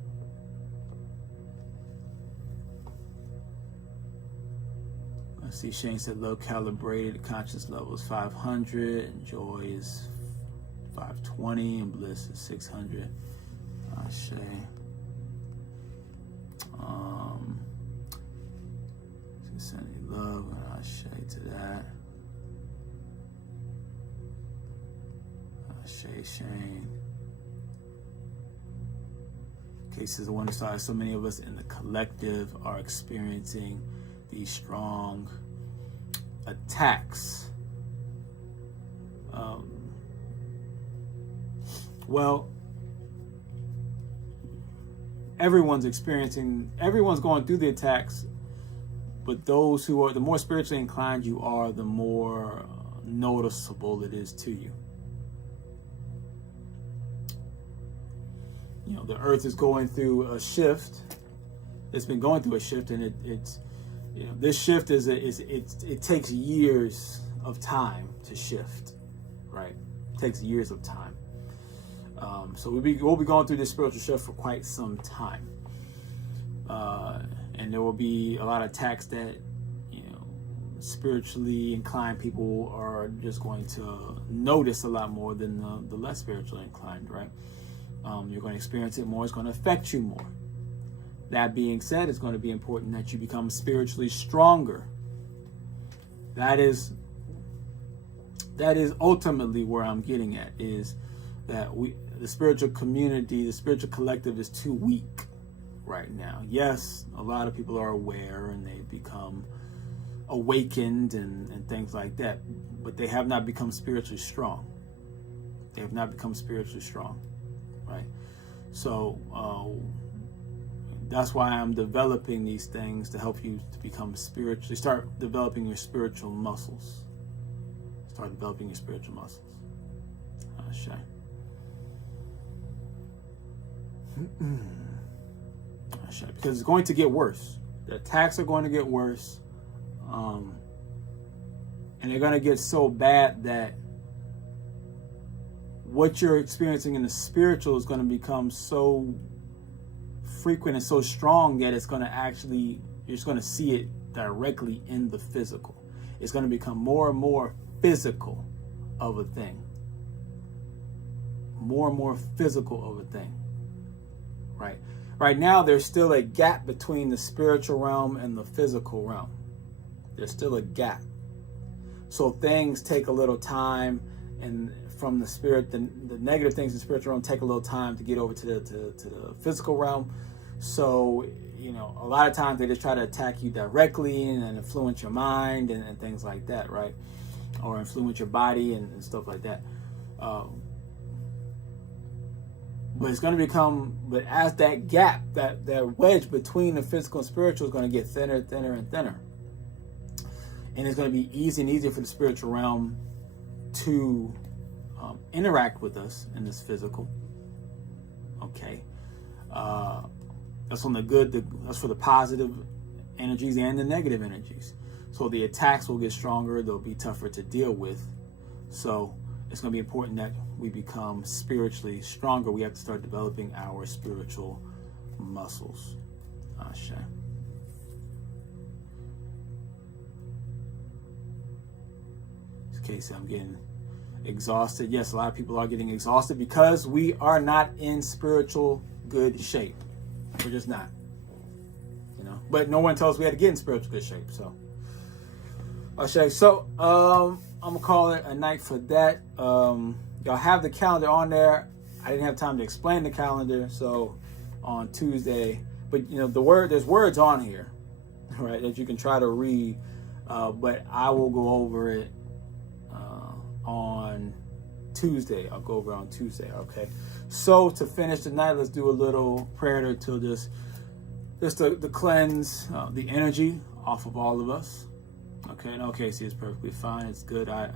See, Shane said low calibrated conscious level is 500, and joy is 520, and bliss is 600. Ashe. Sending love and Ashe to that. Ashe, Shane. Cases of wonder side. So many of us in the collective are experiencing these strong attacks. Well, everyone's going through the attacks, but those who are, the more spiritually inclined you are, the more noticeable it is to you. The earth is going through a shift. It's been going through a shift, and it's this shift it takes years of time to shift, right? It takes years of time. So we'll be going through this spiritual shift for quite some time, and there will be a lot of attacks that spiritually inclined people are just going to notice a lot more than the less spiritually inclined, right? You're going to experience it more. It's going to affect you more. That being said, it's going to be important that you become spiritually stronger. That is ultimately where I'm getting at, is that the spiritual community, the spiritual collective is too weak. right now. Yes, a lot of people are aware and they become awakened and things like that, but they have not become spiritually strong. They have not become spiritually strong, right? So that's why I'm developing these things to help you to become spiritually, start developing your spiritual muscles. Start developing your spiritual muscles. Because it's going to get worse. The attacks are going to get worse. And they're going to get so bad that what you're experiencing in the spiritual is going to become so frequent and so strong that it's going to actually, you're just going to see it directly in the physical. It's going to become more and more physical of a thing. More and more physical of a thing. Right? Right now, there's still a gap between the spiritual realm and the physical realm. There's still a gap. So things take a little time, and from the spirit, the negative things in the spiritual realm take a little time to get over to the physical realm. So, you know, a lot of times they just try to attack you directly and influence your mind and things like that, right? Or influence your body and stuff like that. But it's going to become, but as that gap, that wedge between the physical and spiritual is going to get thinner, thinner, and thinner. And it's going to be easier and easier for the spiritual realm to interact with us in this physical. Okay. That's on the good, that's for the positive energies and the negative energies. So the attacks will get stronger, they'll be tougher to deal with. So it's going to be important that we become spiritually stronger. We have to start developing our spiritual muscles. Ashe. Casey, I'm getting exhausted. Yes, a lot of people are getting exhausted because we are not in spiritual good shape. We're just not. You know, but no one tells us we had to get in spiritual good shape. So, Ashe. So, I'm gonna call it a night for that. Y'all have the calendar on there. I didn't have time to explain the calendar, so on Tuesday. But you know, there's words on here, right, that you can try to read. But I will go over it on Tuesday. I'll go over it on Tuesday. Okay. So to finish the night, let's do a little prayer to just to cleanse the energy off of all of us. Okay. No, Casey is perfectly fine. It's good. I've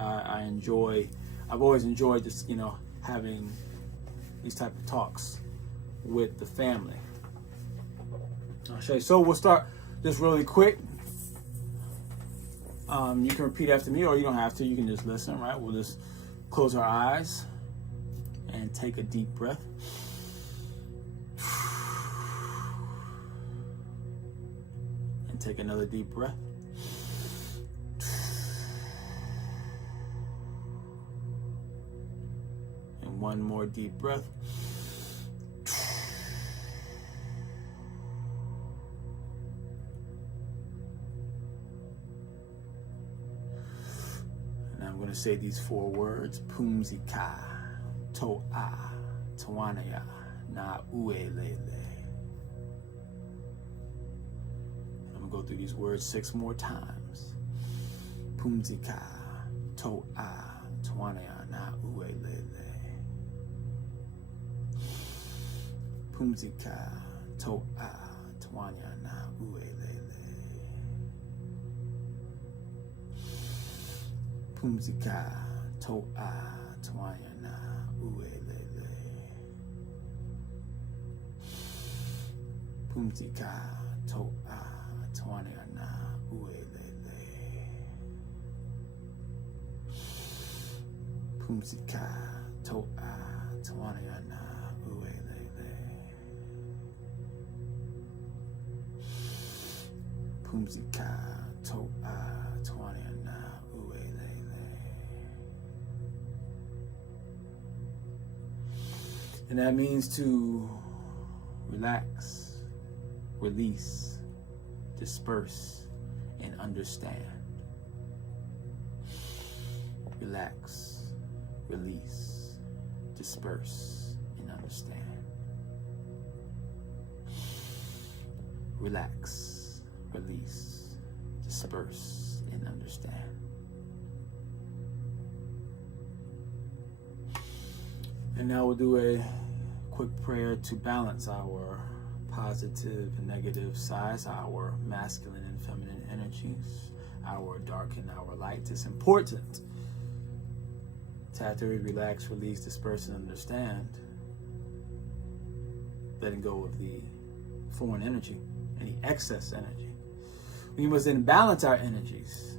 always enjoyed just, you know, having these type of talks with the family. Okay. So we'll start just really quick. You can repeat after me, or you don't have to. You can just listen, right? We'll just close our eyes and take a deep breath. And take another deep breath. And one more deep breath. I'm going to say these 4 words: Pumzika, To'a, Tawanaya, Na Uelele. I'm going to go through these words 6 more times. Pumzika, To'a, Tawanaya, Na Uelele. Pumzika, To'a, Tawanaya, Na Uelele. Pumzika, To'a, Tawanya, Na Uelele. Pumzika, To'a, Tawanya, Na Uelele. Pumzika, To'a, Tawanya, Na Uelele. Pumzika, To'a, Tawanya, Na Uelele. And that means to relax, release, disperse, and understand. Relax, release, disperse, and understand. relax, release, disperse, and understand. And now we'll do a quick prayer to balance our positive and negative sides, our masculine and feminine energies, our dark and our light. It's important to after we relax, release, disperse, and understand, letting go of the foreign energy, any excess energy. We must then balance our energies,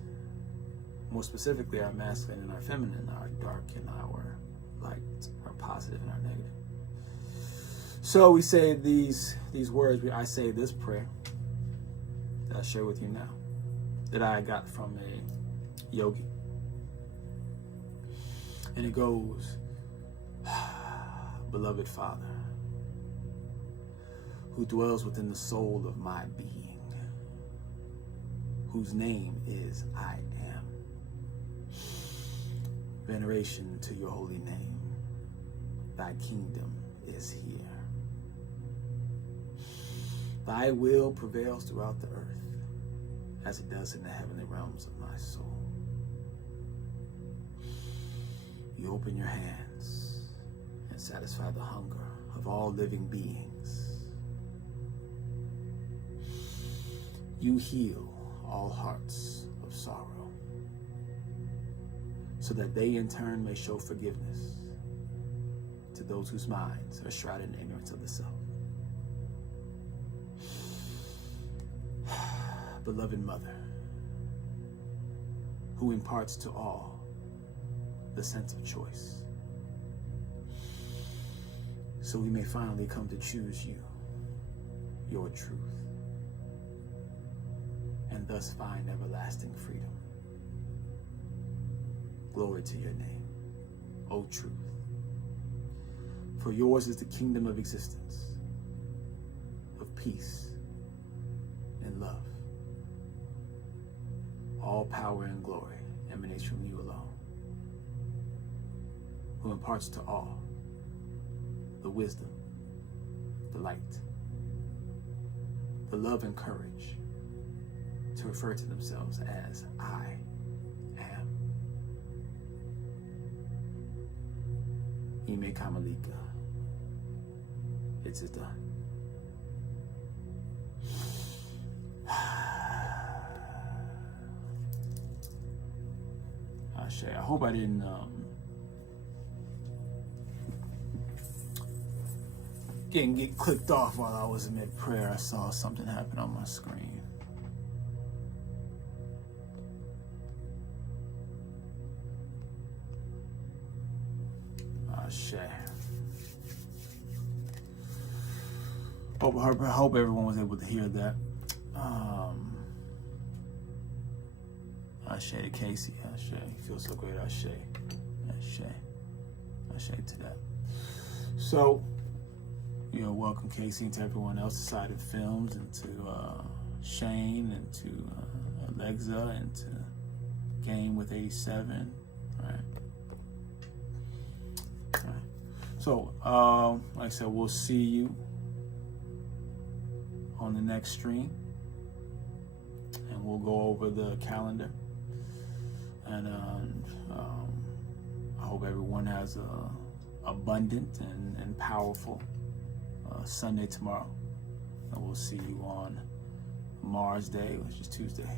more specifically our masculine and our feminine, our dark and our light, our positive and our negative. So we say these words. I say this prayer that I share with you now, that I got from a yogi. And it goes, beloved Father, who dwells within the soul of my being, whose name is I am. Veneration to your holy name. Thy kingdom is here. Thy will prevails throughout the earth, as it does in the heavenly realms of my soul. You open your hands and satisfy the hunger of all living beings. You heal all hearts of sorrow, so that they in turn may show forgiveness to those whose minds are shrouded in ignorance of the self. Beloved Mother, who imparts to all the sense of choice, so we may finally come to choose you, your truth, and thus find everlasting freedom. Glory to your name, O truth. For yours is the kingdom of existence, of peace and love. All power and glory emanates from you alone, who imparts to all the wisdom, the light, the love and courage to refer to themselves as I am. Ime Kamalika. It's done. I hope I didn't get clicked off while I was in mid-prayer. I saw something happen on my screen. I hope everyone was able to hear that. Ashe to Casey. Ashe. You feel so great. Ashe. Ashe. Ashe to that. So, welcome Casey and to everyone else, Decided Films, and to Shane, and to Alexa, and to Game with 87. Right. So, like I said, we'll see you on the next stream, and we'll go over the calendar. And I hope everyone has a abundant and powerful Sunday tomorrow. And we'll see you on Mars Day, which is Tuesday.